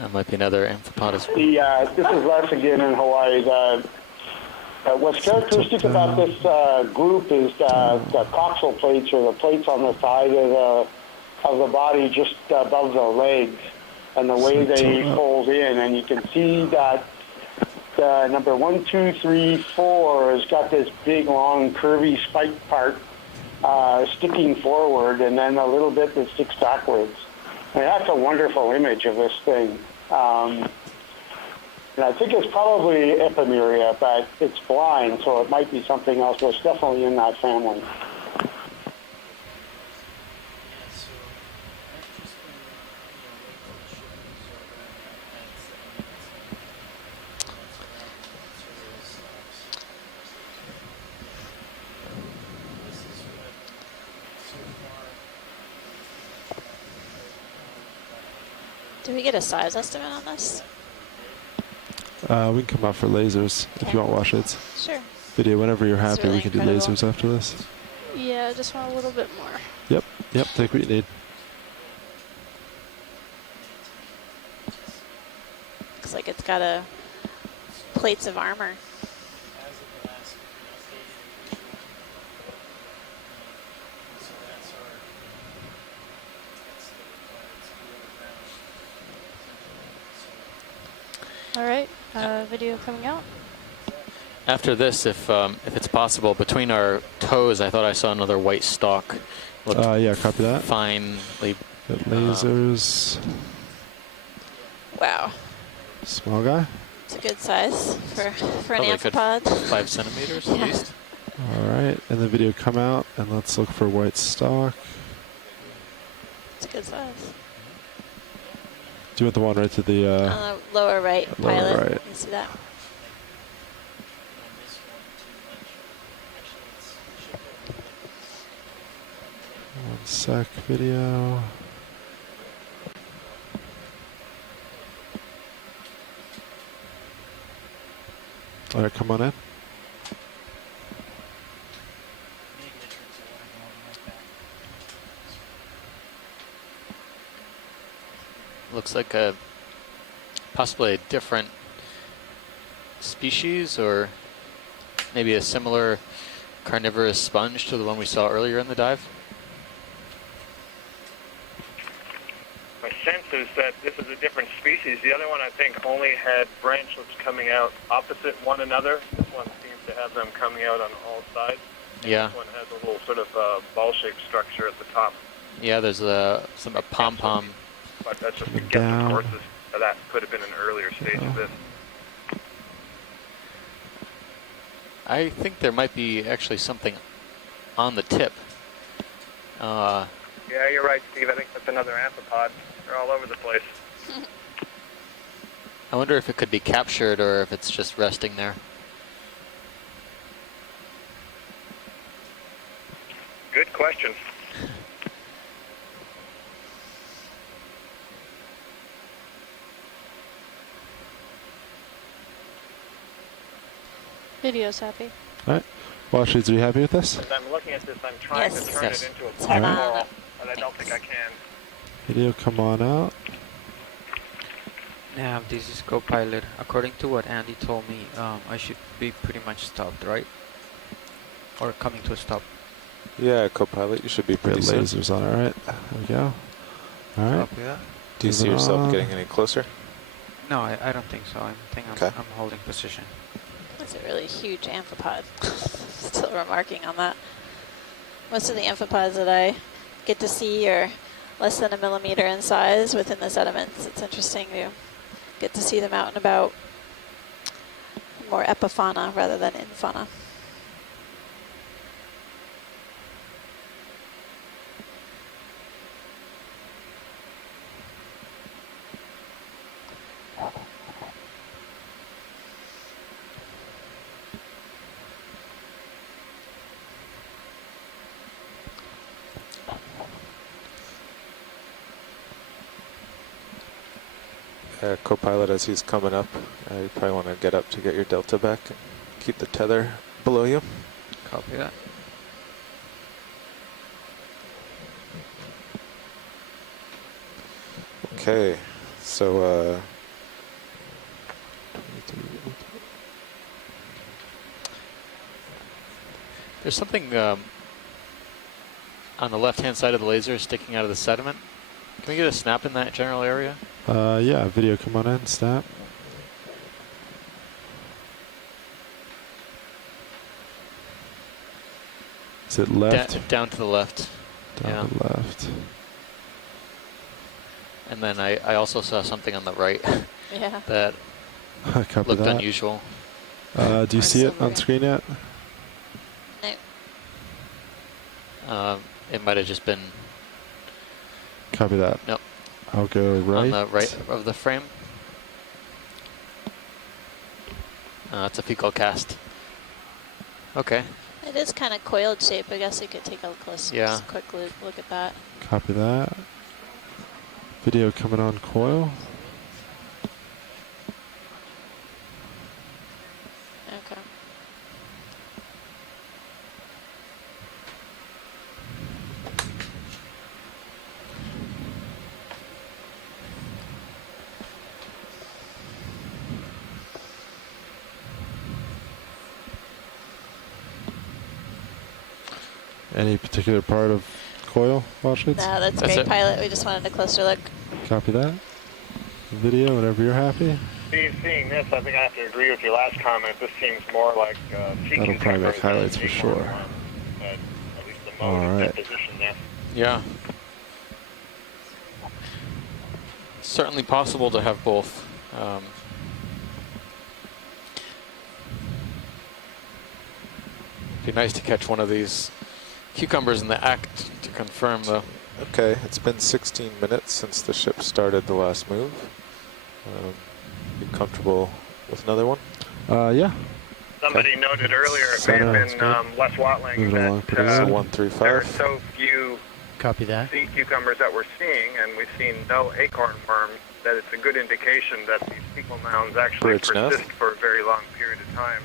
That might be another amphipod. This is Les again in Hawaii. What's characteristic about this group is the coxal plates, or the plates on the side of the body just above the legs, and the way they fold in. And you can see that number 1, 2, 3, 4 has got this big, long, curvy spike part sticking forward, and then a little bit that sticks backwards. I mean, that's a wonderful image of this thing. And I think it's probably Epimeria, but it's blind, so it might be something else, but it's definitely in that family. Do we get a size estimate on this? We can come out for lasers if you want washes. Sure. Video, whenever you're That's happy, really we can incredible. do lasers after this. Yeah, I just want a little bit more. Yep, take what you need. Looks like it's got plates of armor. All right, video coming out. After this, if it's possible, between our toes, I thought I saw another white stalk. Yeah, copy that. Finely. Get lasers. Wow. Small guy. It's a good size for an Probably a good amphipod. 5 centimeters at least. All right, and the video come out, and let's look for white stalk. It's a good size. Do you want the one right to the... On the lower right, lower pilot. right. You see that? One sec, video. All right, come on in. Looks like possibly a different species, or maybe a similar carnivorous sponge to the one we saw earlier in the dive. my sense is that this is a different species. The other one, I think, only had branchlets coming out opposite one another. This one seems to have them coming out on all sides. Yeah. This one has a little sort of ball-shaped structure at the top. Yeah, there's a pom-pom. But that's just a guess, of course. That could have been an earlier stage of this. I think there might be actually something on the tip. Yeah, you're right, Steve. I think that's another amphipod. They're all over the place. I wonder if it could be captured or if it's just resting there. Good question. Video's happy. All right. Wall Streets, are you happy with this? As I'm looking at this, I'm trying to turn it into a Turn black on. coral, but I don't think I can. Video, come on out. Yeah, this is Copilot. According to what Andy told me, I should be pretty much stopped, right? Or coming to a stop. Yeah, Copilot, you should be pretty Got soon. lasers on it, right? There we go. All right. Copy that. Do you see Moving yourself on. getting any closer? No, I don't think so. I think Okay. I'm holding position. That's a really huge amphipod. Still remarking on that. Most of the amphipods that I get to see are less than 1 millimeter in size within the sediments. It's interesting to get to see them out and about. More epifauna rather than infauna. Copilot, as he's coming up, you probably want to get up to get your delta back and keep the tether below you. Copy that. Okay, so There's something on the left-hand side of the laser sticking out of the sediment. Can we get a snap in that general area? Yeah, video, come on in, snap. Is it left? Down to the left. Down to the left. And then I also saw something on the right Yeah. that Copy looked that. unusual. Do you see it on screen yet? No. It might have just been Copy that. Nope. I'll go right. On the right of the frame. It's a fecal cast. Okay. It is kind of coiled shape. I guess you could take a close, Yeah. quick look at that. Copy that. Video coming on coil. Okay. Any particular part of coil, Washington? No, that's great, Pilot. We just wanted a closer look. Copy that. Video, whenever you're happy. Seeing this, I think I have to agree with your last comment. This seems more like sea That'll probably make highlights for sure. At least the All mode right. position there. Yeah. Certainly possible to have both. Be nice to catch one of these cucumbers in the act to confirm, though. Okay, it's been 16 minutes since the ship started the last move. You comfortable with another one? Yeah. Somebody noted earlier it may have been Les Watling Moving along that pretty there good. are 135. so few Copy that. sea cucumbers that we're seeing, and we've seen no acorn worms, that it's a good indication that these fecal mounds actually Bridge nest. persist for a very long period of time,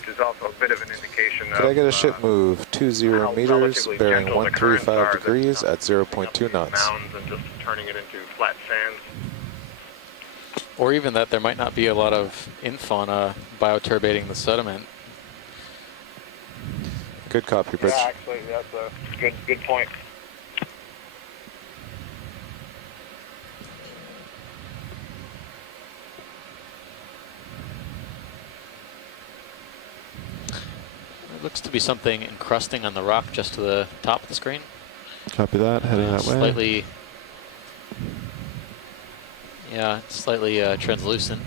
which is also a bit of an indication Could I of get a ship move 20 how meters, relatively bearing gentle the currents 135 are degrees at 0.2 knots? mounds and just turning it into flat sands. Or even that there might not be a lot of infauna bioturbating the sediment. Good copy, Bridge. Yeah, actually, that's a good point. It looks to be something encrusting on the rock just to the top of the screen. Copy that. Heading that way. Slightly, yeah, slightly translucent.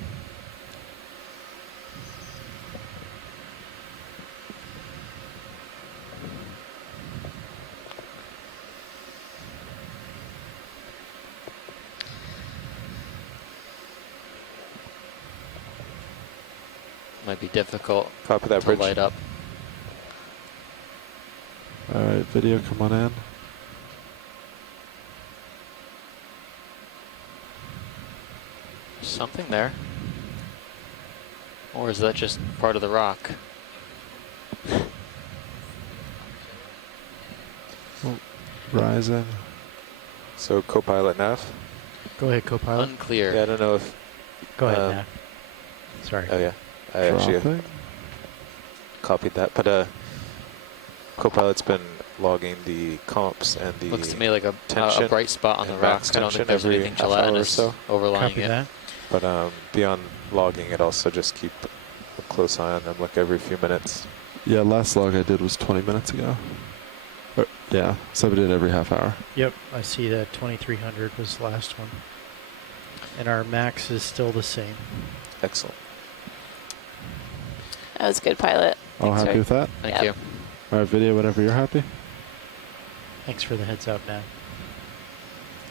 Might be difficult Copy that to bridge. light up. All right, video, come on in. Something there. Or is that just part of the rock? Oh, rising. So co-pilot nav. Go ahead, co-pilot. Unclear. Yeah, I don't know if. Go ahead, Nav. Sorry. Oh yeah, I actually copied that, but co-pilot's been logging the comps and the Looks to me like a tension bright spot on the and rock. max I don't tension think there's every anything half hour or gelatinous so. overlying Copy it. that. But beyond logging it, also just keep a close eye on them, like every few minutes. Yeah, last log I did was 20 minutes ago. Yeah, so we did every half hour. Yep, I see that 2300 was the last one. And our max is still the same. Excellent. That was good, pilot. All happy with that? Thank you. All right, video whenever you're happy. Thanks for the heads up, Nav.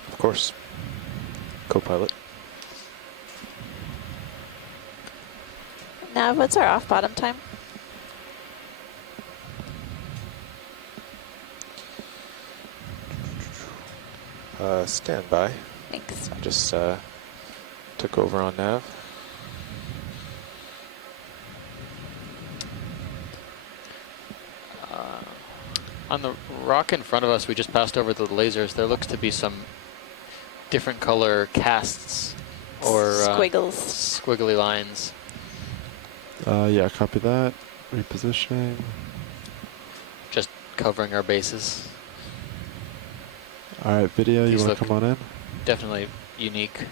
Of course. Co-pilot. Nav, what's our off bottom time? Stand by. Thanks. I just took over on nav. On the rock in front of us, we just passed over the lasers. There looks to be some different color casts or Squiggles. squiggly lines. Yeah, copy that. Repositioning. Just covering our bases. All right, video, you These want look to come on in? Definitely unique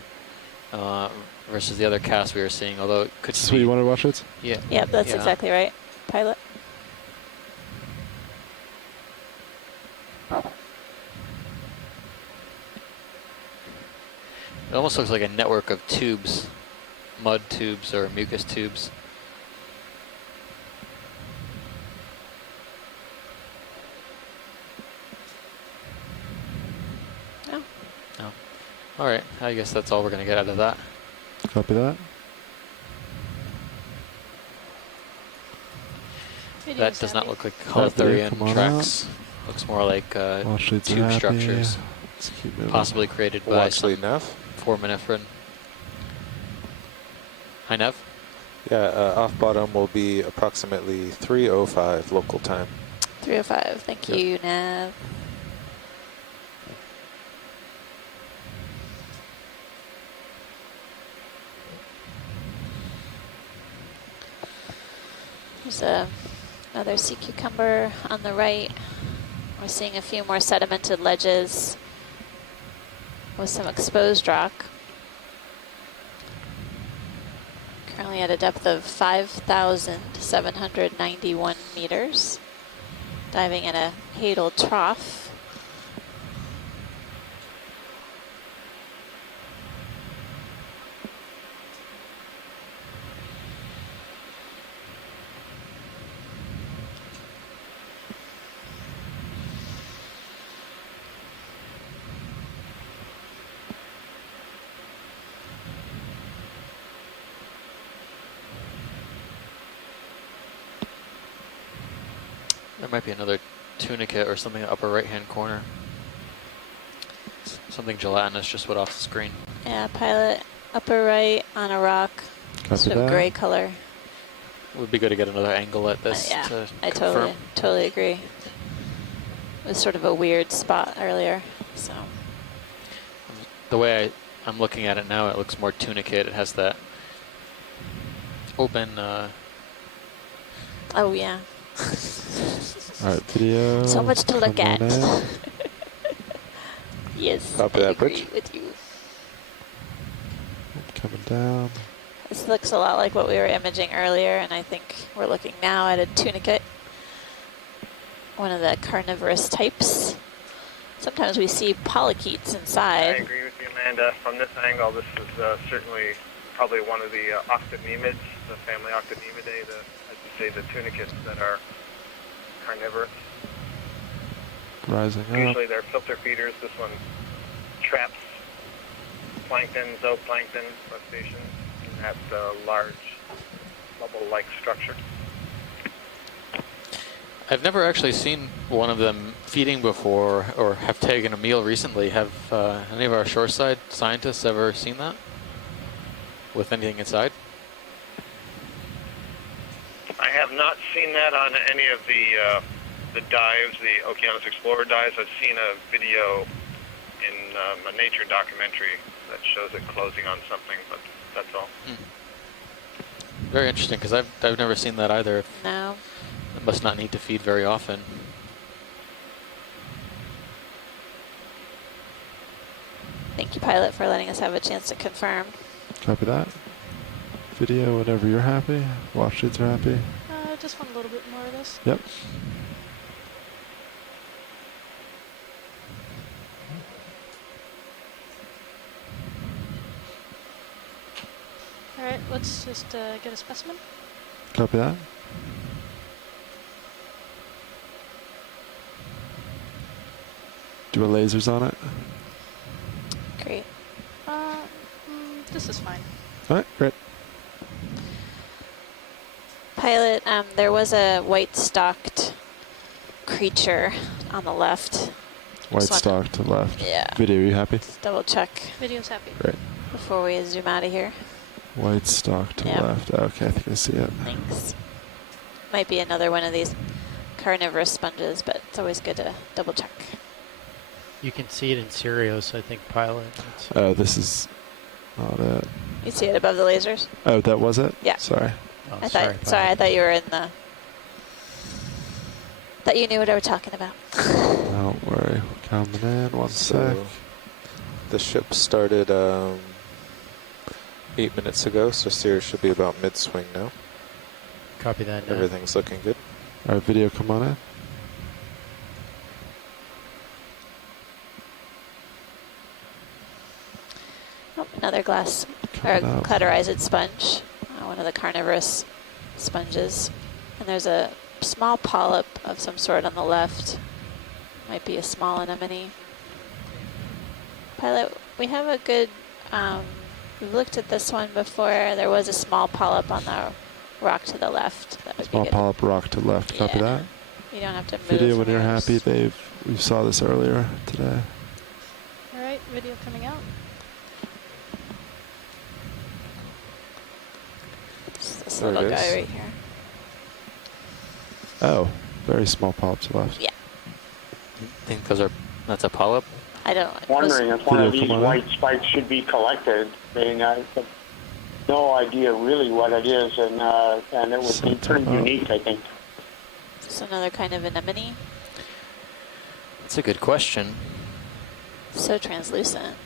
versus the other casts we were seeing, although it could Is this be. what you wanted to watch it? Yeah. Yep, that's Yeah. exactly right, pilot. It almost looks like a network of tubes, mud tubes or mucus tubes. Oh. Oh. All right, I guess that's all we're going to get out of that. Copy that. That does not look like Video, Holothurian come on tracks. Looks more like Watch leads tube happy. structures, Let's keep moving. possibly created by Watch some lead nav. foraminifera. Hi, Nev. Yeah, off bottom will be approximately 3:05 local time. 305. Thank you, Nav. There's another sea cucumber on the right. We're seeing a few more sedimented ledges with some exposed rock. Currently at a depth of 5,791 meters. Diving in a Hadal trough. There might be another tunicate or something in the upper right-hand corner. Something gelatinous just went off the screen. Yeah, pilot, upper right on a rock. Copy Sort of that. gray color. Would be good to get another angle at this Yeah, to I confirm. totally agree. It was sort of a weird spot earlier, so. The way I'm looking at it now, it looks more tunicate. It has that open. Oh yeah. All right, video. So much to look come at. on in. Yes, Copy I that agree bridge. with you. Coming down. This looks a lot like what we were imaging earlier, and I think we're looking now at a tunicate. one of the carnivorous types. Sometimes we see polychaetes inside. I agree with you, Amanda. From this angle, this is certainly probably one of the octonemids, the family Octonemidae, as you say, the tunicates that are carnivorous. Rising up. Usually they're filter feeders. This one traps plankton, zooplankton, crustaceans in that large bubble-like structure. I've never actually seen one of them feeding before or have taken a meal recently. Have any of our shoreside scientists ever seen that with anything inside? I have not seen that on any of the dives, the Okeanos Explorer dives. I've seen a video in a nature documentary that shows it closing on something, but that's all. Very interesting, because I've never seen that either. No. It must not need to feed very often. Thank you, pilot, for letting us have a chance to confirm. Copy that. Video whenever you're happy. Watch sheets are happy. Just want a little bit more of this. Yep. All right, let's just get a specimen. Copy that. Do a lasers on it. Great. This is fine. All right, great. Pilot, there was a white-stalked creature on the left. White stock to the left. Yeah. Video, you happy? Just double check Video's happy. Great. before we zoom out of here. White stock to Yep. left. Okay, I think I see it. Thanks. Might be another one of these carnivorous sponges, but it's always good to double check. You can see it in Sirius, I think, pilot. Oh, this is not it. You see it above the lasers? Oh, that was it? Yeah. Sorry. Oh, I thought you were in the... Thought you knew what I was talking about. Don't worry. Coming in. One sec. The ship started 8 minutes ago, so Sirius should be about mid-swing now. Copy that now. Everything's looking good. All right, video, come on in. Oh, another glass, or cauterized sponge, one of the carnivorous sponges. And there's a small polyp of some sort on the left. Might be a small anemone. Pilot, we have a good, we've looked at this one before. There was a small polyp on the rock to the left. That would Small be good. polyp rock to left. Copy that. You don't have to move. Video when you're yours. happy. We saw this earlier today. All right, video coming out. This There it little guy is. right here. Oh, very small polyp to left. Yeah. Think that's a polyp? I don't. Wondering if one of Video, these come on white spikes should be collected. I mean, I have no idea really what it is, and it would be pretty unique, I think. Just another kind of anemone. That's a good question. So translucent.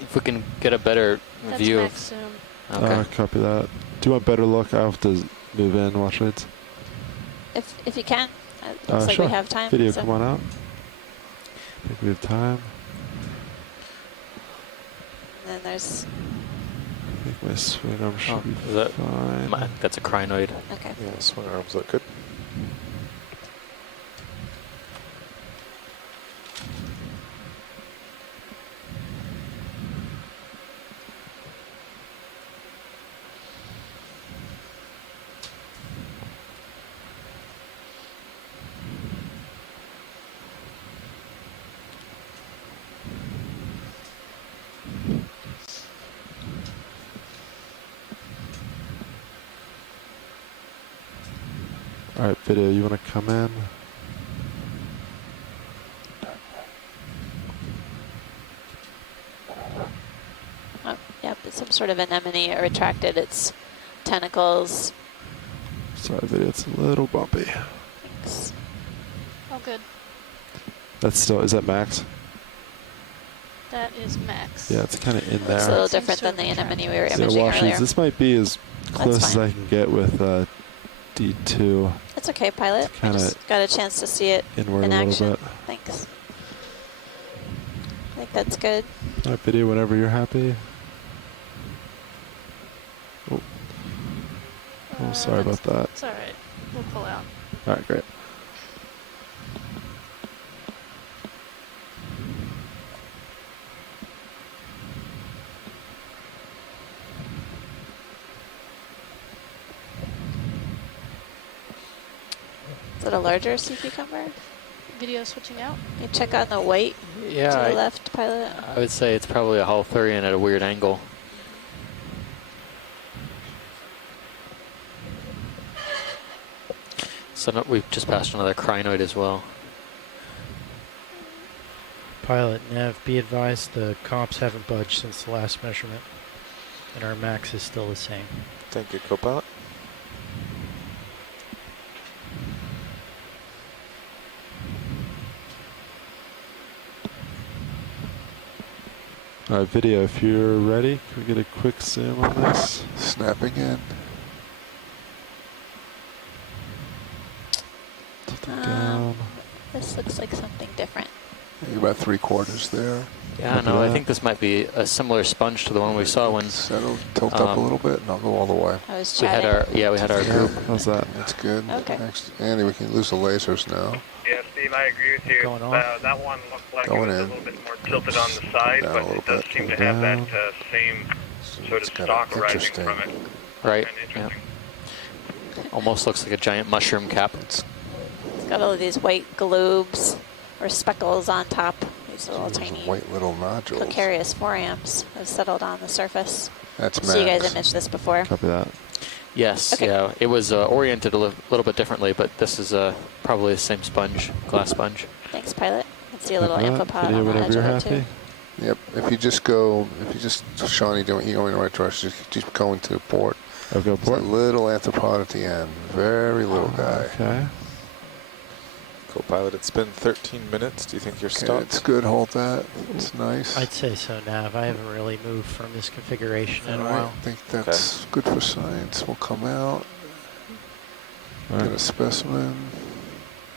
If we can get a better That's view max of... zoom. Okay. Copy that. Do you want better look? I'll have to move in, watch lights. If you can. It looks like Sure. we have time. Video, so. come on out. I think we have time. And then there's... I think my swing arm should be Is that fine. that's a crinoid. Okay. Yeah, swing arms look good. All right, video, you want to come in? Oh, yep, it's some sort of anemone. It retracted its tentacles. Sorry, video, it's a little bumpy. Thanks. Oh, good. That's still, is that max? That is max. Yeah, it's kind of in there. It's a little different than the anemone we were Yeah, imaging watch earlier. these. This might be as close as fine. I can get with D2. It's okay, pilot. I Kinda just got a chance to see it inward in a little action. bit. Thanks. I think that's good. All right, video whenever you're happy. Oh, sorry about that. It's alright. We'll pull out. All right, great. Is it a larger sea cucumber? Video switching out. You check on the white Yeah, to the I- left, pilot. I would say it's probably a Halthurian at a weird angle. So we've just passed another crinoid as well. Pilot, Nav, be advised the comps haven't budged since the last measurement, and our max is still the same. Thank you, co-pilot. All right, video, if you're ready, can we get a quick zoom on this? Snapping in. Down. This looks like something different. You're about 3/4 there. Yeah, no, I think this might be a similar sponge to the one we saw when. Settle, tilt up a little bit, and I'll go all the way. I was We had our chatting. we had our group. How's that? That's good. Okay. Next, Andy, we can lose the lasers now. Yeah, Steve, I agree with you. Going on? That one looked like Going it was in. a little bit more tilted on the side, Down a but little it does bit. seem to have Down. that same sort of It's kinda stalk rising interesting. from it. Right. And Yeah. interesting. Almost looks like a giant mushroom cap. It's got all of these white globes or speckles on top. These little Those tiny white little nodules. calcareous forams have settled on the surface. That's So you guys max. imaged this before. Copy that. Yes, Okay. yeah. It was oriented a little bit differently, but this is probably the same sponge, glass sponge. Thanks, pilot. Let's see a little Copy that. amphipod Video on the whenever edge you're of it happy. too. Yep. If you just, Sean, you're going in the right direction. Just keep going to port. I'll go It's a port. little anthropod at the end. Very little guy. Okay. Co-pilot, it's been 13 minutes. Do you think you're Okay, stopped? it's good. Hold that. It's nice. I'd say so, Nav. I haven't really moved from this configuration in a Alright, while. I think that's good for science. We'll come out. All Get right. a specimen.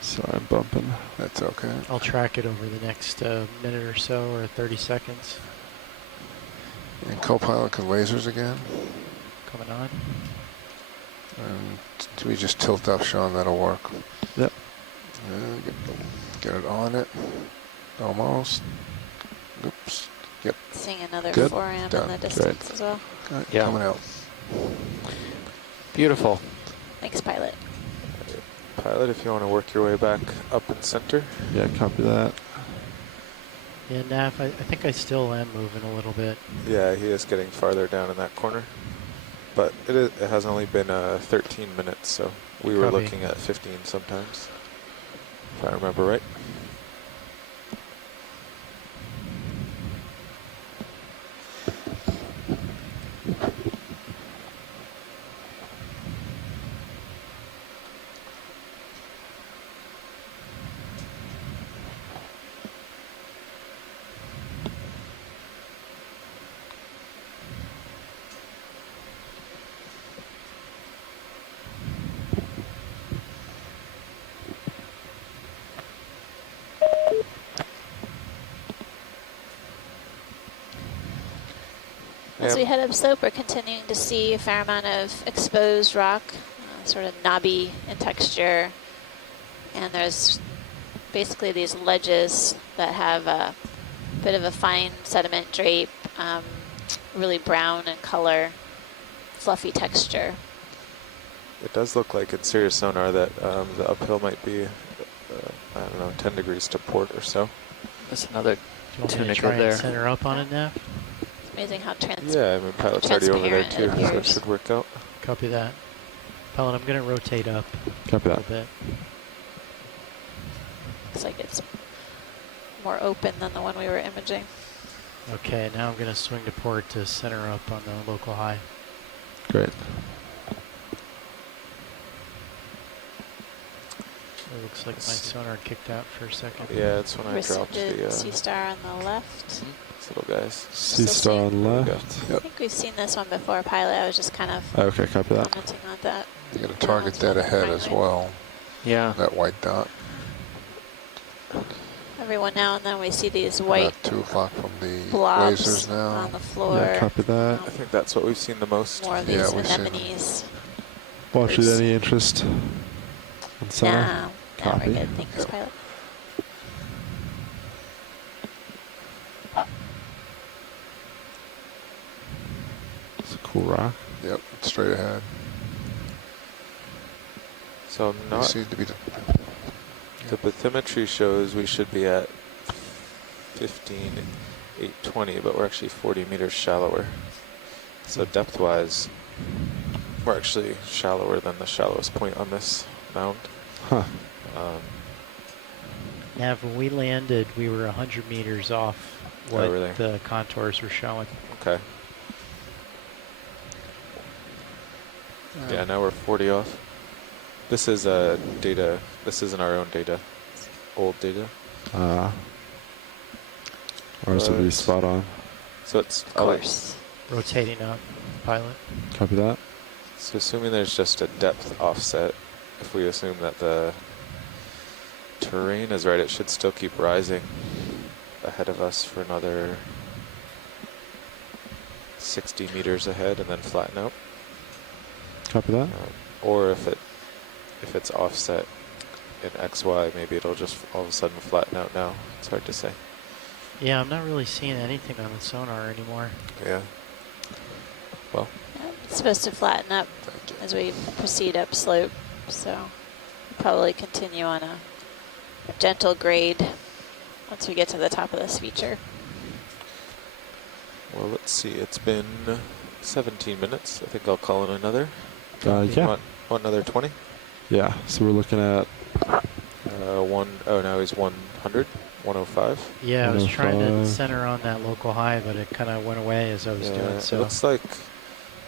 Sorry, I'm bumping. That's okay. I'll track it over the next minute or so, or 30 seconds. And co-pilot can lasers again. Coming on. And do we just tilt up, Sean? That'll work. Yep. Get it on it. Almost. Oops. Yep. Seeing another Good. foram Done. in the distance as well. Right, Yeah. Coming out. Beautiful. Thanks, pilot. Pilot, if you want to work your way back up and center. Yeah, copy that. Yeah, Nav, I think I still am moving a little bit. Yeah, he is getting farther down in that corner. But it has only been 13 minutes, so we were Copy. looking at 15 sometimes, if I remember right. As we head upslope, we're continuing to see a fair amount of exposed rock, sort of knobby in texture. And there's basically these ledges that have a bit of a fine sediment drape, really brown in color, fluffy texture. It does look like in Sirius sonar that the uphill might be, I don't know, 10 degrees to port or so. There's another Do you want me to tunic try over there. and center up on it, Nav? It's amazing how Yeah, I mean, pilot's already over there too, transparent it so it appears. should work out. Copy that. Pilot, I'm going to rotate up Copy a that. little bit. Looks like it's more open than the one we were imaging. Okay, now I'm going to swing to port to center up on the local high. Great. It looks like my sonar kicked out for a second. Yeah, it's when I dropped Rescinded the sea star on the left. these little guys. Sea Star on seeing- left. I think we've seen this one before, pilot. I was just kind of Okay, copy that. commenting on that. You got to target that ahead as well. Yeah. That white dot. Every now and then we see these white About 2 o'clock from the blobs lasers now. on the floor. Yeah, copy that. I think that's what we've seen the most. More of these anemones. Watch with any interest on center? No, Copy. we're good. Thanks, pilot. It's a cool rock. Yep, straight ahead. So I'm You not. seem to be The bathymetry shows we should be at 15,820, but we're actually 40 meters shallower. So depth-wise, we're actually shallower than the shallowest point on this mound. Huh. Nav, when we landed, we were 100 meters off what really? the contours were showing. Okay. Yeah, now we're 40 off. This is data. This isn't our own data. It's old data. Ours would be spot on. So it's Of course. Rotating up, pilot. Copy that. So assuming there's just a depth offset, if we assume that the terrain is right, it should still keep rising ahead of us for another 60 meters ahead and then flatten out. Copy that. Or if it's offset in XY, maybe it'll just all of a sudden flatten out now. It's hard to say. Yeah, I'm not really seeing anything on the sonar anymore. Yeah. Well. Yeah, it's supposed to flatten up as we proceed up slope, so probably continue on a gentle grade once we get to the top of this feature. Well, let's see. It's been 17 minutes. I think I'll call in another. Yeah. Want another 20? Yeah. So we're looking at now he's 100, 105. Yeah, I was trying to 105. center on that local high, but it kind of went away as I was doing so. It looks like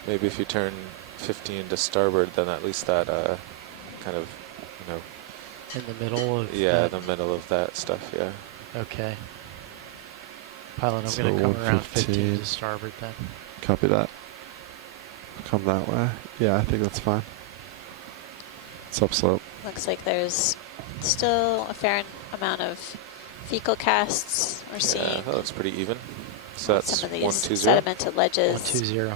maybe if you turn 15 to starboard, then at least that kind of, in the middle of the middle of that stuff. Yeah. Okay. Pilot, I'm So going to come around 15 115. to starboard then. Copy that. Come that way. Yeah, I think that's fine. It's upslope. Looks like there's still a fair amount of fecal casts we're seeing. Yeah, that looks pretty even. So that's some of these 120. sedimented ledges. 120.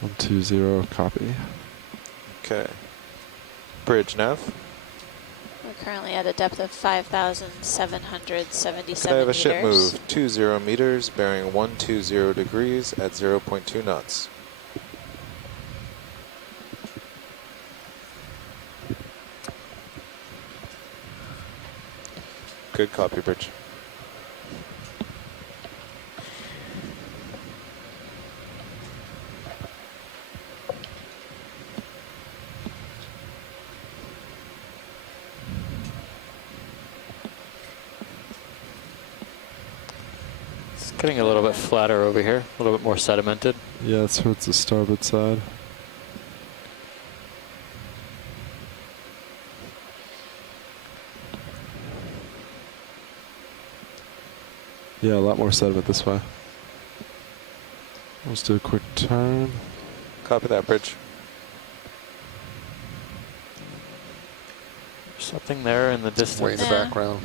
120. Copy. Okay. Bridge nav. We're currently at a depth of 5,777 Could I have a meters. ship move 20 meters, bearing 120 degrees at 0.2 knots? Good copy, Bridge. It's getting a little bit flatter over here, a little bit more sedimented. Yeah, it's towards the starboard side. Yeah, a lot more sediment this way. Let's do a quick turn. Copy that, Bridge. Something there in the distance. way in the background.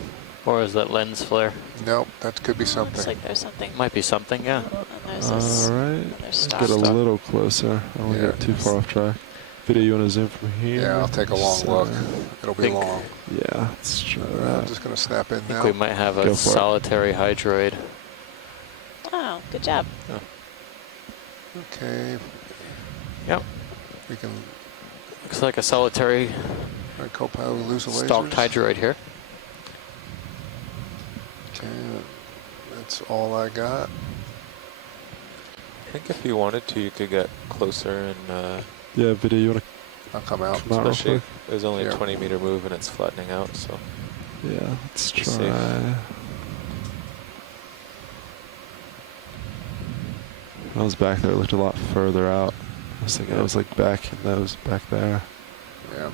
Or is that lens flare? Nope, that could be something. Looks like there's something. Might be something, yeah. And there's this All right. other stop. Get a little closer. I don't want to Yeah. get too far off track. Video, you want to zoom from here? Yeah, I'll take a long look. It'll be long. Yeah, let's try I'm that. just going to snap in I think now. we might have Go a for it. solitary hydroid. Oh, good job. Okay. Yep. We can. Looks like a solitary All right, co-pilot, we lose the lasers. stalked hydroid here. Okay, that's all I got. I think if you wanted to, you could get closer and Yeah, video, you want I'll come out. to come out real especially quick? there's only Yeah. a 20-meter move and it's flattening out, so Yeah, let's Be try. safe. When I was back there, it looked a lot further out. I was thinking I was like back in those back there. Yeah.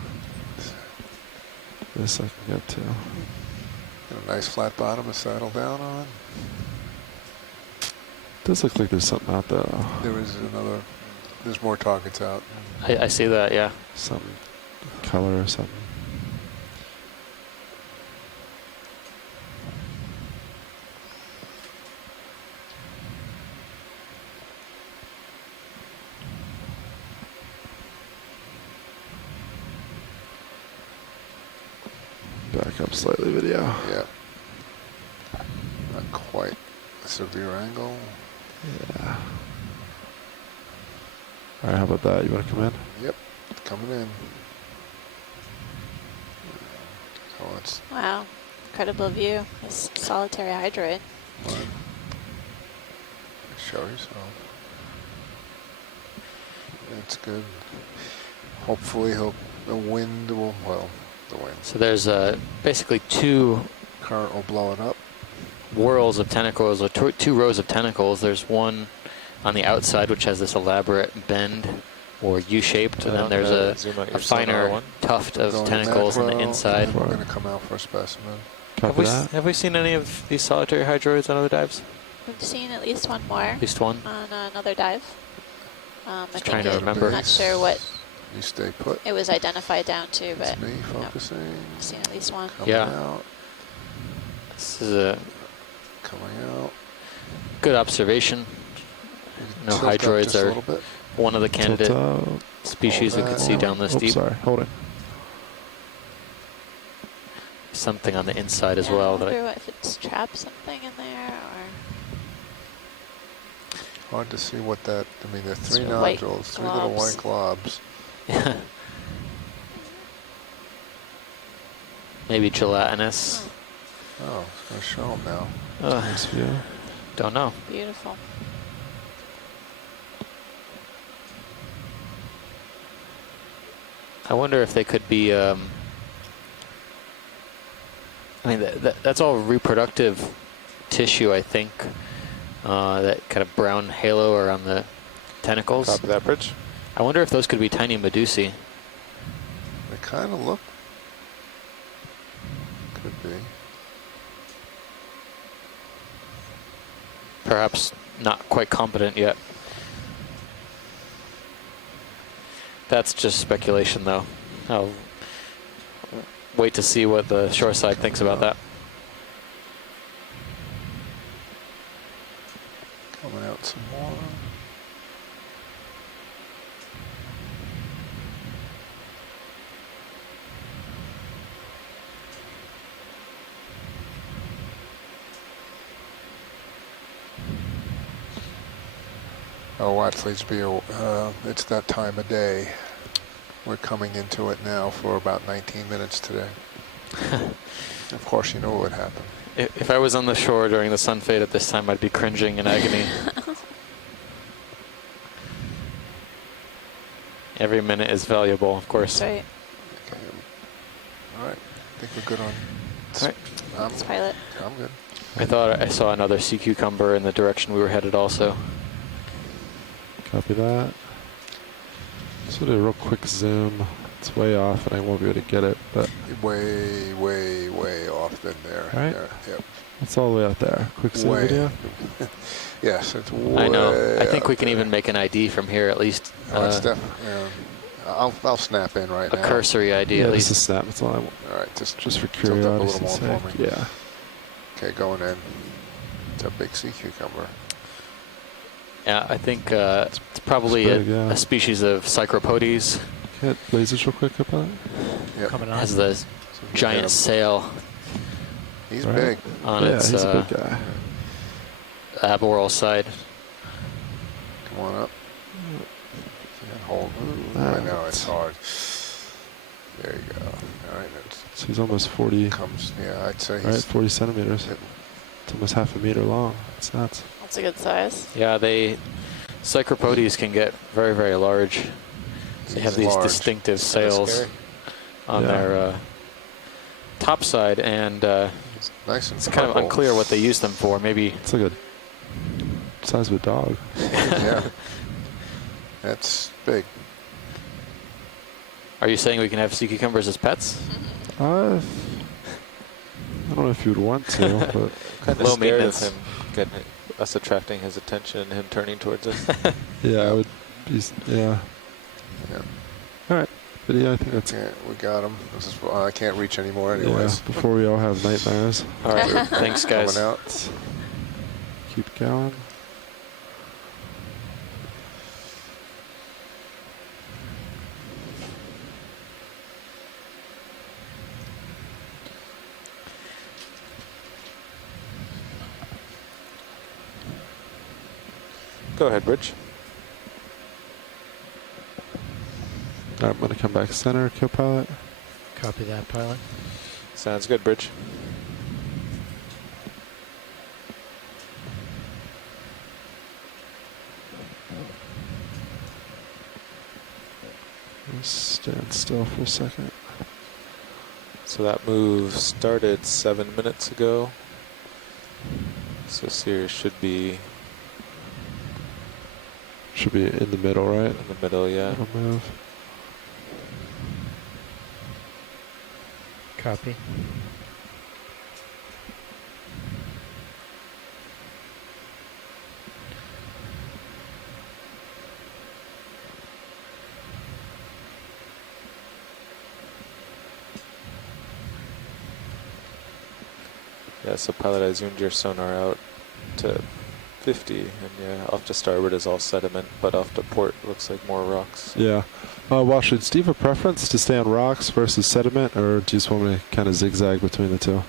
This I can get to. Got a nice flat bottom to saddle down on. Does look like there's something out there. There is another There's more targets out. I see that, yeah. Some color or something. Back up slightly, video. Yeah. Not quite a severe angle. Yeah. All right, how about that? You want to come in? Yep, coming in. So it's Wow, incredible view. This solitary hydroid. one. Show yourself. It's good. Hopefully, the wind will, well, the wind. So there's basically two current will blow it up. Whorls of tentacles, or two rows of tentacles. There's one on the outside which has this elaborate bend or U-shaped, and then there's a finer tuft of tentacles on the inside. We're going to come out for a specimen. Have we seen any of these solitary hydroids on other dives? We've seen at least one more. At least one? On another dive. I Just trying to remember. I'm not sure what you stay put. It was identified down to, but it's me focusing. I've seen at least one. Coming out. This is a coming out. Good observation. No, hydroids are one of the candidate species we could see down this deep. Sorry, hold it. Something on the inside as well. I wonder if it's trapped something in there, or hard to see what that. I mean, they're three nodules, three little white globs. Yeah. Maybe gelatinous. Oh, it's going to show them now. Nice view. Don't know. Beautiful. I wonder if they could be. I mean, that's all reproductive tissue, I think. That kind of brown halo around the tentacles. Top of that bridge. I wonder if those could be tiny medusae. They kind of look. Could be. Perhaps not quite competent yet. That's just speculation, though. I'll wait to see what the shore side thinks about that. Coming out some more. Oh, athletes it's that time of day. We're coming into it now for about 19 minutes today. Of course, you know what would happen. If I was on the shore during the sun fade at this time, I'd be cringing in agony. Every minute is valuable, of course. That's right. Okay. All right. I think we're good on. All right. Let's pilot. I'm good. I thought I saw another sea cucumber in the direction we were headed also. Copy that. Just do a real quick zoom. It's way off, and I won't be able to get it, but way, way, way off than there. All right. There. Yep. It's all the way out there. Quick zoom video. Yes, it's way. I know. I think we can even make an ID from here, at least. It's definitely. I'll snap in right now. A cursory ID, at least. Just a snap. That's all I want. All right, just for tilt up a little curiosity's more sake. for me. Yeah. Okay, going in. It's a big sea cucumber. Yeah, I think it's probably a species of Psychropodes. Hit lasers real quick up on it. Yep. Coming on. Has the giant sail. He's big. On its he's a big guy. aboral side. Come on up. Hold. I know it's hard. There you go. All right. So he's almost 40. Yeah, I'd say he's. Right, 40 centimeters. It's almost half a meter long. It's nuts. That's a good size. Yeah, Psychropodes can get very, very large. They have these distinctive sails on their top side, and nice and it's kind of unclear what they use them for. Maybe it's like a size of a dog. Yeah, that's big. Are you saying we can have sea cucumbers as pets? I don't know if you'd want to, but kind of low scared of maintenance. him us attracting his attention and him turning towards us. Yeah, I would Yeah. Yeah. All right. But yeah, I think that's. Yeah, we got him. This is, I can't reach anymore, anyways. Yeah, before we all have nightmares. All right. Thanks, guys. Coming out. Keep going. Go ahead, Bridge. All right, I'm going to come back center, co-pilot. Copy that, pilot. Sounds good, Bridge. Stand still for a second. So that move started 7 minutes ago. So Sirius should be in the middle, right? in the middle, yeah. Middle move. Copy. Yeah, so pilot, I zoomed your sonar out to 50, and yeah, off to starboard is all sediment, but off to port looks like more rocks. Yeah. Washington, do you have a preference to stay on rocks versus sediment, or do you just want me to kind of zigzag between the two?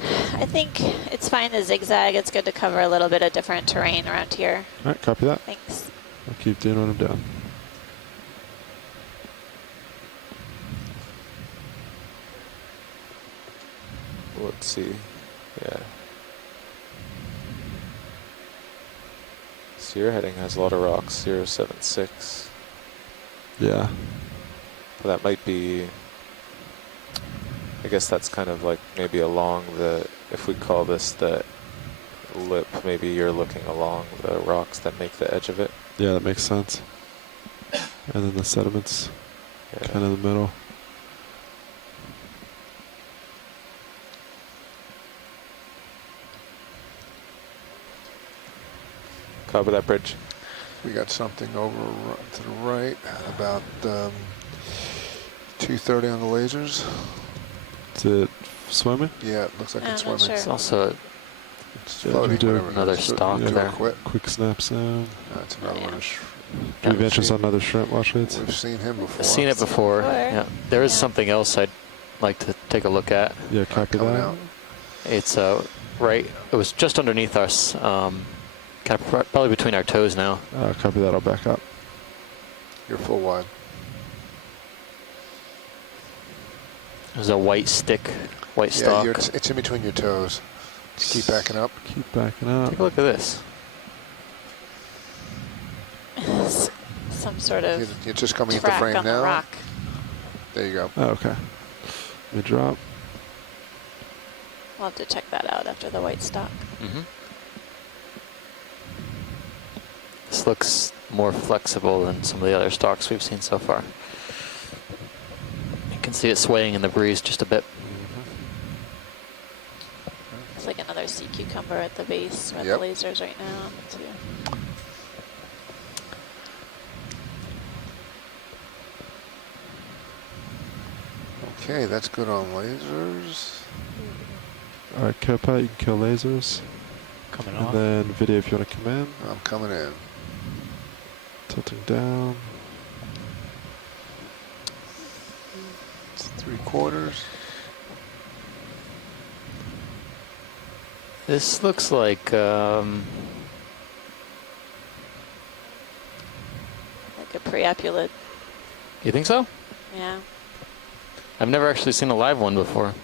I think it's fine to zigzag. It's good to cover a little bit of different terrain around here. All right, copy that. Thanks. I'll keep doing what I'm doing. Let's see. Yeah. So your heading has a lot of rocks, 076. Yeah. But that might be, I guess that's kind of like maybe along the, if we call this the lip, maybe you're looking along the rocks that make the edge of it. Yeah, that makes sense. And then the sediments kind of in the middle. Cover that bridge. We got something over to the right, about 230 on the lasers. Is it swimming? Yeah, it looks like it's not swimming. sure. It's also It's floating, do whatever it another is. stock Do it there. Quick snap sound. That's another one. Do you have interest on another shrimp watch leads? We've seen him before. I've seen it before. Yeah. There is something else I'd like to take a look at. Yeah, copy coming that. out. It's right. It was just underneath us, kind of probably between our toes now. Copy that. I'll back up. You're full wide. There's a white stick, white Yeah, stalk. it's in between your toes. Just keep backing up. Keep backing up. Take a look at this. Some sort of You're just coming into track frame on now. the rock. There you go. Oh, okay. Let me drop. We'll have to check that out after the white stock. Mm-hmm. This looks more flexible than some of the other stalks we've seen so far. You can see it swaying in the breeze just a bit. It's like another sea cucumber at the base with the lasers right now, too. Okay, that's good on lasers. All right, co-pilot, you can kill lasers. Coming and off. then video if you want to come in. I'm coming in. Tilting down. It's 3/4. This looks like Like a preapulid. you think so? Yeah. I've never actually seen a live one before.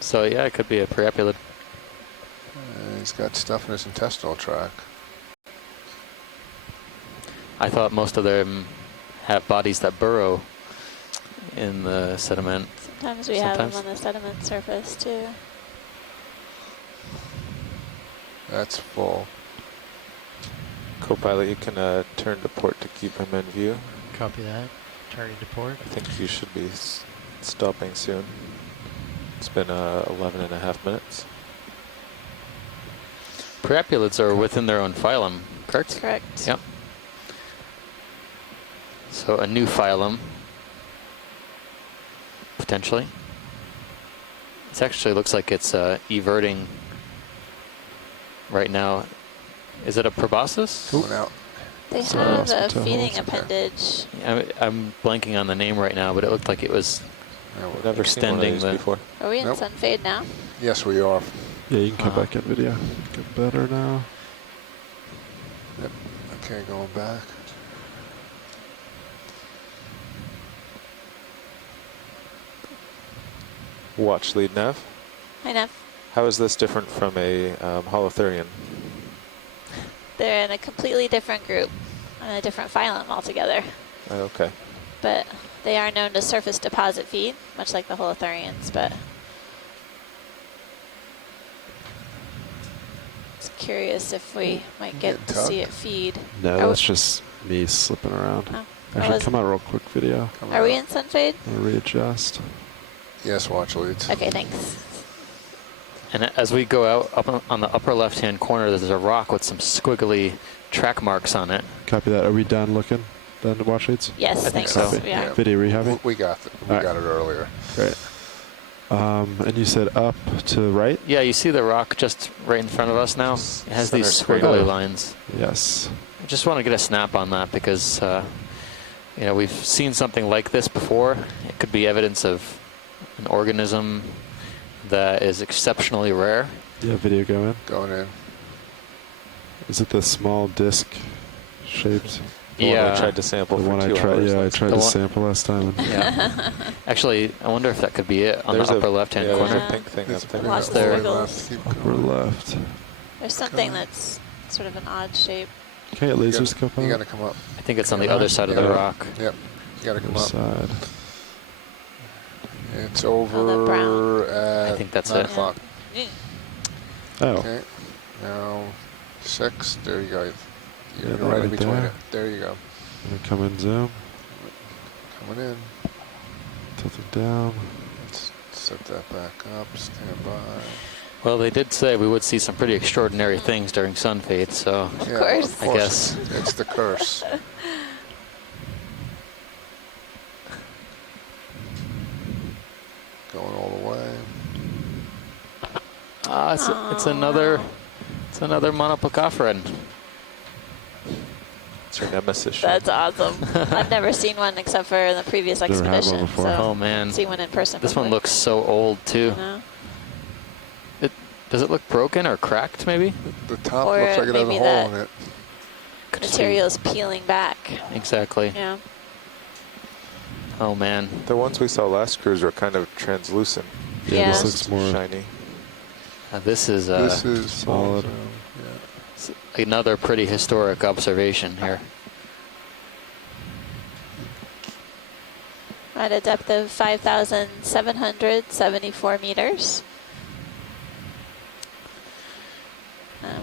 So yeah, it could be a preapulid. He's got stuff in his intestinal tract. I thought most of them have bodies that burrow in the sediment. Sometimes we have them on the sediment surface, too. That's full. Co-pilot, you can turn to port to keep him in view. Copy that. Turning to port. I think you should be stopping soon. It's been 11.5 minutes. Preapulids are within their own phylum, correct? correct? Correct. Yep. So a new phylum, potentially. It actually looks like it's everting right now. Is it a proboscis? Going out. They have a feeding appendage. I'm blanking on the name right now, but it looked like it was Never seen one of extending these the. before. Are we in Nope. sun fade now? Yes, we are. Yeah, you can come back in video. Get better now. Yep. Okay, going back. Watch lead nav. Hi, Nev. How is this different from a holothurian? They're in a completely different group, on a different phylum altogether. Okay. But they are known to surface deposit feed, much like the holothurians, but it's curious if we might get to see it feed. No, that's just me slipping around. Oh. Actually, come out real quick video. Are we in sun fade? I'll readjust. Yes, watch leads. Okay, thanks. And as we go out up on the upper left-hand corner, there's a rock with some squiggly track marks on it. Copy that. Are we done looking? Done to watch leads? Yes, I think thanks. so. We are. Video rehabbing? We got it. We got it earlier. Great. And you said up to right? Yeah, you see the rock just right in front of us now? It has these Center squiggly square. lines. Yes. I just want to get a snap on that because, you know, we've seen something like this before. It could be evidence of an organism that is exceptionally rare. Yeah, video go in. Going in. Is it the small disc shaped? The one I tried to sample. The one I tried. Yeah, I tried to sample last time. Yeah. Actually, I wonder if that could be it on There's the upper left-hand corner. There's a pink thing up there. Watch the there. squiggles. Upper left. There's something that's sort of an odd shape. Okay, laserscope You out. got to come up. I think it's on the other side of the rock. Yep. You got to come Other up. side. It's over at I think that's 9 it. o'clock. Oh. Okay. Now 6. There you go. You're Yeah, right in right between there. it. There you go. Gonna come in zoom. Coming in. Tilt it down. Let's set that back up. Stand by. Well, they did say we would see some pretty extraordinary things during sun fade, so Of course. I guess. It's the curse. Going all the way. It's another monoplecophoran. It's your nemesis. That's awesome. I've never seen one except for in the previous Never had one expedition. before. So Oh man, see one in person. this one hopefully. looks so old too. No. Does it look broken or cracked maybe? The top Or looks like it has a maybe hole that- in it. Material's peeling back. Exactly. Yeah. Oh man. The ones we saw last cruise were kind of translucent. Yeah. This looks more This shiny. is This is solid. Yeah. another pretty historic observation here. At a depth of 5,774 meters.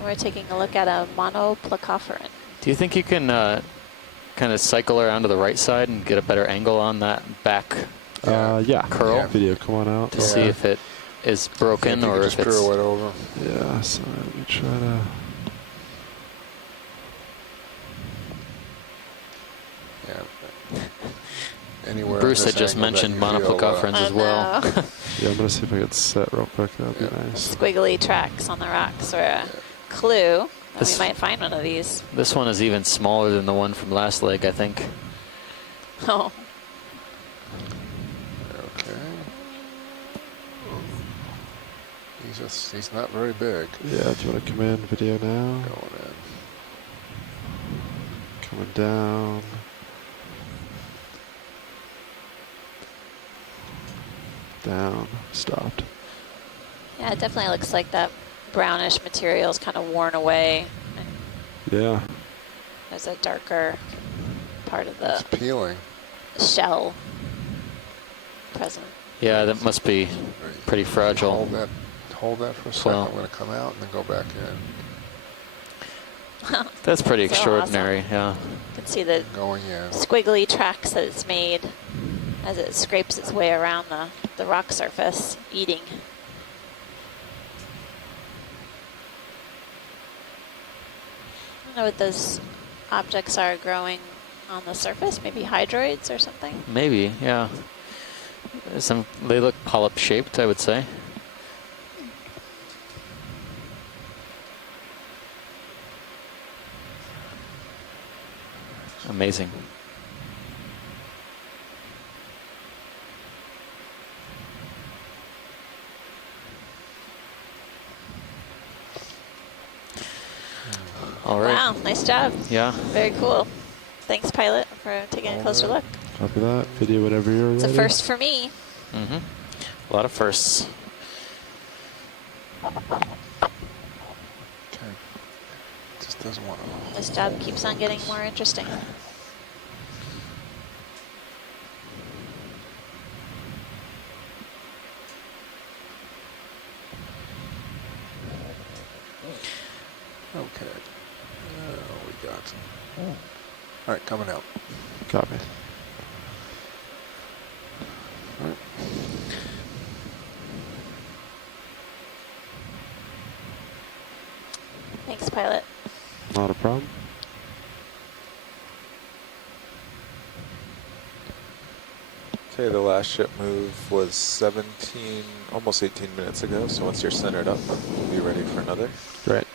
We're taking a look at a monoplecophoran. Do you think you can kind of cycle around to the right side and get a better angle on that back Yeah. curl Yeah. Video, come on out. to see if it is broken If you or could if just it's drill it over. Yeah, so let me try to... Yeah. Anywhere. Bruce in had this just angle that mentioned you feel, monoplecopherans as well. know. Yeah, I'm gonna see if I can set real quick. That'd be nice. Squiggly tracks on the rocks are a clue that This- we might find one of these. This one is even smaller than the one from last leg, I think. Oh, Okay. He's not very big. Yeah, do you want to come in? Video now. Going in. Coming down. Down. Stopped. yeah, it definitely looks like that brownish material is kind of worn away. And Yeah. there's a darker part of the It's peeling. shell present. Yeah, that must be pretty fragile. Hold that for a second. Well. I'm going to come out and then go back in. That's pretty So extraordinary, yeah. You can see the Going in. squiggly tracks that it's made as it scrapes its way around the rock surface, eating. don't know what those objects are growing on the surface. Maybe hydroids or something. Maybe, yeah. They look polyp shaped, I would say. Amazing. All right. Wow, nice job. Yeah. Very cool. Thanks, pilot, for taking a closer look. Copy that. Video whatever you're It's ready. a first for me. Mm-hmm. A lot of firsts. Okay. Just doesn't want to. This job keeps on getting more interesting. Okay. We got some. All right, coming out. Copy. All right. Thanks, pilot. Not a problem. Okay, the last ship move was 17, almost 18 minutes ago. So once you're centered up, we'll be ready for another. Great.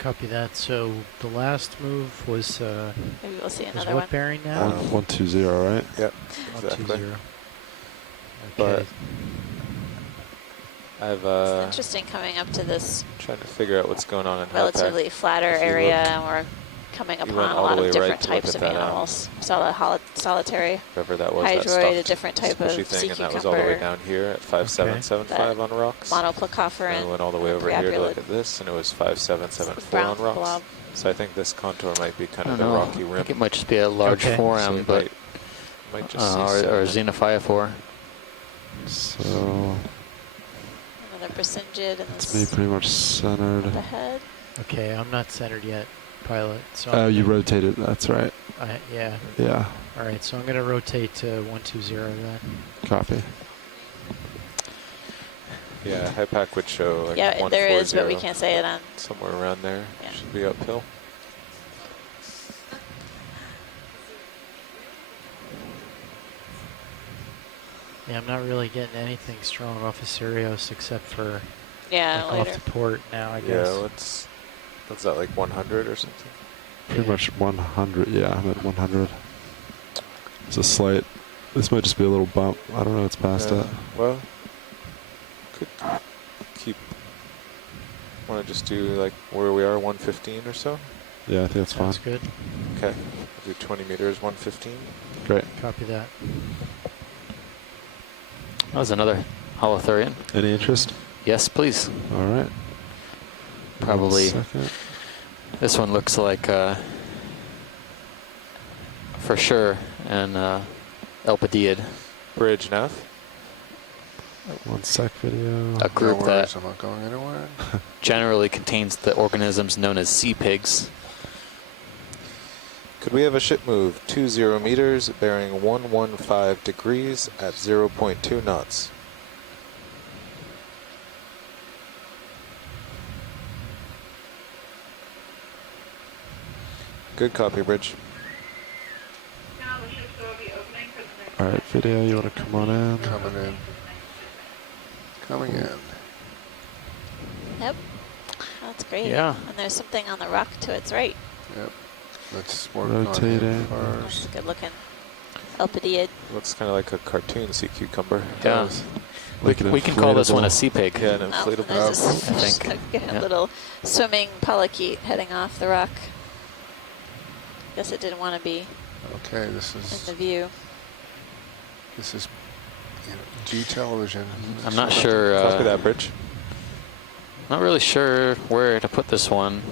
Copy that. So the last move was Maybe we'll see was another what one. bearing now? 120, right? Yep, exactly. 120. But Okay. I've It's interesting coming up to this trying to figure out what's going on in relatively Hadal. flatter If you area, look, and we're coming you went upon a all lot the way of right different to look types at of that, animals. Saw a solitary whatever that was, that hydroid, a stuffed different type of squishy sea thing, and that was all the way cucumber, down here at 5775 on rocks. And monoplacophorus, we went all the way over here to look at this, and it was 5774 on rocks. blob. So I think this contour might be kind of the I don't know. rocky I rim. think it might just be a large Okay. foram, So but might just see or sediment. xenophyophore. So Another Bracingid and it's me pretty much centered. up ahead. Okay, I'm not centered yet, pilot. So Oh, I'm you gonna- rotated. That's right. yeah. Yeah. All right, so I'm going to rotate to 120 then. Copy. Yeah, HIPAC would show like Yeah, there is, but we 140, can't say it on. somewhere around there. Yeah. Should be uphill. Yeah, I'm not really getting anything strong off of Sirius except for Yeah, like later. off the port now, I guess. Yeah, what's that, like 100 or something? Pretty much 100. Yeah, I'm at 100. It's a slight. This might just be a little bump. I don't know. It's past it. Well, could keep. Want to just do like where we are, 115 or so? Yeah, I think that's Sounds fine. good. Okay, we'll do 20 meters, 115. Great. Copy that. That was another holothurian. Any interest? Yes, please. All right. Probably. 1 second. This one looks like, for sure, an Elpidiid. Bridge nav. 1 sec video. A group No that worries, I'm not going anywhere. generally contains the organisms known as sea pigs. Could we have a ship move 20 meters, bearing 115 degrees at 0.2 knots? Good copy, Bridge. All right, video, you want to come on in? Coming in. Coming in. Yep. That's great. Yeah. And there's something on the rock to its right. Yep. Let's work Rotating. on it That's first. a good looking Elpidiid. Looks kind of like a cartoon sea cucumber. Yeah. Does. We can call this one a sea pig. Yeah, an Oh, inflatable. there's this I fish, think. a Yeah. little swimming polychaete heading off the rock. Guess it didn't want to be Okay, this in is the view. G television. I'm not sure. Copy that, Bridge. Not really sure where to put this one.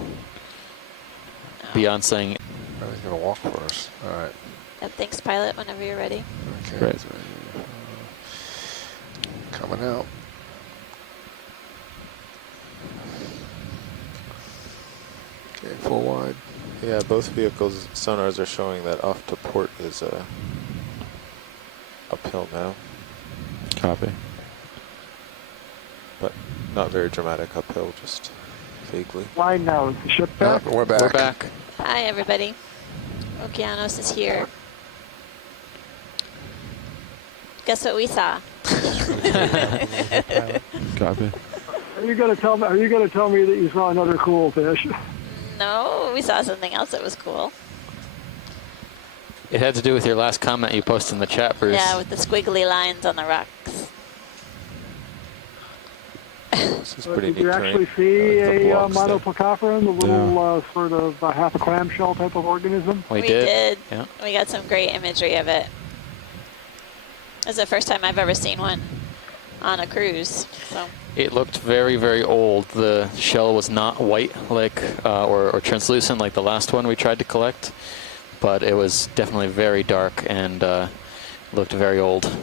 Beyond saying, He's gonna walk for us. All right. Yep, thanks, pilot, whenever you're ready. Okay. Great. so, coming out. Okay, full wide. Yeah, both vehicles' sonars are showing that off to port is uphill now. Copy. But not very dramatic uphill, just vaguely. Line now. Is the ship back? We're back. Back. Hi, everybody. Okeanos is here. Guess what we saw? Copy. Are you going to tell me that you saw another cool fish? No, we saw something else that was cool. It had to do with your last comment you posted in the chat, Bruce. Yeah, with the squiggly lines on the rocks. This is pretty Did you neat actually terrain. see I like the a blocks there. monoplacophorans, a little sort of half a clamshell type of organism? We did. Yeah. We got some great imagery of it. It's the first time I've ever seen one on a cruise. So. It looked very, very old. The shell was not white like or translucent like the last one we tried to collect, but it was definitely very dark and looked very old.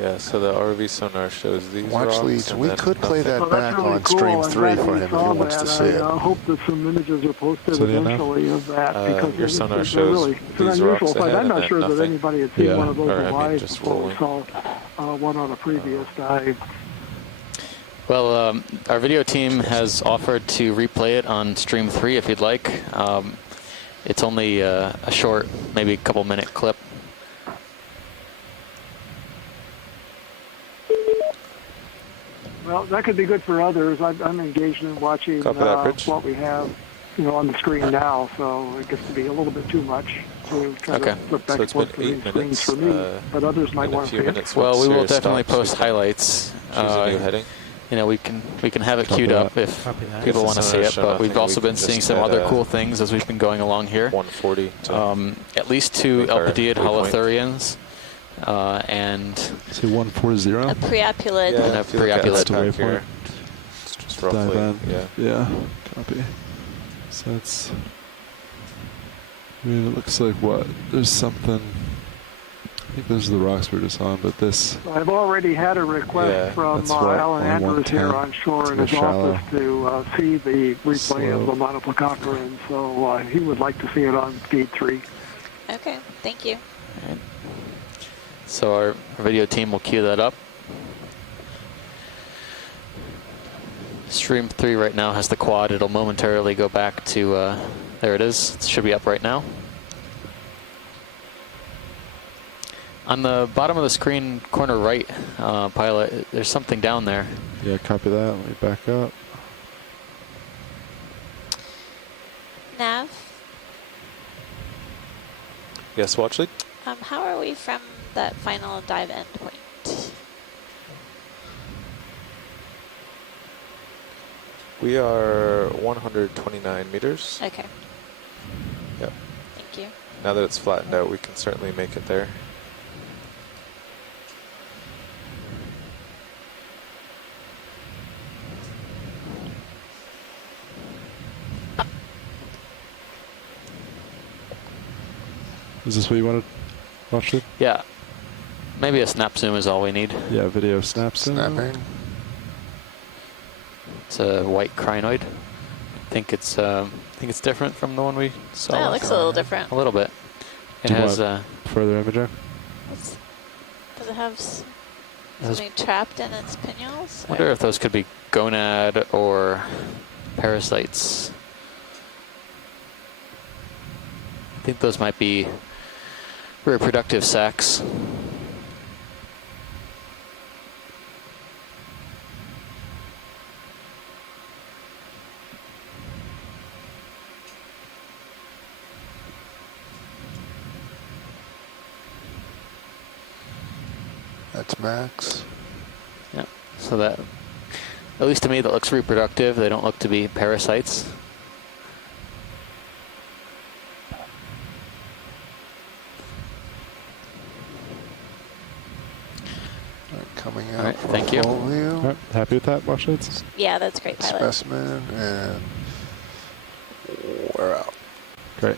Yeah, so the ROV sonar shows these Watch rocks. leads. and We then could play nothing. that Well, that's back really on cool. stream I'm 3 glad for you him if he saw wants that. to see it. I hope that some images are posted So, yeah, eventually of that because your it's sonar a shows really it's an these unusual rocks sight. ahead I'm and not then sure that nothing. anybody had seen Yeah. one of those Or, I mean, live just before we rolling. saw one on a previous dive. Well, our video team has offered to replay it on stream 3 if you'd like. It's only a short, maybe a couple minute clip. Well, that could be good for others. I'm engaged in watching Copy that, Rich. what we have, on the screen now, so it gets to be a little bit too much to try Okay. to flip back So and it's been forth between 8 screens minutes. for me, but others might in a want to few see it. minutes. Well, once we will Sirius definitely stops, post we can highlights. Choose a new heading. We can have it queued up if Copy that. people If want to the see it. sonar show But we've nothing, also we been can seeing just some add other a cool things as we've been going along here. 140 to At least 2 make our Elpidiid waypoint. holothurians and See 140. A preopulid. And a if you look at preopulid. that back Waypoint. here, it's just Dive roughly, in. yeah. Yeah, copy. So it's. I mean, it looks like what? There's something. I think those are the rocks we were just on, but this. I've already had a request Yeah, from that's right, Alan only Andrews here 110. on shore in It's a his bit shallow. office to see the replay of Slow. the monoplacophorans, so he would like to see it on speed 3. Okay, thank you. so our video team will queue that up. Stream 3 right now has the quad. It'll momentarily go back to, there it is. It should be up right now. On the bottom of the screen, corner right, pilot, there's something down there. Yeah, copy that. Let me back up. Nav, Yes, watch lead. how are we from that final dive end point? We are 129 meters. Okay, Yep. thank you. Now that it's flattened out, we can certainly make it there. Is this what you wanted? Watch it? Yeah. Maybe a snap zoom is all we need. Yeah, video snaps in. Snapping. It's a white crinoid. I think it's different from the one we saw. Yeah, it last looks a time. little different. A little bit. It Do you has want further imaging? Does it have something trapped in its pinnules? I wonder if those could be gonad or parasites. I think those might be reproductive sacs. That's max. Yeah. So that, at least to me, that looks reproductive. They don't look to be parasites. Coming out All right, for thank you. full view. All right, happy with that, watch lights? Yeah, that's great, pilot. Specimen, and we're out. Great.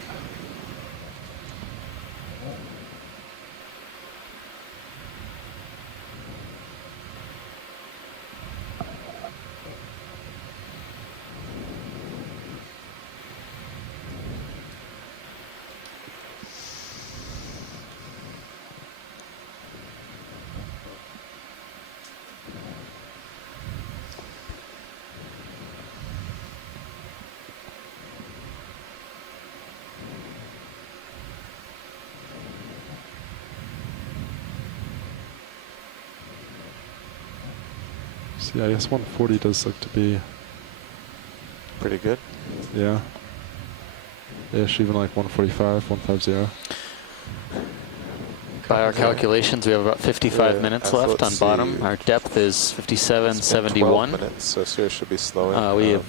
So yeah, I guess 140 does look to be pretty good. Yeah. Ish, even like 145, 150. By our calculations, we have about 55 minutes left on bottom. Our depth is 57.71. 12 minutes, so Sirius should be slowing. We have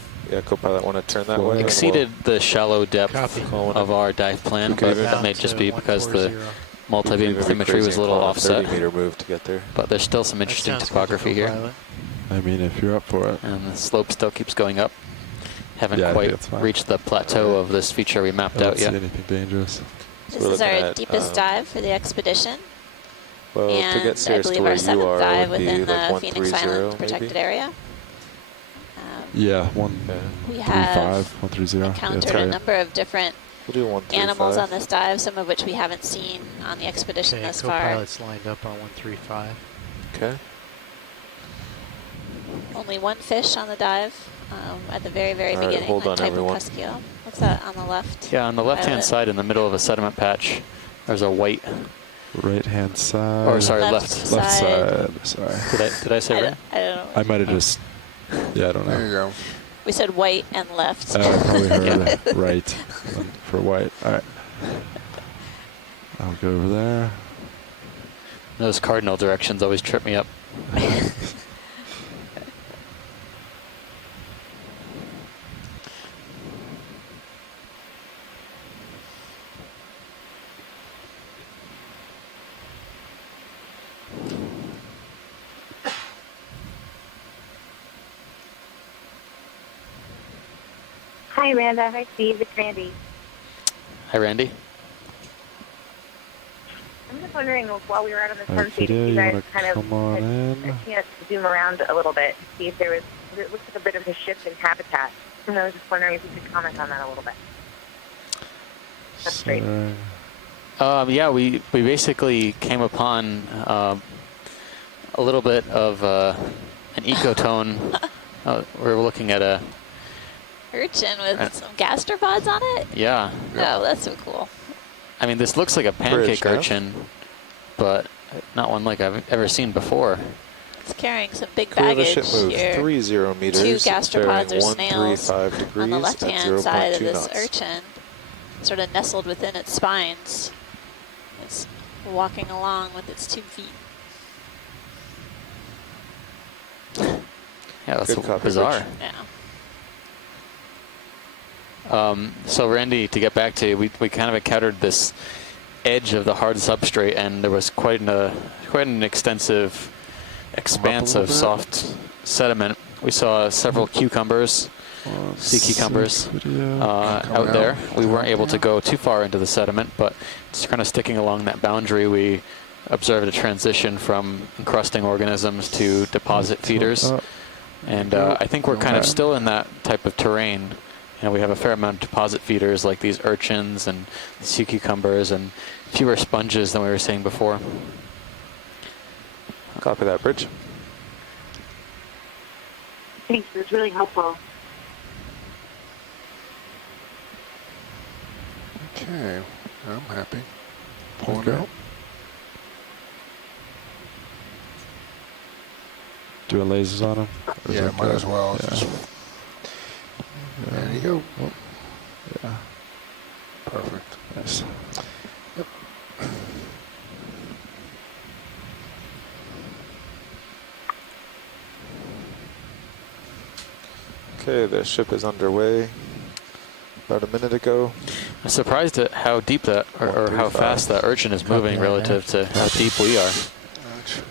co-pilot want to turn that way. Exceeded the shallow depth of our dive plan, but that may just be because the multi-beam telemetry was a little offset. 30-meter move to get there. But there's still some interesting topography here. I mean, if you're up for it. And the slope still keeps going up. Haven't Yeah, quite reached the plateau of this feature we mapped out yet. I don't see anything dangerous. This is our deepest dive for the expedition. Well, and to get Sirius I believe to where our seventh you are dive would be within like the Phoenix Island protected area. Yeah, We have 130. encountered a number of different We'll do 135. animals on this dive, some of which we haven't seen on the expedition thus far. Co-pilot's lined up on 135. Okay. Only one fish on the dive at the very, very All right, beginning. hold a on, type everyone. of Cuskeel. What's that on the left? Yeah, on the left-hand Violet. side in the middle of a sediment patch, there's a white. Right-hand side. Or sorry, Left left. Left side. Sorry. Did I say right? I don't know. I might have just. Yeah, I don't know. There you go. We said white and left. I probably heard right for white. All right. I'll go over there. Those cardinal directions always trip me up. Hi, Amanda. Hi, Steve. It's Randy. Hi, Randy. I'm just wondering, while we were out on the All right, sunset, if video, you you guys wanna kind of come on had in? a chance to zoom around a little bit, see if there was, it looks like a bit of a shift in habitat. And I was just wondering if you could comment on that a little bit. That's great. Yeah, we basically came upon a little bit of an ecotone. We're looking at a Urchin with some gastropods on it? yeah. Oh, that's so cool. I mean, this looks like a pancake Bridge, no? urchin, but not one like I've ever seen before. It's carrying some big Clear the baggage ship move here. 30 meters. Two gastropods or snails 135 degrees on the at left-hand side of 0.2 this knots. urchin, sort of nestled within its spines. It's walking along with its 2 feet. Yeah, that's Good copy, bizarre. Rich. Yeah. So Randy, to get back to, we kind of encountered this edge of the hard substrate, and there was quite an extensive expanse of soft sediment. We saw several cucumbers, sea cucumbers out there. We weren't able to go too far into the sediment, but just kind of sticking along that boundary, we observed a transition from encrusting organisms to deposit feeders. And I think we're kind of still in that type of terrain. You know, we have a fair amount of deposit feeders like these urchins and sea cucumbers and fewer sponges than we were seeing before. Copy that, Bridge. Thanks. It was really helpful. Okay, I'm happy. Pulling Okay. out. Doing lasers on him? Or is Yeah, that might good? as well. Yeah. Just, there you go. Oh. Yeah. Perfect. Nice. Yep. Okay, the ship is underway. About a minute ago. I'm surprised at how deep that, or how 135. fast that urchin is moving relative to how deep we are. Ouch.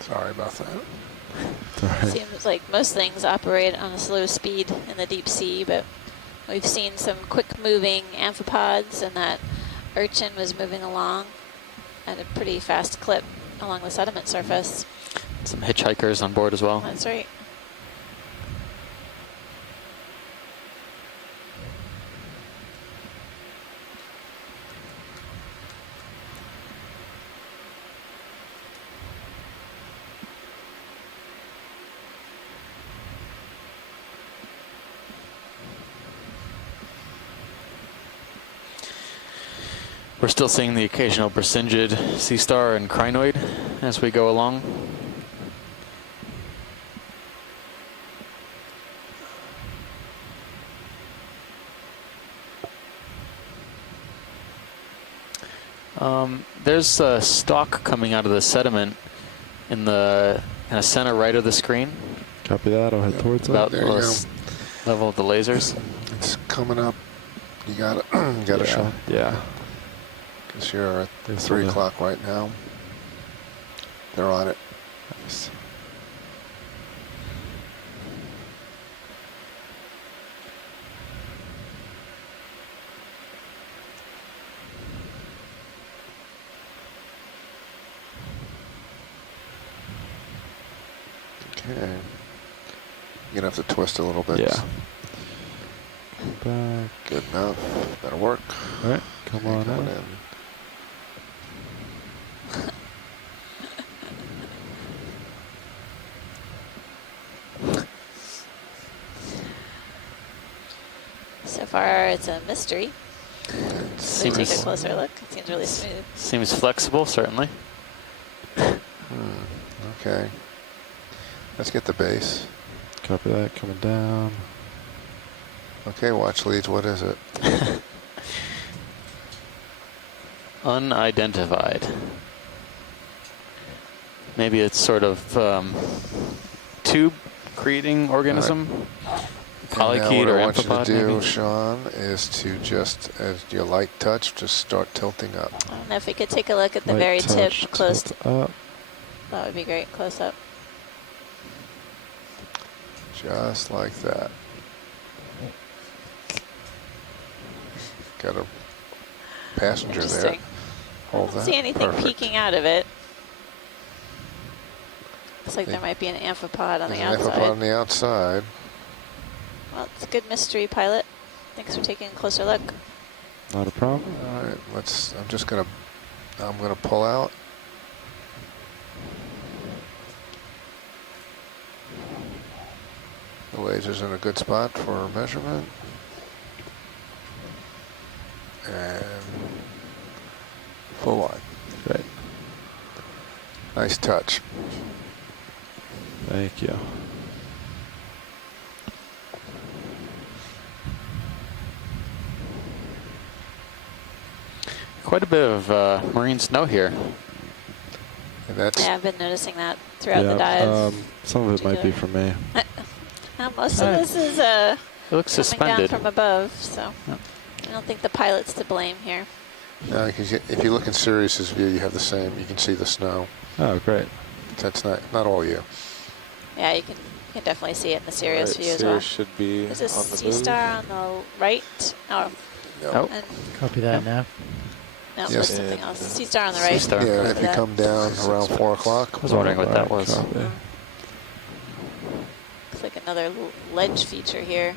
Sorry about that. Seems like most things operate on a slow speed in the deep sea, but we've seen some quick-moving amphipods, and that urchin was moving along at a pretty fast clip along the sediment surface. Some hitchhikers on board as well. That's right. We're still seeing the occasional Brisingid sea star and crinoid as we go along. There's a stalk coming out of the sediment in the kind of center right of the screen. Copy that. I'll head towards it. About There you go. level of the lasers. It's coming up. You got it. You got a shot. Yeah. Because you're at Thanks 3 for the- o'clock right now. They're on it. Nice. Okay. You're gonna have to twist a little bit. Yeah. Back. Good enough. That'll work. All right. Come on Coming in. in. So far, it's a mystery. Let's take a closer look. It seems really smooth. Seems flexible, certainly. Okay. Let's get the base. Copy that. Coming down. Okay, watch leads. What is it? Unidentified. Maybe it's sort of tube creating organism. Polychaete or what I want you amphipod, to do, maybe? Sean, is to just, as your light touch, just start tilting up. I don't know if we could take a look at the Light very touch, tip close. tilt up. That would be great, close up. Just like that. Got a passenger there. Interesting. Hold I that. don't see anything Perfect. peeking out of it. Looks like there might be an amphipod on There's the an outside. amphipod on the outside. Well, it's a good mystery, pilot. Thanks for taking a closer look. Not a problem. All right, I'm gonna pull out. The laser's in a good spot for measurement. And full on. Great. Nice touch. Thank you. Quite a bit of marine snow here. And that's Yeah, I've been noticing that throughout the dive. Some of it might be for me. Most of this is It looks coming suspended. down from above, so I don't think the pilot's to blame here. no, because if you look in Sirius's view, you have the same. You can see the snow. Oh, great. That's not all you. Yeah, you can definitely see it in the Sirius view as Sirius well. should be There's a on the sea move. star on the right. Oh, Nope. and Copy that now. no, Yes. there's something else. Sea star on the right. Star. Yeah, Copy if you that. come down around 4 o'clock. I was wondering what that was. Copy. Looks like another ledge feature here.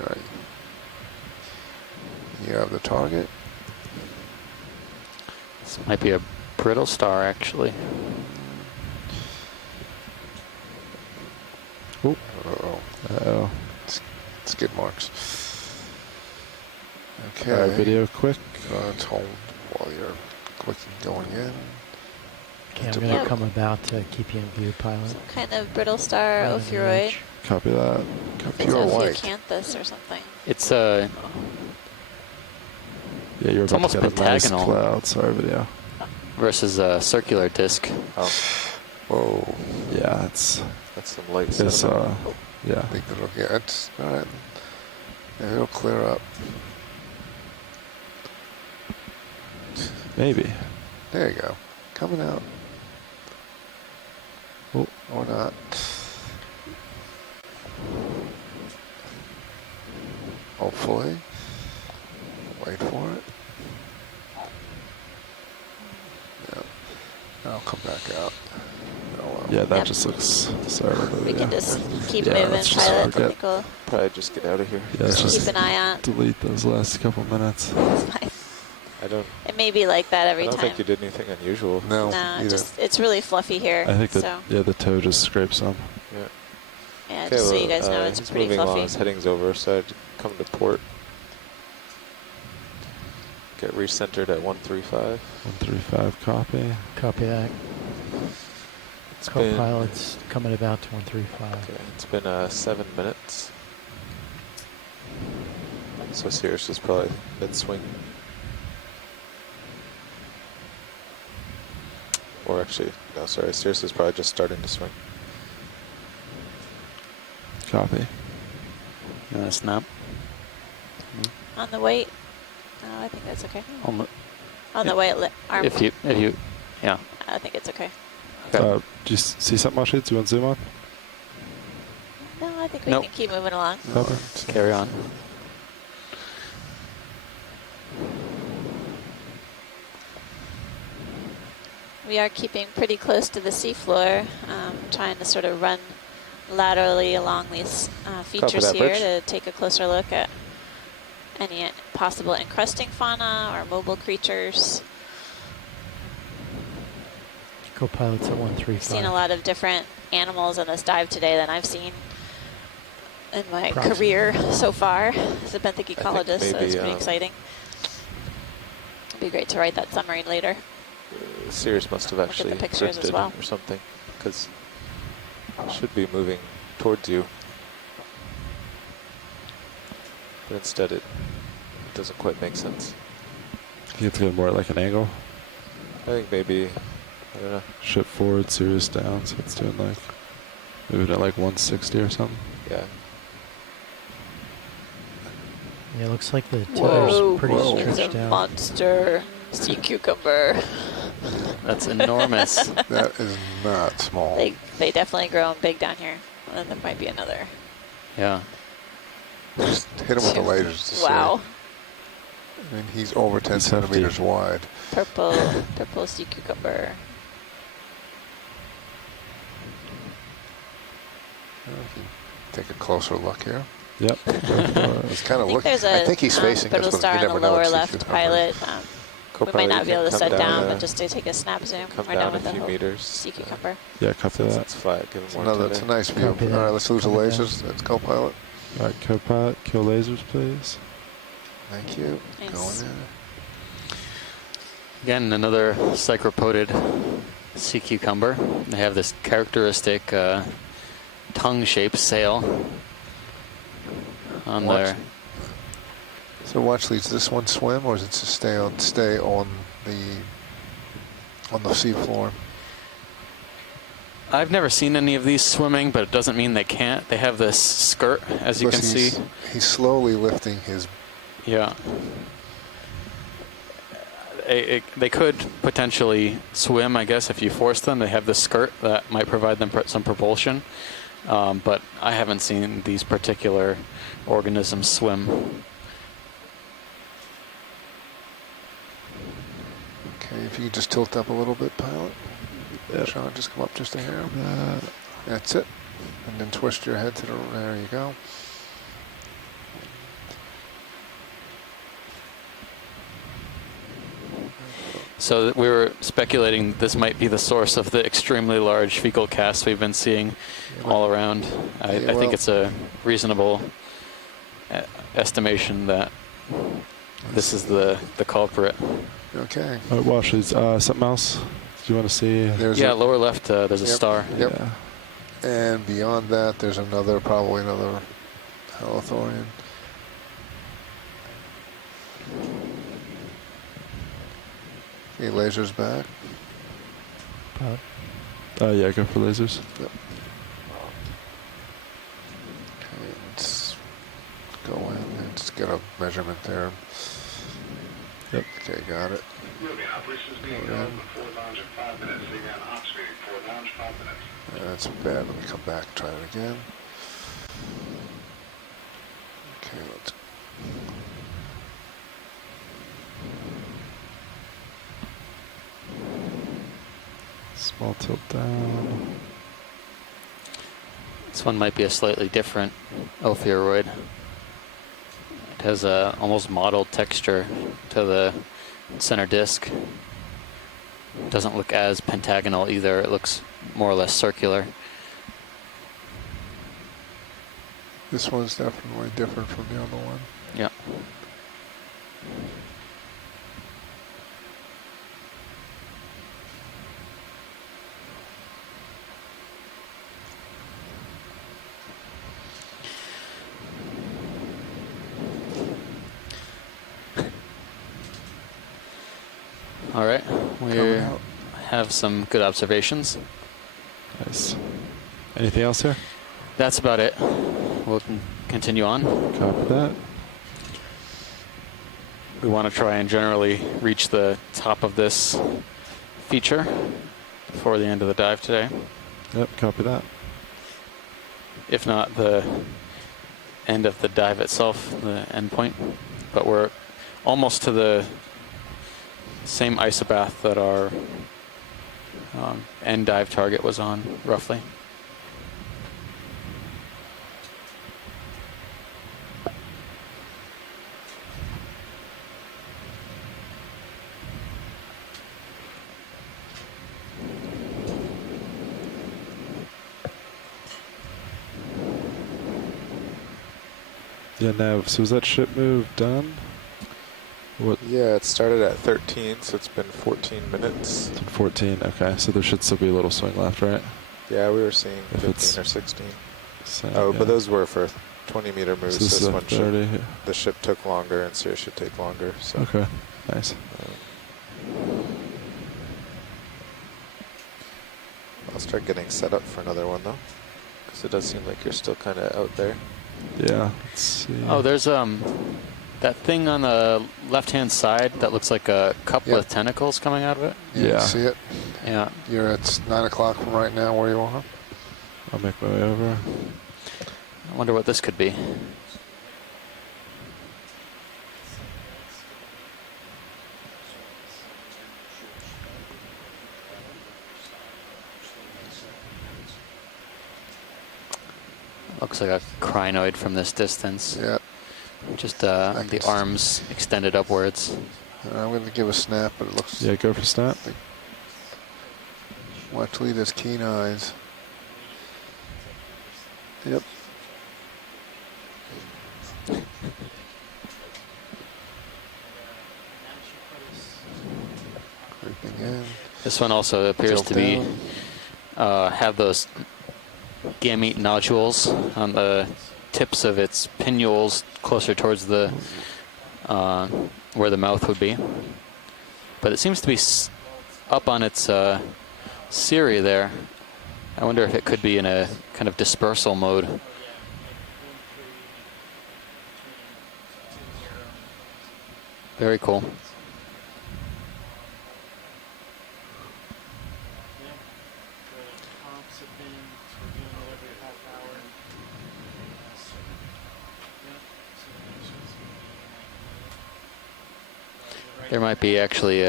All right. You have the target. This might be a brittle star, actually. Oop. Uh-oh. Uh-oh. Skid marks. Okay. All right, video quick. Let's hold while you're clicking going in. Okay, I'm To going to put- come about to keep you in view, pilot. Kind of brittle star, Right on the ophiuroid. edge. Copy that. It's Pure white. Ophiocanthus or something. It's Yeah, you're It's about almost to get a nice pentagonal. cloud. Sorry, video. versus a circular disc. Oh, Whoa. Yeah, it's that's some light it's sediment. yeah. I think it'll get it's all right. Yeah, it'll clear up. Maybe. There you go. Coming out. Oh. Or not. Hopefully. Wait for it. Yeah. I'll come back out. Oh, well. Yeah, that Yep. just looks. Sorry about the We video. can just keep Yeah, moving, let's just pilot. I forget. think we'll Probably just get out of here. Yeah, let's keep just an eye on. delete those last couple minutes. It's fine. I don't. It may be like that every I don't time. think you did anything unusual. No, No, either. just it's really fluffy here. I think that so yeah, the toe just scraped some. Yeah. yeah, Okay, just so well, you guys know, it's he's pretty moving fluffy. along. His heading's over, so I'd come to port. Get recentered at 135. 135 copy. Copy that. It's been Co-pilot's coming about to 135. okay, it's been 7 minutes. So Sirius is probably mid-swing. Or actually, no, sorry, Sirius is probably just starting to swing. Copy. You want to snap? On the weight? No, I think that's okay. On the if- weight arm. If you, yeah. I think it's okay. Okay. Do you see something, Mashi? Do you want to zoom on? No, I think we Nope. can keep moving along. Okay. Carry on. We are keeping pretty close to the seafloor, trying to sort of run laterally along these features that here bridge. to take a closer look at any possible encrusting fauna or mobile creatures. Co-pilot's at 135. I've seen a lot of different animals in this dive today than I've seen in my career so far as a benthic ecologist, so it's pretty exciting. It'd be great to write that summary later. Sirius must have actually the pictures as drifted well. or something, because it should be moving towards you. But instead it doesn't quite make sense. You have to get more like an angle. I think maybe, I don't know. Ship forward, Sirius down, so it's doing like, maybe at like 160 or something. Yeah. Yeah, it looks like the Whoa, titter's pretty it's stretched a out. monster sea cucumber. That's enormous. That is not small. They definitely grow them big down here. And then there might be another. Yeah. Just hit him with the lasers to Wow. see. I mean, he's over 10 centimeters wide. Purple sea cucumber. Take a closer look here. Yep. He's kind of looking. There's I a think he's facing us, brittle but star you on never the know. lower It's left pilot. We might not be able to set down, but just to take a snap zoom. Come We're down done with a the few whole meters. sea cucumber. Yeah, copy that. It's fine. Give him more Another, today. it's a nice view. Copy All that. right, let's lose the Copy that. lasers. Let's go, pilot. All right, co-pilot, kill lasers, please. Thank you. Nice. Going in. Again, another cycropodid sea cucumber. They have this characteristic tongue-shaped sail on there. So watch these. Does this one swim, or is it to stay on the seafloor? I've never seen any of these swimming, but it doesn't mean they can't. They have this skirt, as you can see. He's slowly lifting his. Yeah. They could potentially swim, I guess, if you force them. They have the skirt that might provide them some propulsion. But I haven't seen these particular organisms swim. Okay, if you could just tilt up a little bit, pilot. Yep. Sean, just come up just a hair. That's it. And then twist your head to the. There you go. So we were speculating this might be the source of the extremely large fecal cast we've been seeing all around. I think it's a reasonable estimation that this is the culprit. Okay. All right, watch these. Something else? Do you want to see? Yeah, lower left, there's a star. Yep. Yeah. And beyond that, there's probably another halothorian. Okay, lasers back. Yeah, go for lasers. Yep. Okay, let's go in and just get a measurement there. Yep. Okay, got it. That's bad. Let me come back and try it again. Okay, let's. Small tilt down. This one might be a slightly different ophiuroid. It has a almost mottled texture to the center disc. Doesn't look as pentagonal either. It looks more or less circular. This one's definitely different from the other one. Yeah. All right, we have some good observations. Nice. Anything else here? That's about it. We'll continue on. Copy that. We want to try and generally reach the top of this feature before the end of the dive today. Yep, copy that. If not the end of the dive itself, the end point. But we're almost to the same isobath that our end dive target was on, roughly. Yeah, Nav, so was that ship move done? What? Yeah, it started at 13, so it's been 14 minutes. 14, okay, so there should still be a little swing left, right? Yeah, we were seeing If 15 or 16. Same, Oh, yeah. but those were for 20-meter moves. So this is a one 30, ship, the ship took longer, and Sirius should take longer. So. Okay, nice. I'll start getting set up for another one, though, because it does seem like you're still kind of out there. Yeah, let's see. Oh, there's that thing on the left-hand side that looks like a couple of tentacles coming out of it. Yeah. See it? Yeah. You're at 9 o'clock from right now where you are. I'll make my way over. I wonder what this could be. Looks like a crinoid from this distance. Yeah. Just the arms extended upwards. I'm going to give a snap, but it looks... Yeah, go for snap. Watch Lee has keen eyes. Yep. Creeping in. This one also appears to be have those gamete nodules on the tips of its pinnules closer towards the where the mouth would be. But it seems to be up on its cirri there. I wonder if it could be in a kind of dispersal mode. Very cool. There might be actually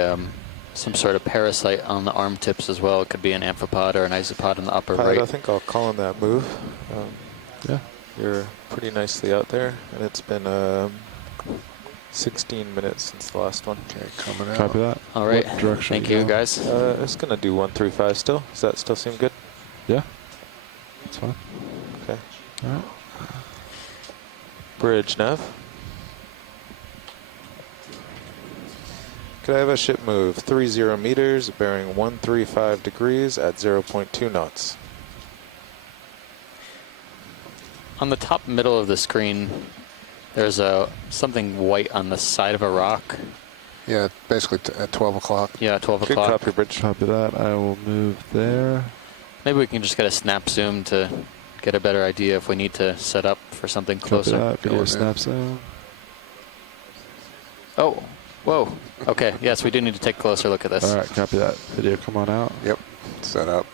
some sort of parasite on the arm tips as well. It could be an amphipod or an isopod in the upper Pilot, right. I think I'll call on that move. Yeah. You're pretty nicely out there, and it's been 16 minutes since the last one. Okay, coming out. Copy that. All right. What direction Thank you, guys. It's going to do 135 still. Does that still seem good? Yeah. That's fine. Okay. All right. Bridge nav. Could I have a ship move 30 meters, bearing 135 degrees at 0.2 knots? On the top middle of the screen, there's something white on the side of a rock. Yeah, basically at 12 o'clock. Yeah, 12 Good o'clock. copy, Bridge. Copy that. I will move there. Maybe we can just get a snap zoom to get a better idea if we need to set up for something Copy closer. that. Video snap zoom. Oh, whoa. Okay, yes, we do need to take a closer look at this. All right, copy that. Video, come on out. Yep, set up.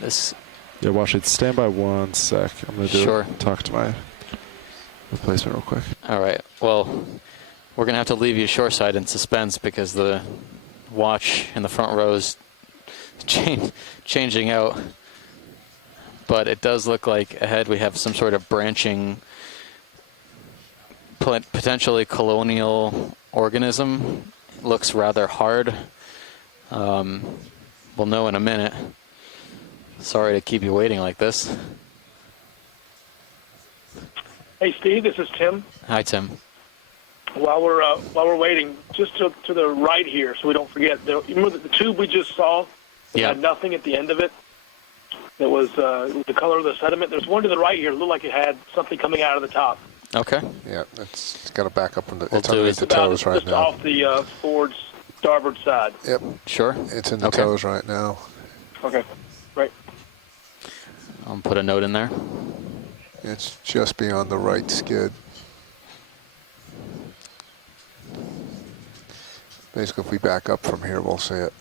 This. Yeah, Washington, stand by 1 sec. I'm going to talk to my replacement real quick. All right. Well, we're going to have to leave you shoreside in suspense because the watch in the front row is changing out. But it does look like ahead we have some sort of branching, potentially colonial organism. Looks rather hard. We'll know in a minute. Sorry to keep you waiting like this. Hey, Steve, this is Tim. Hi, Tim. While we're waiting, just to the right here, so we don't forget. You remember the tube we just saw? It had nothing at the end of it. That was the color of the sediment. There's one to the right here. It looked like it had something coming out of the top. Okay. Yeah, it's got to back up. It's It's underneath the about toes right just now. off the forward's starboard side. Yep. Sure. It's in the toes right now. Okay. Right. I'll put a note in there. It's just beyond the right skid. Basically, if we back up from here, we'll see it.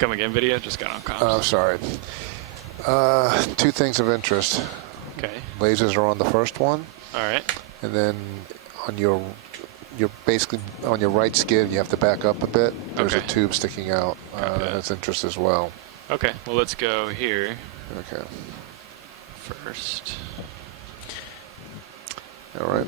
Come again, video? Just got on comms. Oh, sorry. Two things of interest. Okay. Lasers are on the first one. All right. And then on you're basically on your right skid, you have to back up a bit. There's a tube sticking out. That's interest as well. Okay. Well, let's go here. Okay. First. All right.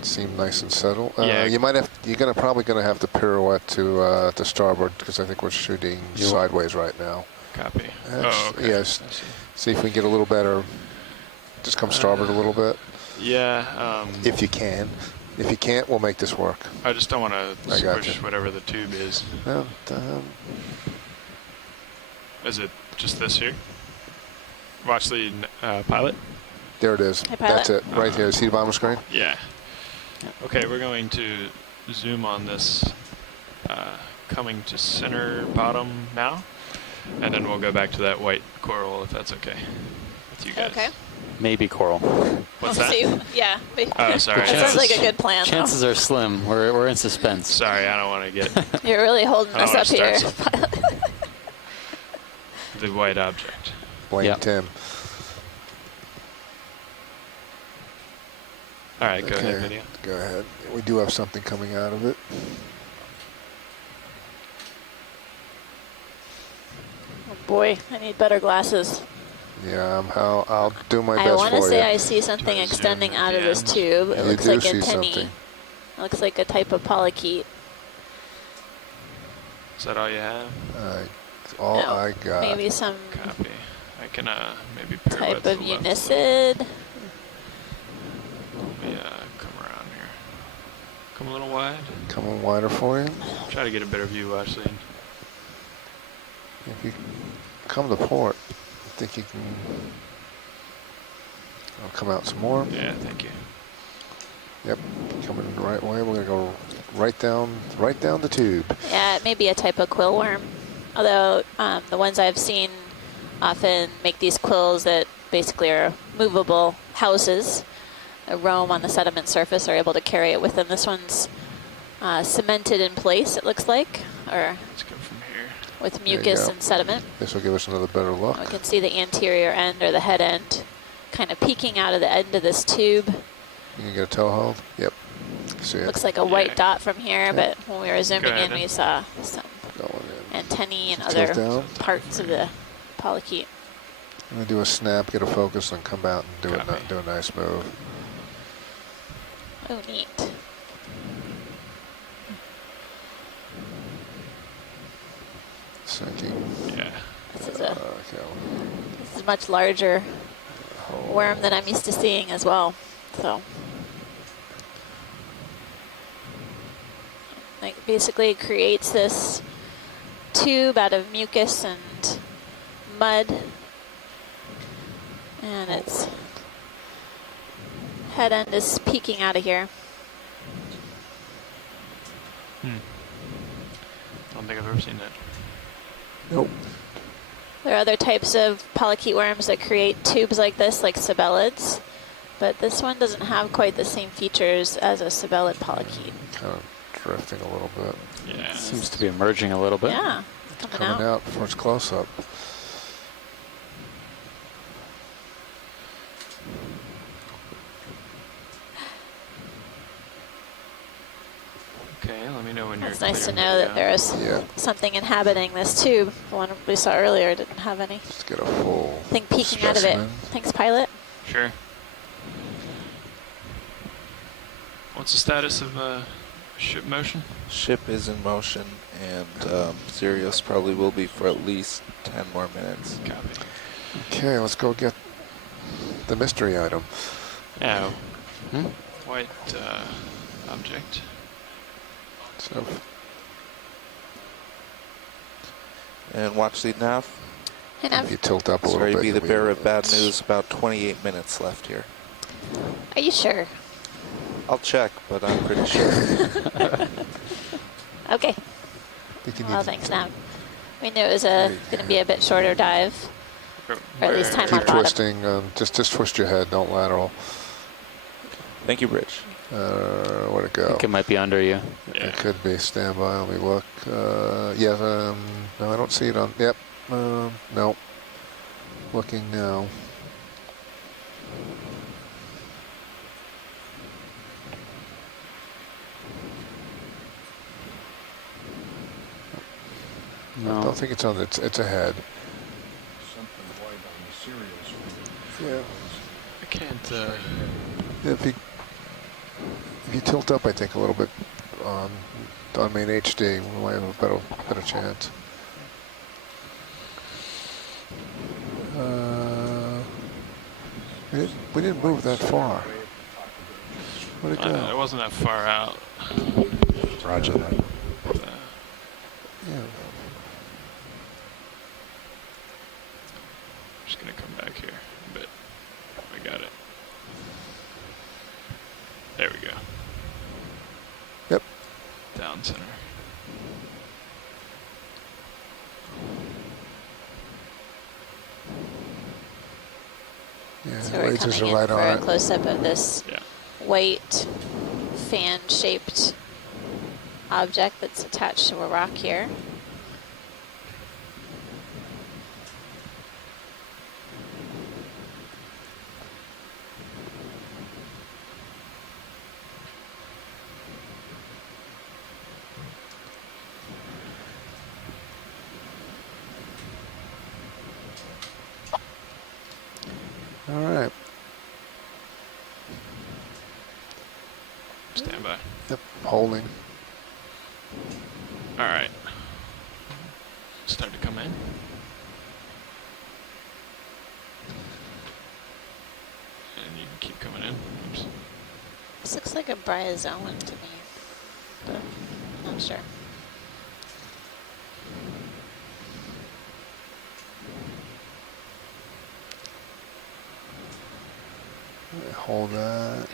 It seemed nice and settled. Yeah. You're probably gonna have to pirouette to starboard because I think we're shooting sideways right now. Copy. Okay. Yes. See if we can get a little better. Just come starboard a little bit. Yeah. If you can. If you can't, we'll make this work. I just don't want to squish whatever the tube is. Well, is it just this here? Watch the pilot. There it is. Hey, pilot. That's it. Right here. See the bottom screen? Yeah. Okay, we're going to zoom on this coming to center bottom now, and then we'll go back to that white coral if that's okay with you guys. Okay. Maybe coral. What's that? Yeah. Oh, sorry. That sounds like a good plan. Chances are slim. We're in suspense. Sorry, I don't want to get. You're really holding us up here. The white object. Blame Tim. All right, go ahead, video. Go ahead. We do have something coming out of it. Oh boy, I need better glasses. Yeah, I'll do my best for you. I want to say I see something extending out of this tube. It looks like antennae. It looks like a type of polychaete. Is that all you have? All I got. Maybe some Copy. I can maybe type of unicid. Let me come around here. Come a little wide. Come a little wider for you. Try to get a better view, actually. If you come to port, I think you can. I'll come out some more. Yeah, thank you. Yep, coming in the right way. We're gonna go right down the tube. Yeah, it may be a type of quill worm. Although the ones I've seen often make these quills that basically are movable houses, roam on the sediment surface, are able to carry it within. This one's cemented in place, it looks like, or let's go from here. With mucus and sediment. This will give us another better look. We can see the anterior end or the head end kind of peeking out of the end of this tube. You can get a toe hold? Yep. See it. Looks like a white dot from here, but when we were zooming in, we saw some antennae and other parts of the polychaete. I'm going to do a snap, get a focus, and come out and do a nice move. Oh, neat. Sinking. Yeah. This is a much larger worm than I'm used to seeing as well. So, like, basically it creates this tube out of mucus and mud, and its head end is peeking out of here. I don't think I've ever seen that. Nope. There are other types of polychaete worms that create tubes like this, like sabellids, but this one doesn't have quite the same features as a sabellid polychaete. Kind of drifting a little bit. Yeah. Seems to be emerging a little bit. Yeah, coming out before it's close up. Okay, let me know when It's you're nice to clear. know that there is something inhabiting this tube. The one we saw earlier didn't have any. Let's get a full thing peeking out of it. Thanks, pilot. Sure. What's the status of Ship motion? Ship is in motion, and Sirius probably will be for at least 10 more minutes. Copy. Okay, let's go get the mystery item. Oh. White object. So. And watch the nav. Hey, nav. If you tilt up a little Sorry bit. to be the bearer of bad news. About 28 minutes left here. Are you sure? I'll check, but I'm pretty sure. Okay. Well, thanks, Nav. We knew it was going to be a bit shorter dive, or at least time on Keep bottom. twisting. Just twist your head. Don't lateral. Thank you, Rich. Where'd it go? I think it might be under you. It could be. Stand by. Let me look. Yeah. No, I don't see it on. Yep. No. Looking now. No. I don't think it's on. It's ahead. Yeah. I can't. If you tilt up, I think a little bit on main HD, we might have a better chance. We didn't move that far. Where'd it go? It wasn't that far out. Roger that. Yeah. Just gonna come back here a bit. We got it. There we go. Yep. Down center. Yeah, So we're lasers coming are in right for on a it. close-up of this white fan-shaped object that's attached to a rock here. All right. Stand by. Yep. Holding. All right. Start to come in. And you can keep coming in. Oops. This looks like a bryozoan to me, but I'm not sure. Hold that.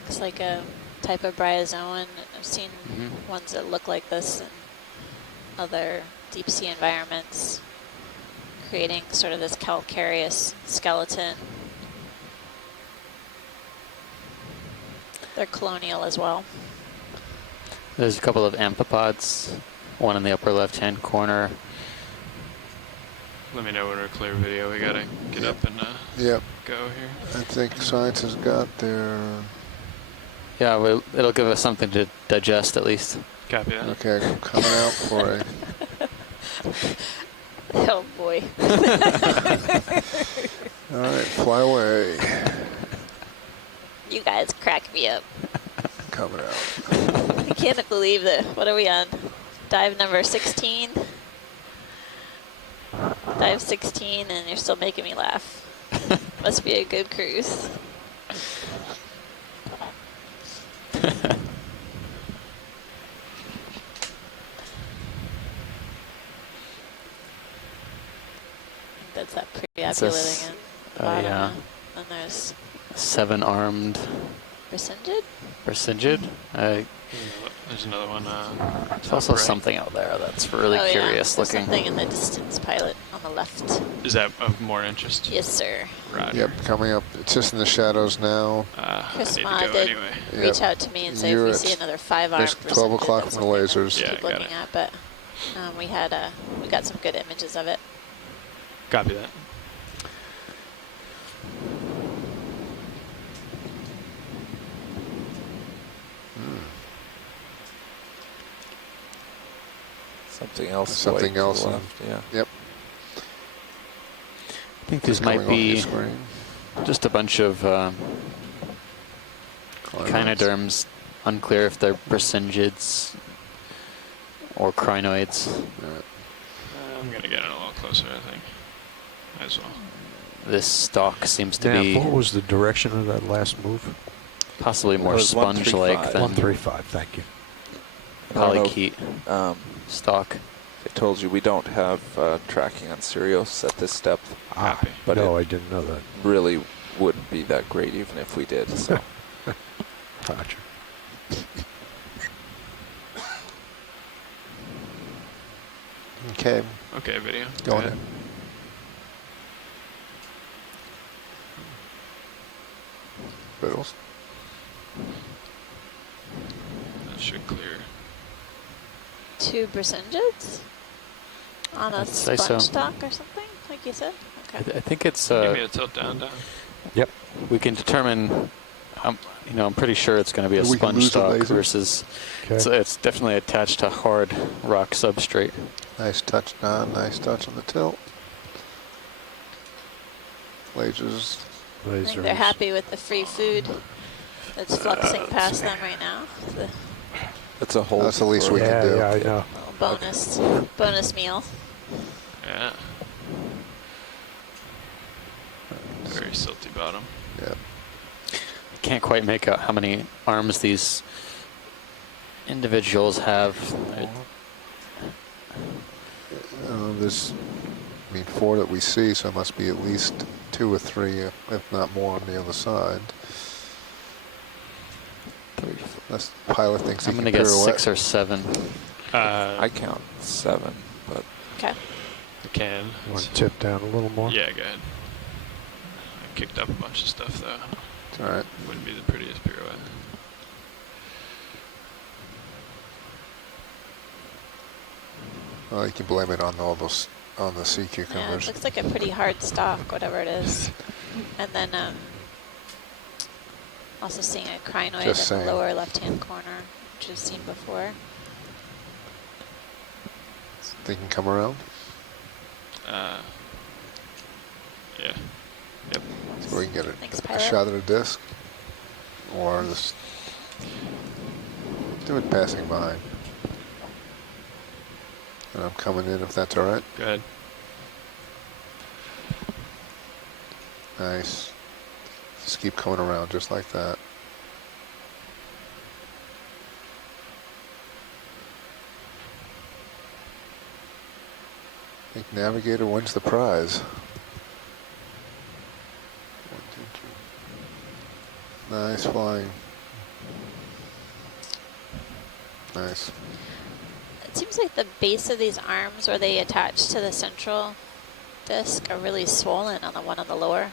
Looks like a type of bryozoan. I've seen ones that look like this in other deep sea environments, creating sort of this calcareous skeleton. They're colonial as well. There's a couple of amphipods, one in the upper left-hand corner. Let me know when we're clear video. We gotta get up and go here. I think science has got their. Yeah, it'll give us something to digest at least. Copy that. Okay, I'm coming out for it. Oh boy. All right, fly away. You guys crack me up. Coming out. I can't believe that. What are we on? Dive number 16? Dive 16 and you're still making me laugh. Must be a good cruise. That's that Priapula again. Bottom. Yeah. And there's 7-armed Rescinded? Rescinded. There's another one. There's also right. something out there that's really curious There's looking. something in the distance pilot on the left. Is that of more interest? Yes, sir. Roger. Yep, coming up. It's just in the shadows now. Chris I Ma need to go did anyway. reach out to me and say You're if we see at- another 5-armed There's 12 o'clock from the lasers. Yeah, keep got looking it. at, but we got some good images of it. Copy that. Something else. Something white to the else. left, yeah. Yep. I think these Just might coming off your be screen. Just a bunch of echinoderms. Unclear if they're persingids or crinoids. I'm going to get it a little closer, I think. Might as well. This stalk seems to be What was the direction of that last move? possibly more sponge-like than 135. Thank you. polychaete stalk. I told you we don't have tracking on Sirius at this depth. But no, I didn't know that. Really wouldn't be that great even if we did. So. Roger. Okay. Okay, video. Go ahead. Riddles. That should clear. 2 persingids on a I'd say sponge so. stalk or something, like you said. Okay. I think it's. Give me a tilt down. Yep. We can determine. I'm pretty sure it's going to be a We can sponge lose the stalk laser. versus. Okay. It's definitely attached to hard rock substrate. Nice touch, Don. Nice touch on the tilt. Lasers. I think they're happy with the free food that's fluxing past them right now. The That's a whole. That's the least we can do. Yeah, I know. bonus meal. Yeah. Very silty bottom. Yeah. Can't quite make out how many arms these individuals have. There's, 4 that we see, so it must be at least 2 or 3, if not more, on the other side. This pilot thinks I'm he going can to guess pirouette. 6 or 7. I count 7, but. Okay. I can. You want to tip down a little more? Yeah, go ahead. I kicked up a bunch of stuff though. It's all right. Wouldn't be the prettiest pirouette. Well, you can blame it on all those on the sea Yeah, it cucumbers. looks like a pretty hard stalk, whatever it is. And then also seeing a crinoid Just in saying. the lower left-hand corner, which we've seen before. Think you can come around? Yeah. Yep. So we can get Thanks, a pilot. shot at a disc, or just do it passing by. And I'm coming in if that's all right. Go ahead. Nice. Just keep coming around just like that. I think Navigator wins the prize. 1, 2, 3. Nice flying. Nice. It seems like the base of these arms where they attach to the central disc are really swollen on the one on the lower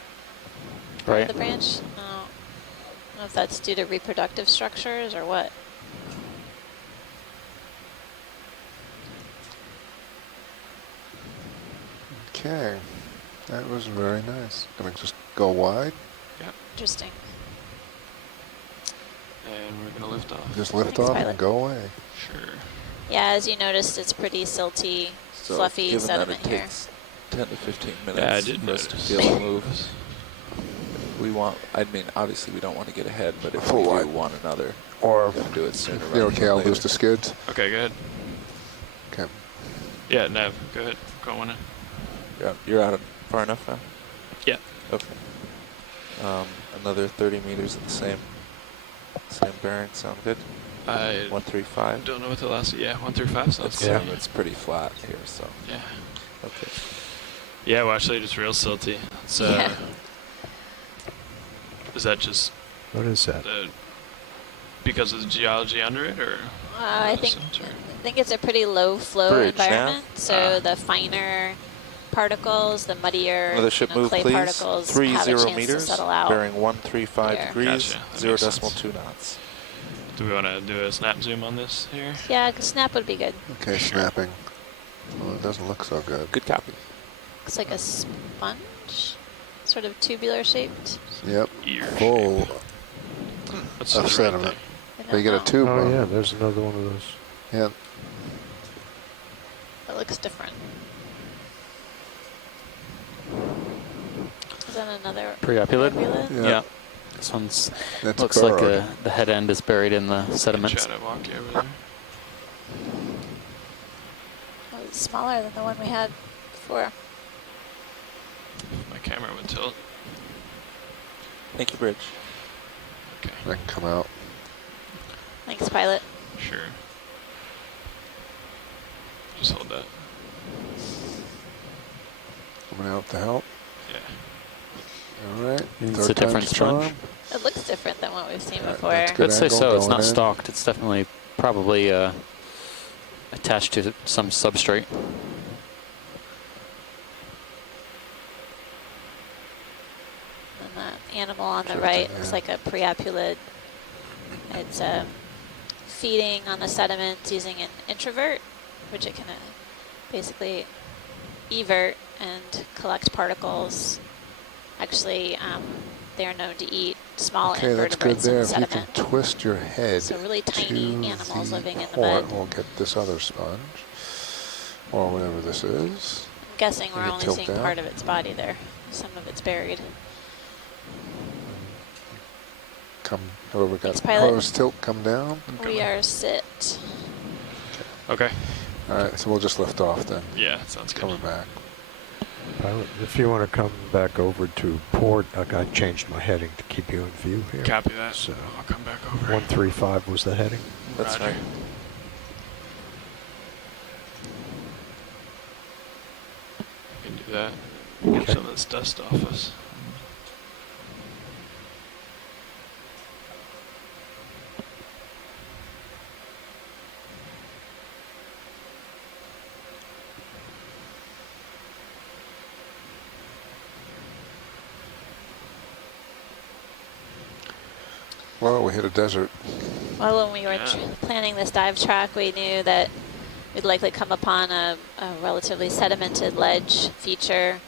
part of the branch. I don't know if that's due to reproductive structures or what. Okay. That was very nice. Gonna just go wide. Yep. Interesting. And we're gonna lift off. Just lift Thanks, off pilot. and go away. Sure. Yeah, as you noticed, it's pretty silty, So fluffy given that sediment it here. takes 10 to 15 minutes Yeah, I did for us to notice. be able to move. We want, obviously we don't want to get ahead, but if we do want another, or we're going to do it sooner You're rather okay, than I'll later. lose the skids. Okay, go ahead. Okay. Yeah, Nav, go ahead. Going in. You're out far enough now? Yeah. Okay. Another 30 meters at the same bearing. Sound good? 135. Don't know what the last. Yeah, 135 sounds good. It's pretty flat here, so. Yeah. Okay. Yeah, well, actually, just real silty. It's, Yeah. Is that just? What is that? Because of the geology under it, or? I think it's a pretty low flow Bridge, environment. Nav. So the finer particles, the muddier Mothership move, clay please. particles 30 have a chance to meters, settle out. bearing 135 here. degrees, Gotcha, that makes 0.2 knots. Do we want to do a snap zoom on this here? Yeah, snap would be good. Okay, snapping. Well, it doesn't look so good. Good copy. Looks like a sponge, sort of tubular shaped. Yep. Ear Full What's of the red sediment. thing? But you get a tube. Oh on. yeah, there's another one of those. Yeah. It looks different. Is that another Priapulid? priapulid? Yeah. This one's That's looks like burrowed. the head end is buried in the sediments. Shadow walk over there. Well, it's smaller than the one we had before. My camera would tilt. Thank you, Bridge. Okay. I can come out. Thanks, pilot. Sure. Just hold that. Coming out to help. Yeah. All right. It's a different sponge. It looks different than what we've seen before. I'd say so. It's not stalked. It's definitely probably attached to some substrate. And the animal on the right looks like a priapulid. It's feeding on the sediments using an introvert, which it can basically evert and collect particles. Actually, they are known to eat small Okay, that's good invertebrates in there. the If you can sediment. twist your head So really tiny to animals living in the port, mud. we'll get this other sponge, or whatever this is. I'm guessing we're You only tilt seeing down. part of its body there. Some of it's buried. Come, whoever Thanks, got, pilot. whoever's tilt, come down. We are sit. Okay. All right, so we'll just lift off then. Yeah, sounds good. Coming back. Pilot, if you want to come back over to port, I changed my heading to keep you in view here. Copy that. So I'll come back over. 135 was the heading. That's Roger. right. I can do that. Get some of this dust off us. Well, we hit a desert. Well, when we were planning this dive track, we knew that we'd likely come upon a relatively sedimented ledge feature.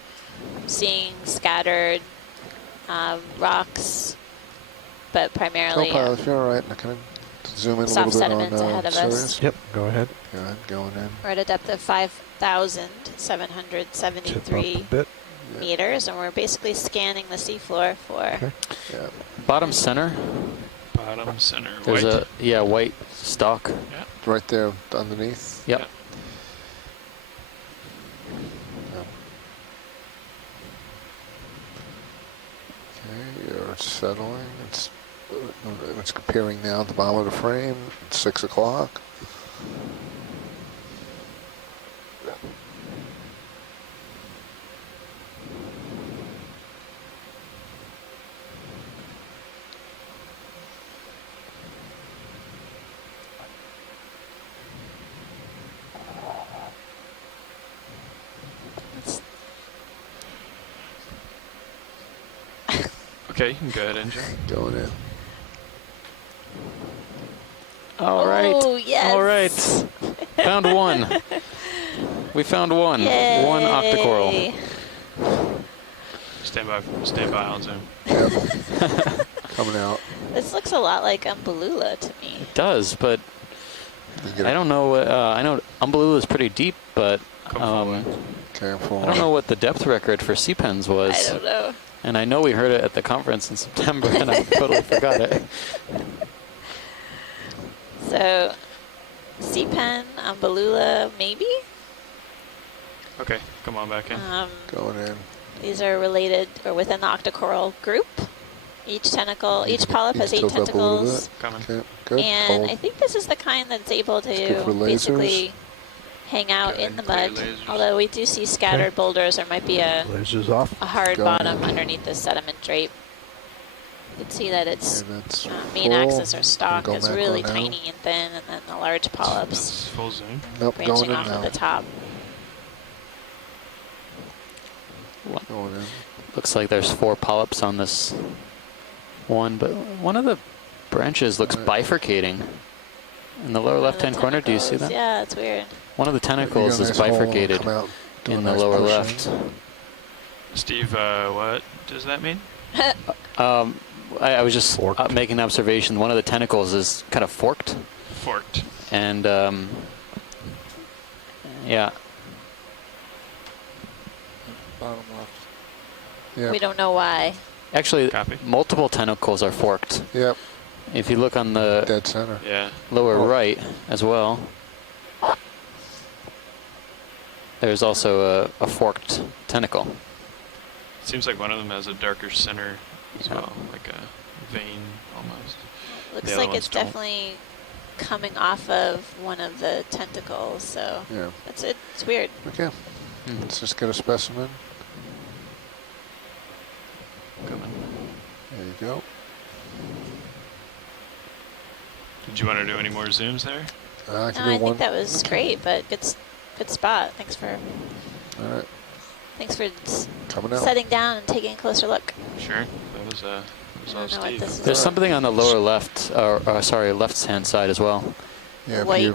I'm seeing scattered rocks, but primarily Co-pilot, if you're all right, can I zoom in a soft little bit sediments on ahead of Sirius? us. Yep, go ahead. Go ahead, going in. We're at a depth of Tip up 5,773 a bit. meters, and we're basically scanning the seafloor for Yeah. Bottom center. Bottom center. There's White. a white stalk. Yeah. Right there underneath. Yep. Yeah. Okay, you're settling. It's appearing now at the bottom of the frame. It's 6 o'clock. Okay, you can go ahead, Angel. Going in. All right. Oh, yes. All right. Found one. We found one. Yay. One octocoral. Stand by on Zoom. Coming out. This looks a lot like Umbellula to me. It does, but I don't know. I know Umbellula is pretty deep, but Careful. I don't know what the depth record for sea pens was. I don't know. And I know we heard it at the conference in September, and I totally forgot it. So, sea pen, Umbellula, maybe? Okay, come on back in. Going in. These are related or within the octocoral group. Each tentacle, each polyp has 8 tilt up a little tentacles. bit. Okay, good. And Hold. I think this is the kind that's able good to for lasers. basically hang out in the mud. Although we do see scattered boulders, there might be a Lasers off. hard Going bottom in. underneath the sediment drape. You can see that its And that's main full. axis or stalk Go is macro really now. tiny and thin, and then the large polyps That's full zoom. Nope, going branching in off now. of the top. Going in. Looks like there's 4 polyps on this one, but one of the branches looks bifurcating. In the lower left-hand corner, do you see that? Yeah, it's weird. One of the tentacles You got a is nice hole, bifurcated come out, do a in the nice lower pushing. left. Steve, what does that mean? I was just making an observation. One of the tentacles is kind of forked. Forked. And, yeah. Bottom left. Yep. We don't know why. Actually, multiple tentacles are forked. Yep. If you look on the dead center, lower right as well, there's also a forked tentacle. Seems like one of them has a darker center as well, like a vein almost. Looks like it's definitely coming off of one of the tentacles, so yeah, that's it. It's weird. Okay, let's just get a specimen. Coming. There you go. Did you want to do any more zooms there? I No, I think that was great, but good spot. Thanks for. All right. Thanks for Coming out. setting down and taking a closer look. Sure. That was all Steve. There's something on the lower left, sorry, left-hand side as well. Yeah, White.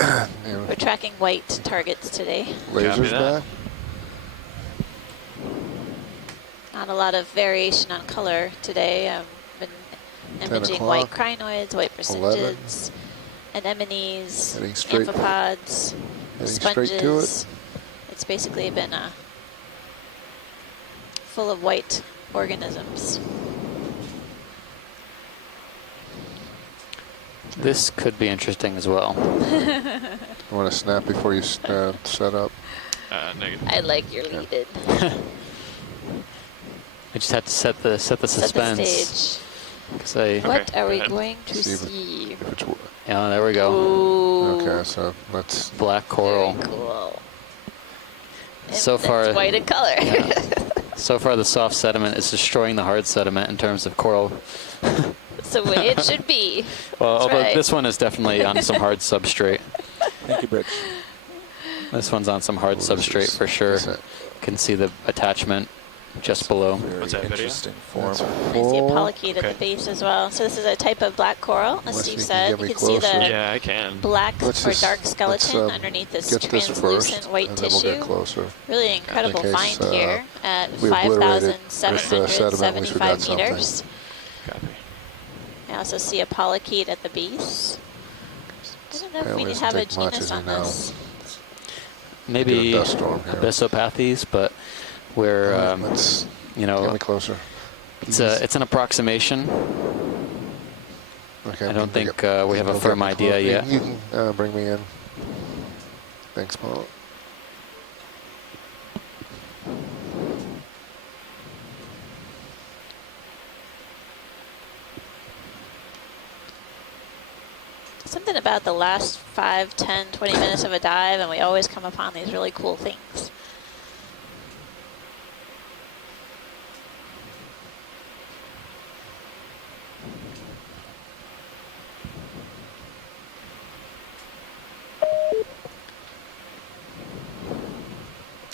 We're tracking white targets today. Lasers back. Not a lot of variation on color today. I've been imaging white crinoids, white percentages, anemones, amphipods, sponges. It's basically been full of white organisms. This could be interesting as well. You want to snap before you set up? Negative. I like your lead-in. I just had to set the suspense. Stage. What are we going to see? Yeah, there we go. Ooh. Okay, so let's black coral. Very cool. So And far, it's white in color. Yeah. So far, the soft sediment is destroying the hard sediment in terms of coral. That's the way it should be. Well, That's although right. this one is definitely on some hard substrate. Thank you, Rich. This one's on some hard substrate for sure. Can see the attachment just below. What's that video? Interesting form. I see a polychaete at the base as well. So this is a type of black coral, as Steve said. You can see the Yeah, I can. black Let's or just- dark skeleton let's, underneath this get this translucent first, white and then we'll get tissue. closer. Really incredible In case, find here at we obliterated with sediment, we 5,775 forgot something. meters. Copy. I also see a polychaete at the base. I don't know if we Apparently have a doesn't take much, genus as you on know. this. Maybe Get a dust storm here. Abyssopathes, but we're you know, Get me closer. it's an approximation. Okay, I don't think we have a You'll firm get me idea close. yet. You can bring me in. Thanks, Paul. Something about the last 5, 10, 20 minutes of a dive, and we always come upon these really cool things.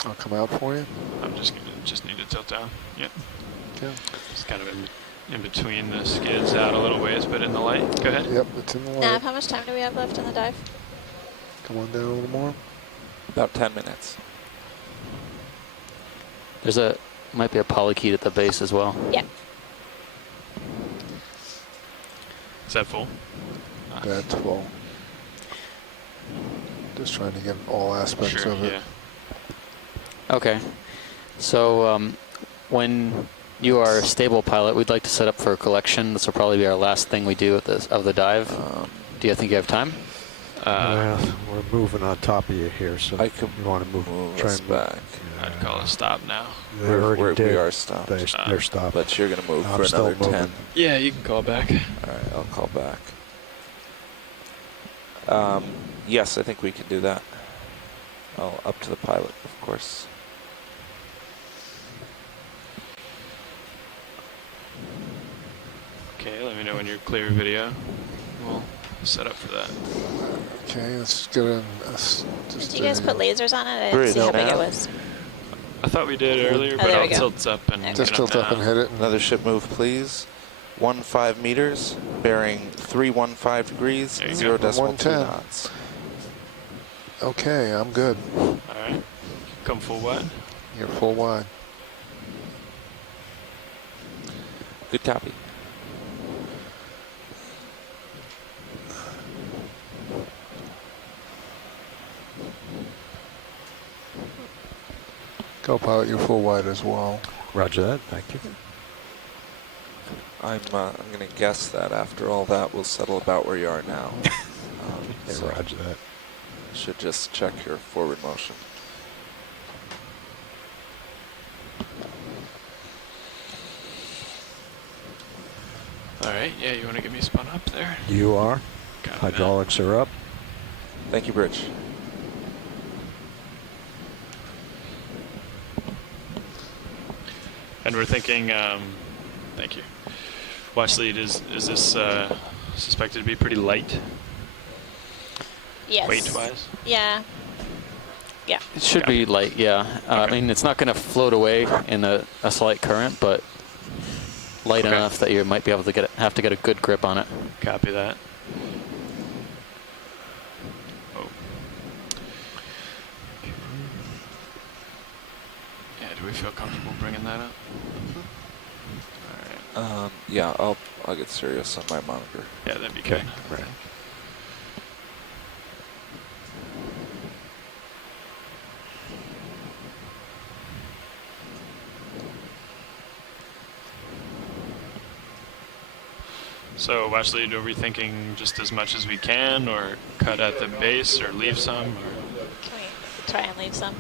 I'll come out for you. I'm just need to tilt down. Yep. Okay. It's kind of in between the skids out a little ways, but in the light. Go ahead. Yep, it's in the light. Nav, how much time do we have left in the dive? Come on down a little more. About 10 minutes. There's might be a polychaete at the base as well. Yeah. Is that full? That's full. Just trying to get all aspects Sure, of it. yeah. Okay. So when you are a stable pilot, we'd like to set up for a collection. This will probably be our last thing we do of the dive. Do you think you have time? Well, we're moving on top of you here, so I can you want to move try us and move. back. I'd call a stop now. They already did. We are stopped. They're stopped. But you're going to move I'm for still another 10. moving. Yeah, you can call back. All right, I'll call back. Yes, I think we can do that. Oh, up to the pilot, of course. Okay, let me know when you're clear video. We'll set up for that. Okay, let's get in. Did you guys put lasers on it? I didn't Bridge see how big nav. it was. I thought we did earlier, but there I'll we go. tilt up and Okay. Just get up tilt up now. and hit it. Another ship move, please. 15 meters, bearing 315 degrees, There you 0 go. decimal 2 110. knots. Okay, I'm good. All right. Come full wide. You're full wide. Good copy. Co-pilot, you're full wide as well. Roger that. Thank you. I'm going to guess that after all that, we'll settle about where you are now. So roger that. Should just check your forward motion. All right, yeah, you want to get me spun up there? You are. Copy Hydraulics are up. Thank you, Bridge. And we're thinking, thank you. Watch lead, is this suspected to be pretty light? Yes. Weight-wise? Yeah. Yeah. It should be light, yeah. I mean, it's not going to float away in a slight current, but light enough that you might be able to have to get a good grip on it. Copy that. Oh. Yeah, do we feel comfortable bringing that up? All right. Yeah, I'll get serious on my monitor. Yeah, that'd be good. Right. So, watch lead, are we thinking just as much as we can, or cut at the base, or leave some? Or? Can we try and leave some?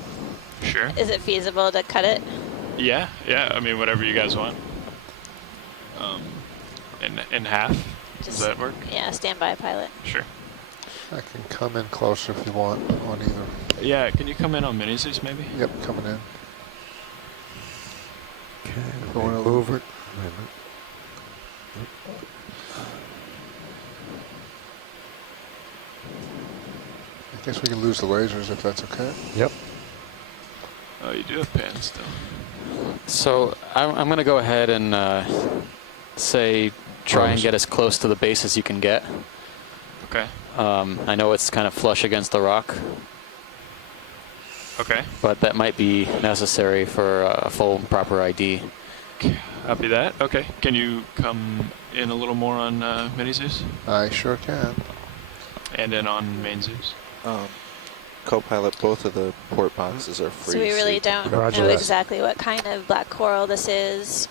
Sure. Is it feasible to cut it? Yeah, I mean, whatever you guys want. In half? Does that work? Yeah, stand by, pilot. Sure. I can come in closer if you want on either. Yeah, can you come in on mini Zeus maybe? Yep, coming in. Okay. Going Move over. it. Wait a minute. I guess we can lose the lasers if that's okay. Yep. Oh, you do have pans still. So I'm going to go ahead and say try and get as close to the base as you can get. Okay. I know it's kind of flush against the rock. Okay. But that might be necessary for a full proper ID. Copy that. Okay. Can you come in a little more on mini Zeus? I sure can. And then on main Zeus? Co-pilot, both of the port boxes are free. So we really don't know exactly what kind of black coral this is.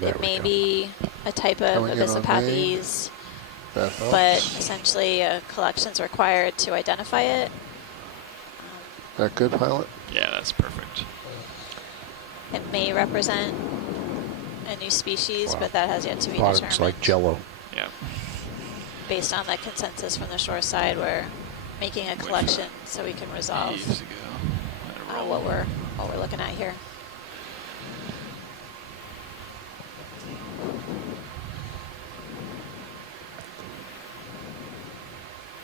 It may be a type of Abyssopathes, but essentially a collection's required to identify it. That good, pilot? Yeah, that's perfect. It may represent a new species, but that has yet to be determined. It's like Jello. Yeah. Based on the consensus from the shore side, we're making a collection so we can resolve what we're looking at here.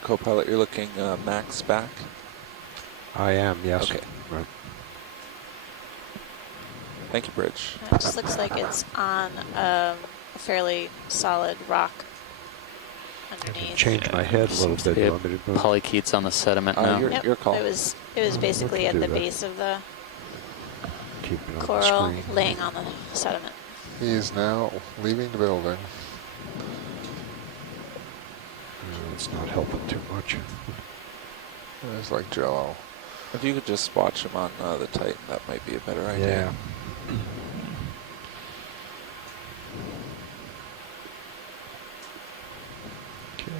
Co-pilot, you're looking max back? I am, yes. Okay. Right. Thank you, Bridge. It just looks like it's on a fairly solid rock underneath. Change my head a little bit. You want me to move? Polychaetes on the sediment now. Yep, your call. It was basically at the base of the coral laying on the sediment. He is now leaving the building. It's not helping too much. It's like Jello. If you could just watch him on the Titan, that might be a better idea. Yeah. Okay.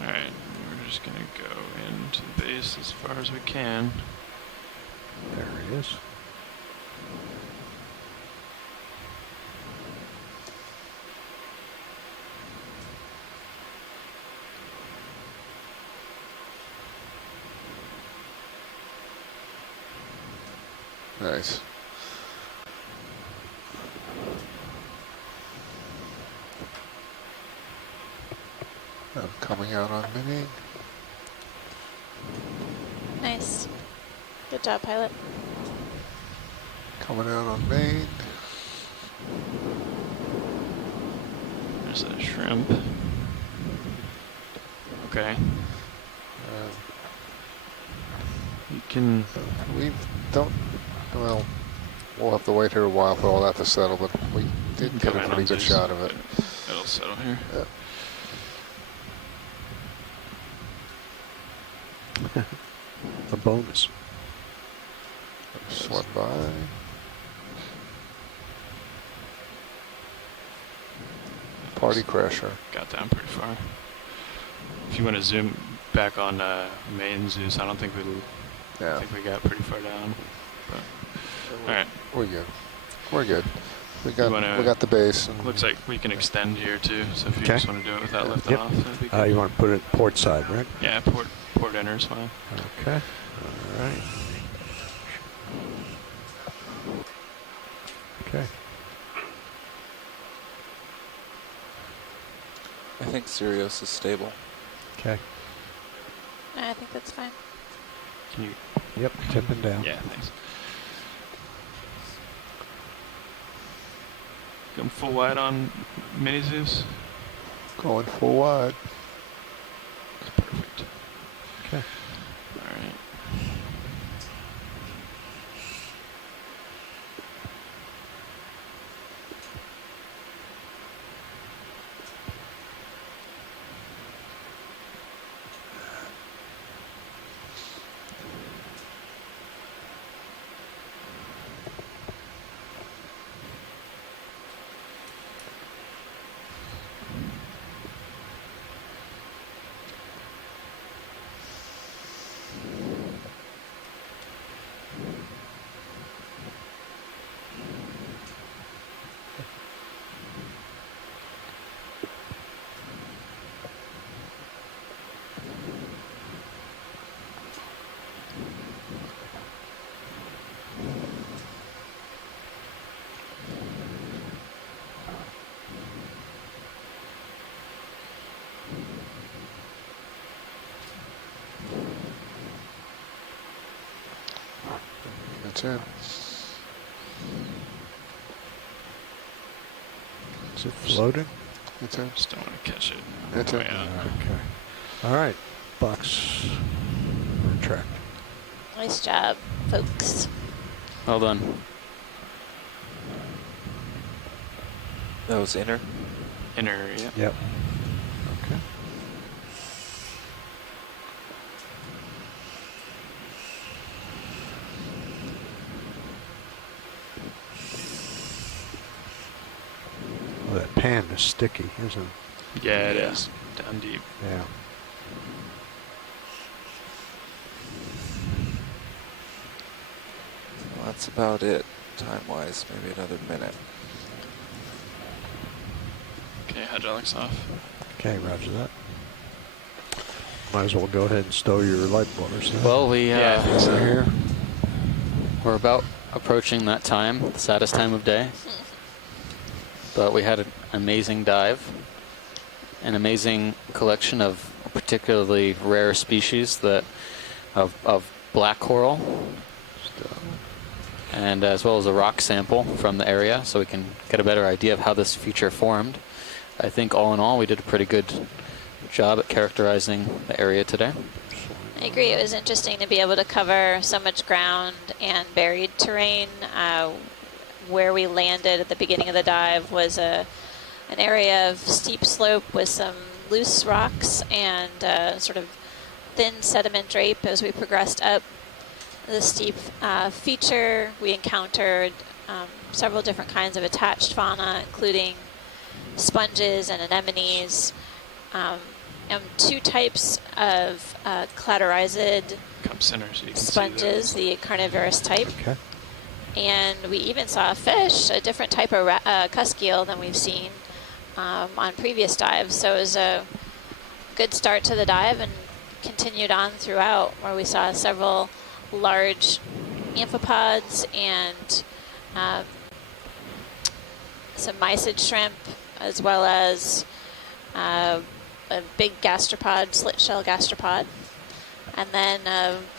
All right, we're just gonna go into the base as far as we can. There he is. Nice. I'm coming out on mini. Nice. Good job, pilot. Coming out on main. There's a shrimp. Okay. You can. We don't. Well, we'll have to wait here a while for all that to settle, but we did get a pretty good shot of it. It'll settle here. A bonus. Swept by. Party crasher. Got down pretty far. If you want to zoom back on main Zeus, I don't think I think we got pretty far down. But, all right. We're good. We're good. We got the base. And looks like we can extend here too. So if you just want to do it without lifting off, that'd be good. You want to put it port side, right? Yeah, port enter is fine. Okay. All right. Okay. I think Sirius is stable. Okay. I think that's fine. Can you? Yep, tipping down. Yeah, thanks. Going full wide on mini Zeus. Going full wide. Perfect. Okay. All right. That's it. Is it floating? That's it. Just don't want to catch it. That's it. Okay. All right. Box retract. Nice job, folks. Well done. That was inner? Inner, yeah. Yep. Okay. Well, that pan is sticky, isn't it? Yeah, it is. Down deep. Yeah. Well, that's about it, time-wise. Maybe another minute. Okay, hydraulics off. Okay, roger that. Might as well go ahead and stow your light bars. Well, we over here. We're about approaching that time, the saddest time of day. But we had an amazing dive, an amazing collection of particularly rare species of black coral, and as well as a rock sample from the area, so we can get a better idea of how this feature formed. I think all in all, we did a pretty good job at characterizing the area today. I agree. It was interesting to be able to cover so much ground and buried terrain. Where we landed at the beginning of the dive was an area of steep slope with some loose rocks and sort of thin sediment drape. As we progressed up the steep feature, we encountered several different kinds of attached fauna, including sponges and anemones, and two types of cladorized Come center so you can sponges, see the carnivorous type. Okay. And we even saw a fish, a different type of cusk eel than we've seen on previous dives. So it was a good start to the dive and continued on throughout, where we saw several large amphipods and some mysid shrimp, as well as a big gastropod, slit shell gastropod. And then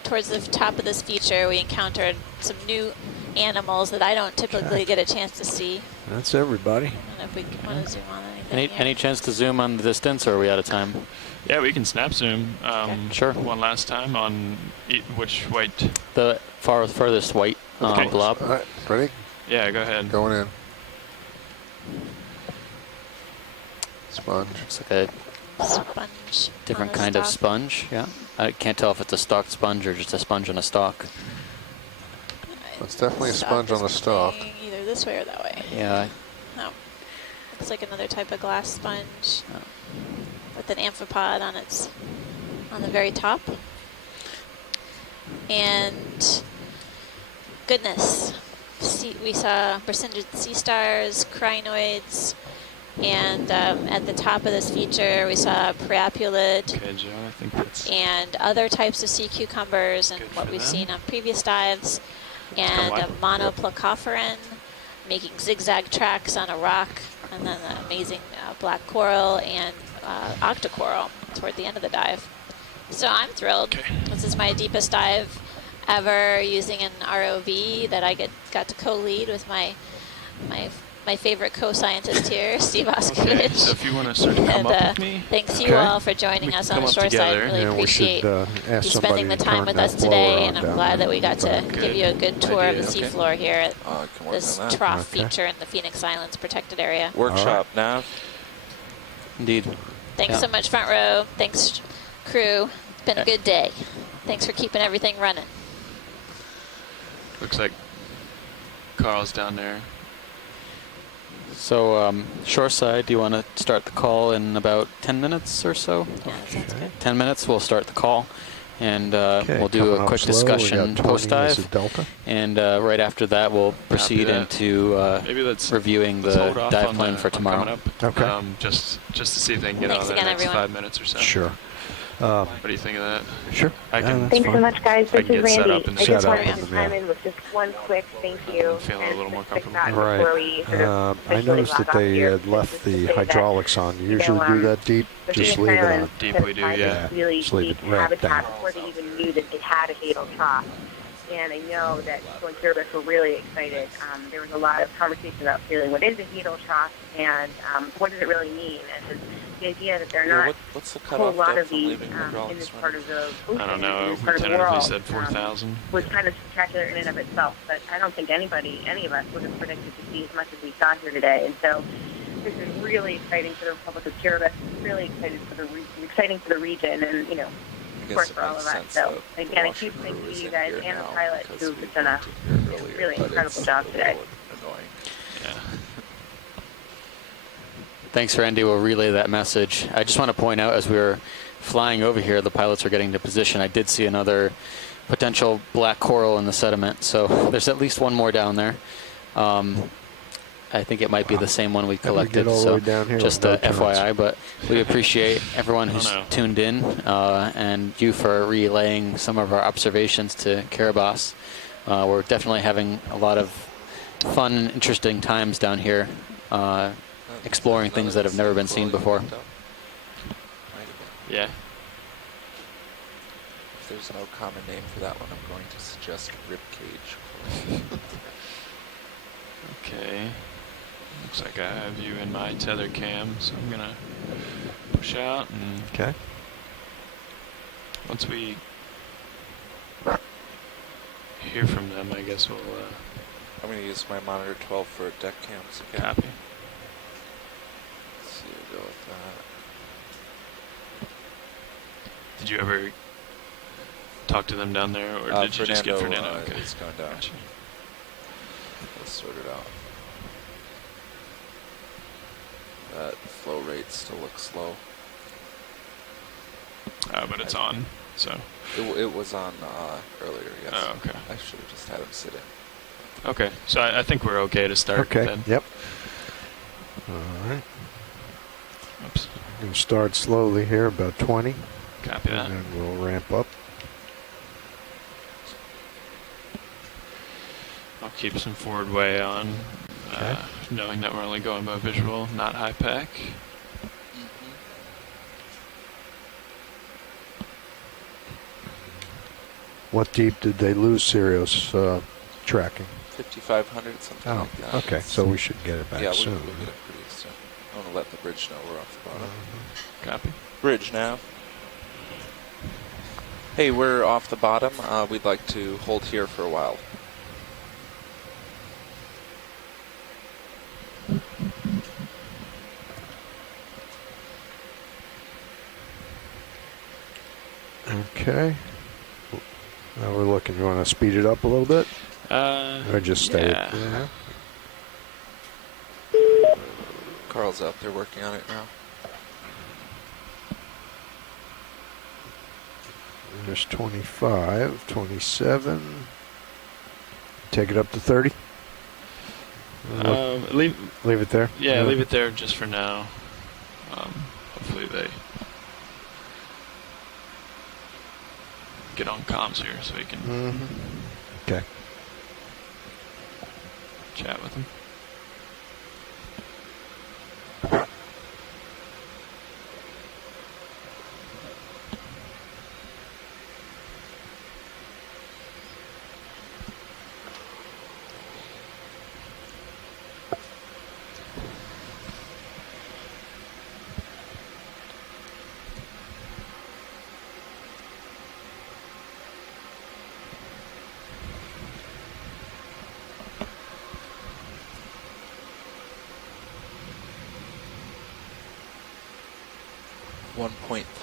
towards the top of this feature, we encountered some new animals that I don't typically get a chance to see. That's everybody. I don't know if we want to zoom on anything. Any chance to zoom on the distance, or are we out of time? Yeah, we can snap zoom. Sure. One last time on which white? The furthest white blob. All right, ready? Yeah, go ahead. Going in. Sponge. It's like a sponge. Different on a kind of stalk. sponge, yeah. I can't tell if it's a stalked sponge or just a sponge on a stalk. It's definitely a sponge on the stalk. Either this way or that way. Yeah. Oh, looks like another type of glass sponge with an amphipod on the very top. And goodness, we saw Brisingid sea stars, crinoids, and at the top of this feature we saw priapulid and other types of sea cucumbers and what we've seen on previous dives, and a monoplacophoran making zigzag tracks on a rock, and then the amazing black coral and octocoral toward the end of the dive. So I'm thrilled. This is my deepest dive ever using an ROV that I got to co-lead with my favorite co-scientist here, Steve Oskowicz. So if you want to sort of come up with me. Thanks you all for joining us on the shore side. Really appreciate you spending the time with us today, and I'm glad that we got to give you a good tour of the seafloor here at this Trough feature in the Phoenix Islands protected area. Workshop, Nav. Indeed. Thanks so much, front row. Thanks, crew. It's been a good day. Thanks for keeping everything running. Looks like Carl's down there. So, shoreside, do you want to start the call in about 10 minutes or so? Yeah, that sounds good. 10 minutes, we'll start the call. And we'll do a quick discussion post-dive. And right after that, we'll proceed into reviewing the dive plan for tomorrow. Okay. Just to see if they can get Thanks on again, the next everyone. 5 minutes or so. Sure. What do you think of that? Sure. Thanks so much, guys. I This can is get set Randy. up and I just wanted set to up. chime in with just one quick thank you. I'm feeling a little more comfortable. Right. I noticed that they had left the hydraulics on. You usually do that deep? Just leave it on. Deep we do, yeah. Really Just leave deep it right habitat down. before they even knew that they had a Hadal trough. And I know that people in Kiribati were really excited. There was a lot of conversation about feeling what is a Hadal trough and what does it really mean. And the idea that there are not What's the a whole cutoff lot depth of from these leaving hydraulics in this running? part of the ocean, I don't know. in this We part of the tentatively world, said 4,000. was kind of spectacular in and of itself. But I don't think any of us would have predicted to see as much as we saw here today. And so this is really exciting for the Republic of Kiribati. It's really exciting for the region, and of course for all of us. So again, a huge thank you to you guys and the pilot who have done a really incredible job today. Thanks, Randy. We'll relay that message. I just want to point out, as we were flying over here, the pilots are getting to position. I did see another potential black coral in the sediment, so there's at least one more down there. I think it might be the same one we collected, so just FYI. But we appreciate everyone who's tuned in and you for relaying some of our observations to Kiribati. We're definitely having a lot of fun and interesting times down here, exploring things that have never been seen before. Yeah. If there's no common name for that one, I'm going to suggest ribcage. Okay. Looks like I have you in my tether cam, so I'm gonna push out and. Okay. Once we hear from them, I guess we'll. I'm going to use my monitor 12 for deck cams again. Copy. Let's see, we'll go with that. Did you ever talk to them down there, or did you just get Fernando? Okay. It's going down. Gotcha. Let's sort it out. That flow rate still looks slow. But it's on, so. It was on earlier, yes. Oh, okay. I should have just had him sit in. Okay, so I think we're okay to start Okay. then. Yep. All right. Oops. I'm going to start slowly here, about 20. Copy that. And then we'll ramp up. I'll keep some forward way on, knowing that we're only going by visual, not high pack. What deep did they lose Sirius tracking? 5,500, something like that. Okay, so we should get it back yeah, soon. we'll get it pretty soon. I want to let the bridge know we're off the bottom. Copy. Bridge now. Hey, we're off the bottom. We'd like to hold here for a while. Okay. Now we're looking. You want to speed it up a little bit? Or just stay. Yeah. Carl's out there working on it now. There's 25, 27. Take it up to 30. Leave it there. Yeah, leave it there just for now. Hopefully they get on comms here so we can Okay. chat with them.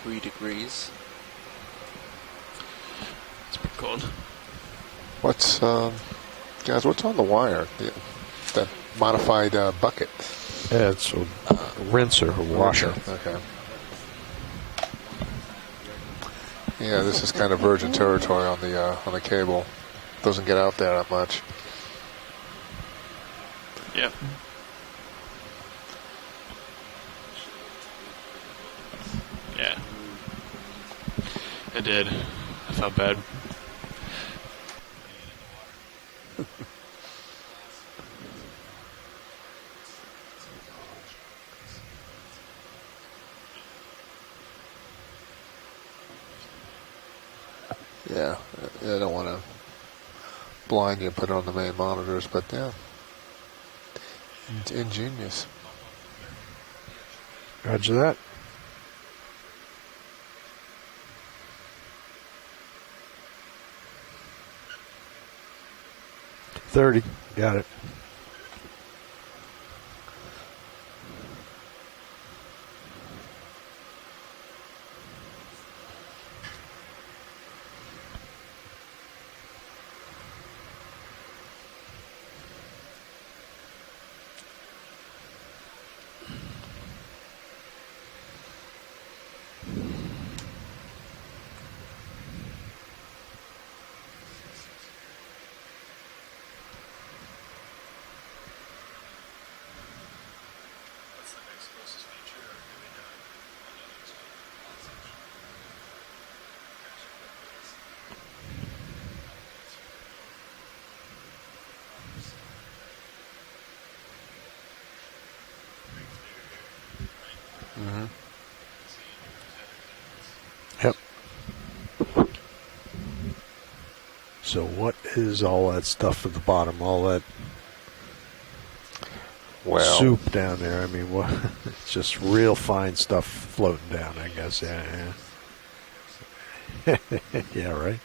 .3 degrees. It's pretty cold. What's, guys, what's on the wire? That modified bucket? Yeah, it's a rinser, a washer. Okay. Yeah, this is kind of virgin territory on the cable. Doesn't get out there that much. Yep. Yeah. It did. I felt bad. Yeah, I don't want to blind you and put it on the main monitors, but yeah, it's ingenious. Roger that. $30. Got it. Yep. So what is all that stuff at the bottom? All that soup down there? I mean, what? It's just real fine stuff floating down, I guess. Yeah. Yeah, right.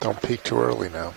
Don't peak too early now.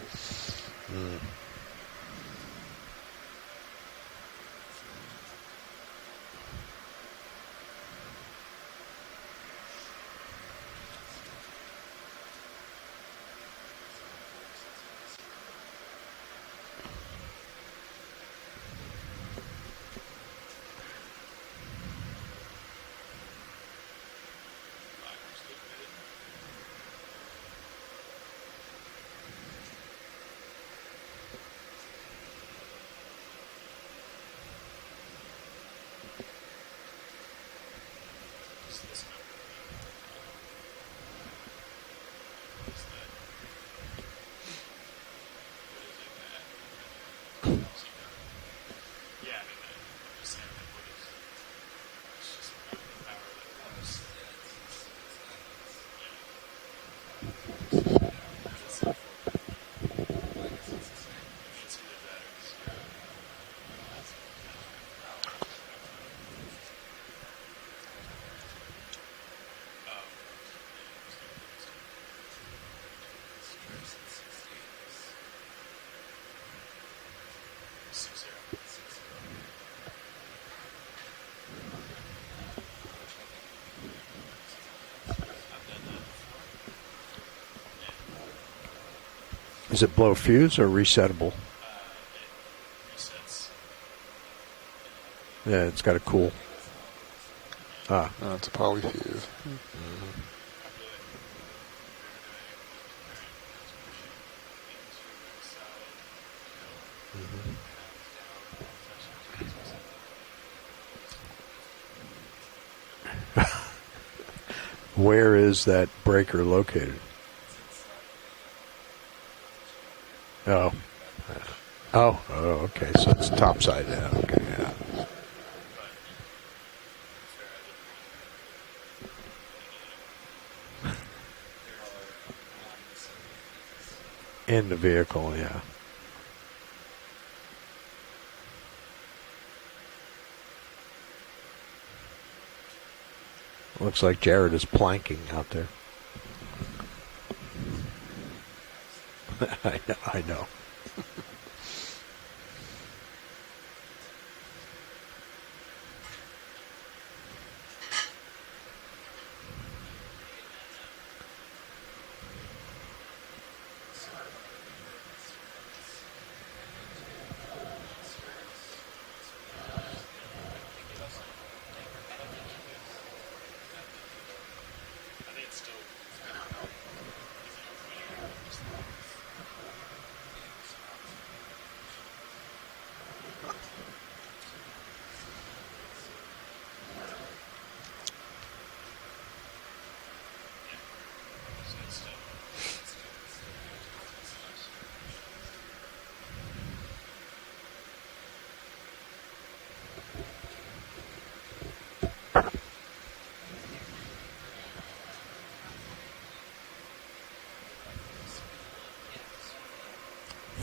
Is it blow fuse or resettable? Yeah, it's got a cool. No, it's a polyfuse. Where is that breaker located? Oh. Oh, okay. So it's top side down. Okay, yeah. In the vehicle, yeah. Looks like Jared is planking out there. I know.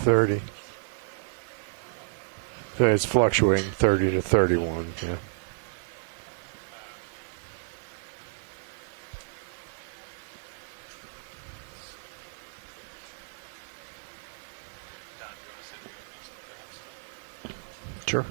$30. So it's fluctuating 30 to 31, yeah. Sure.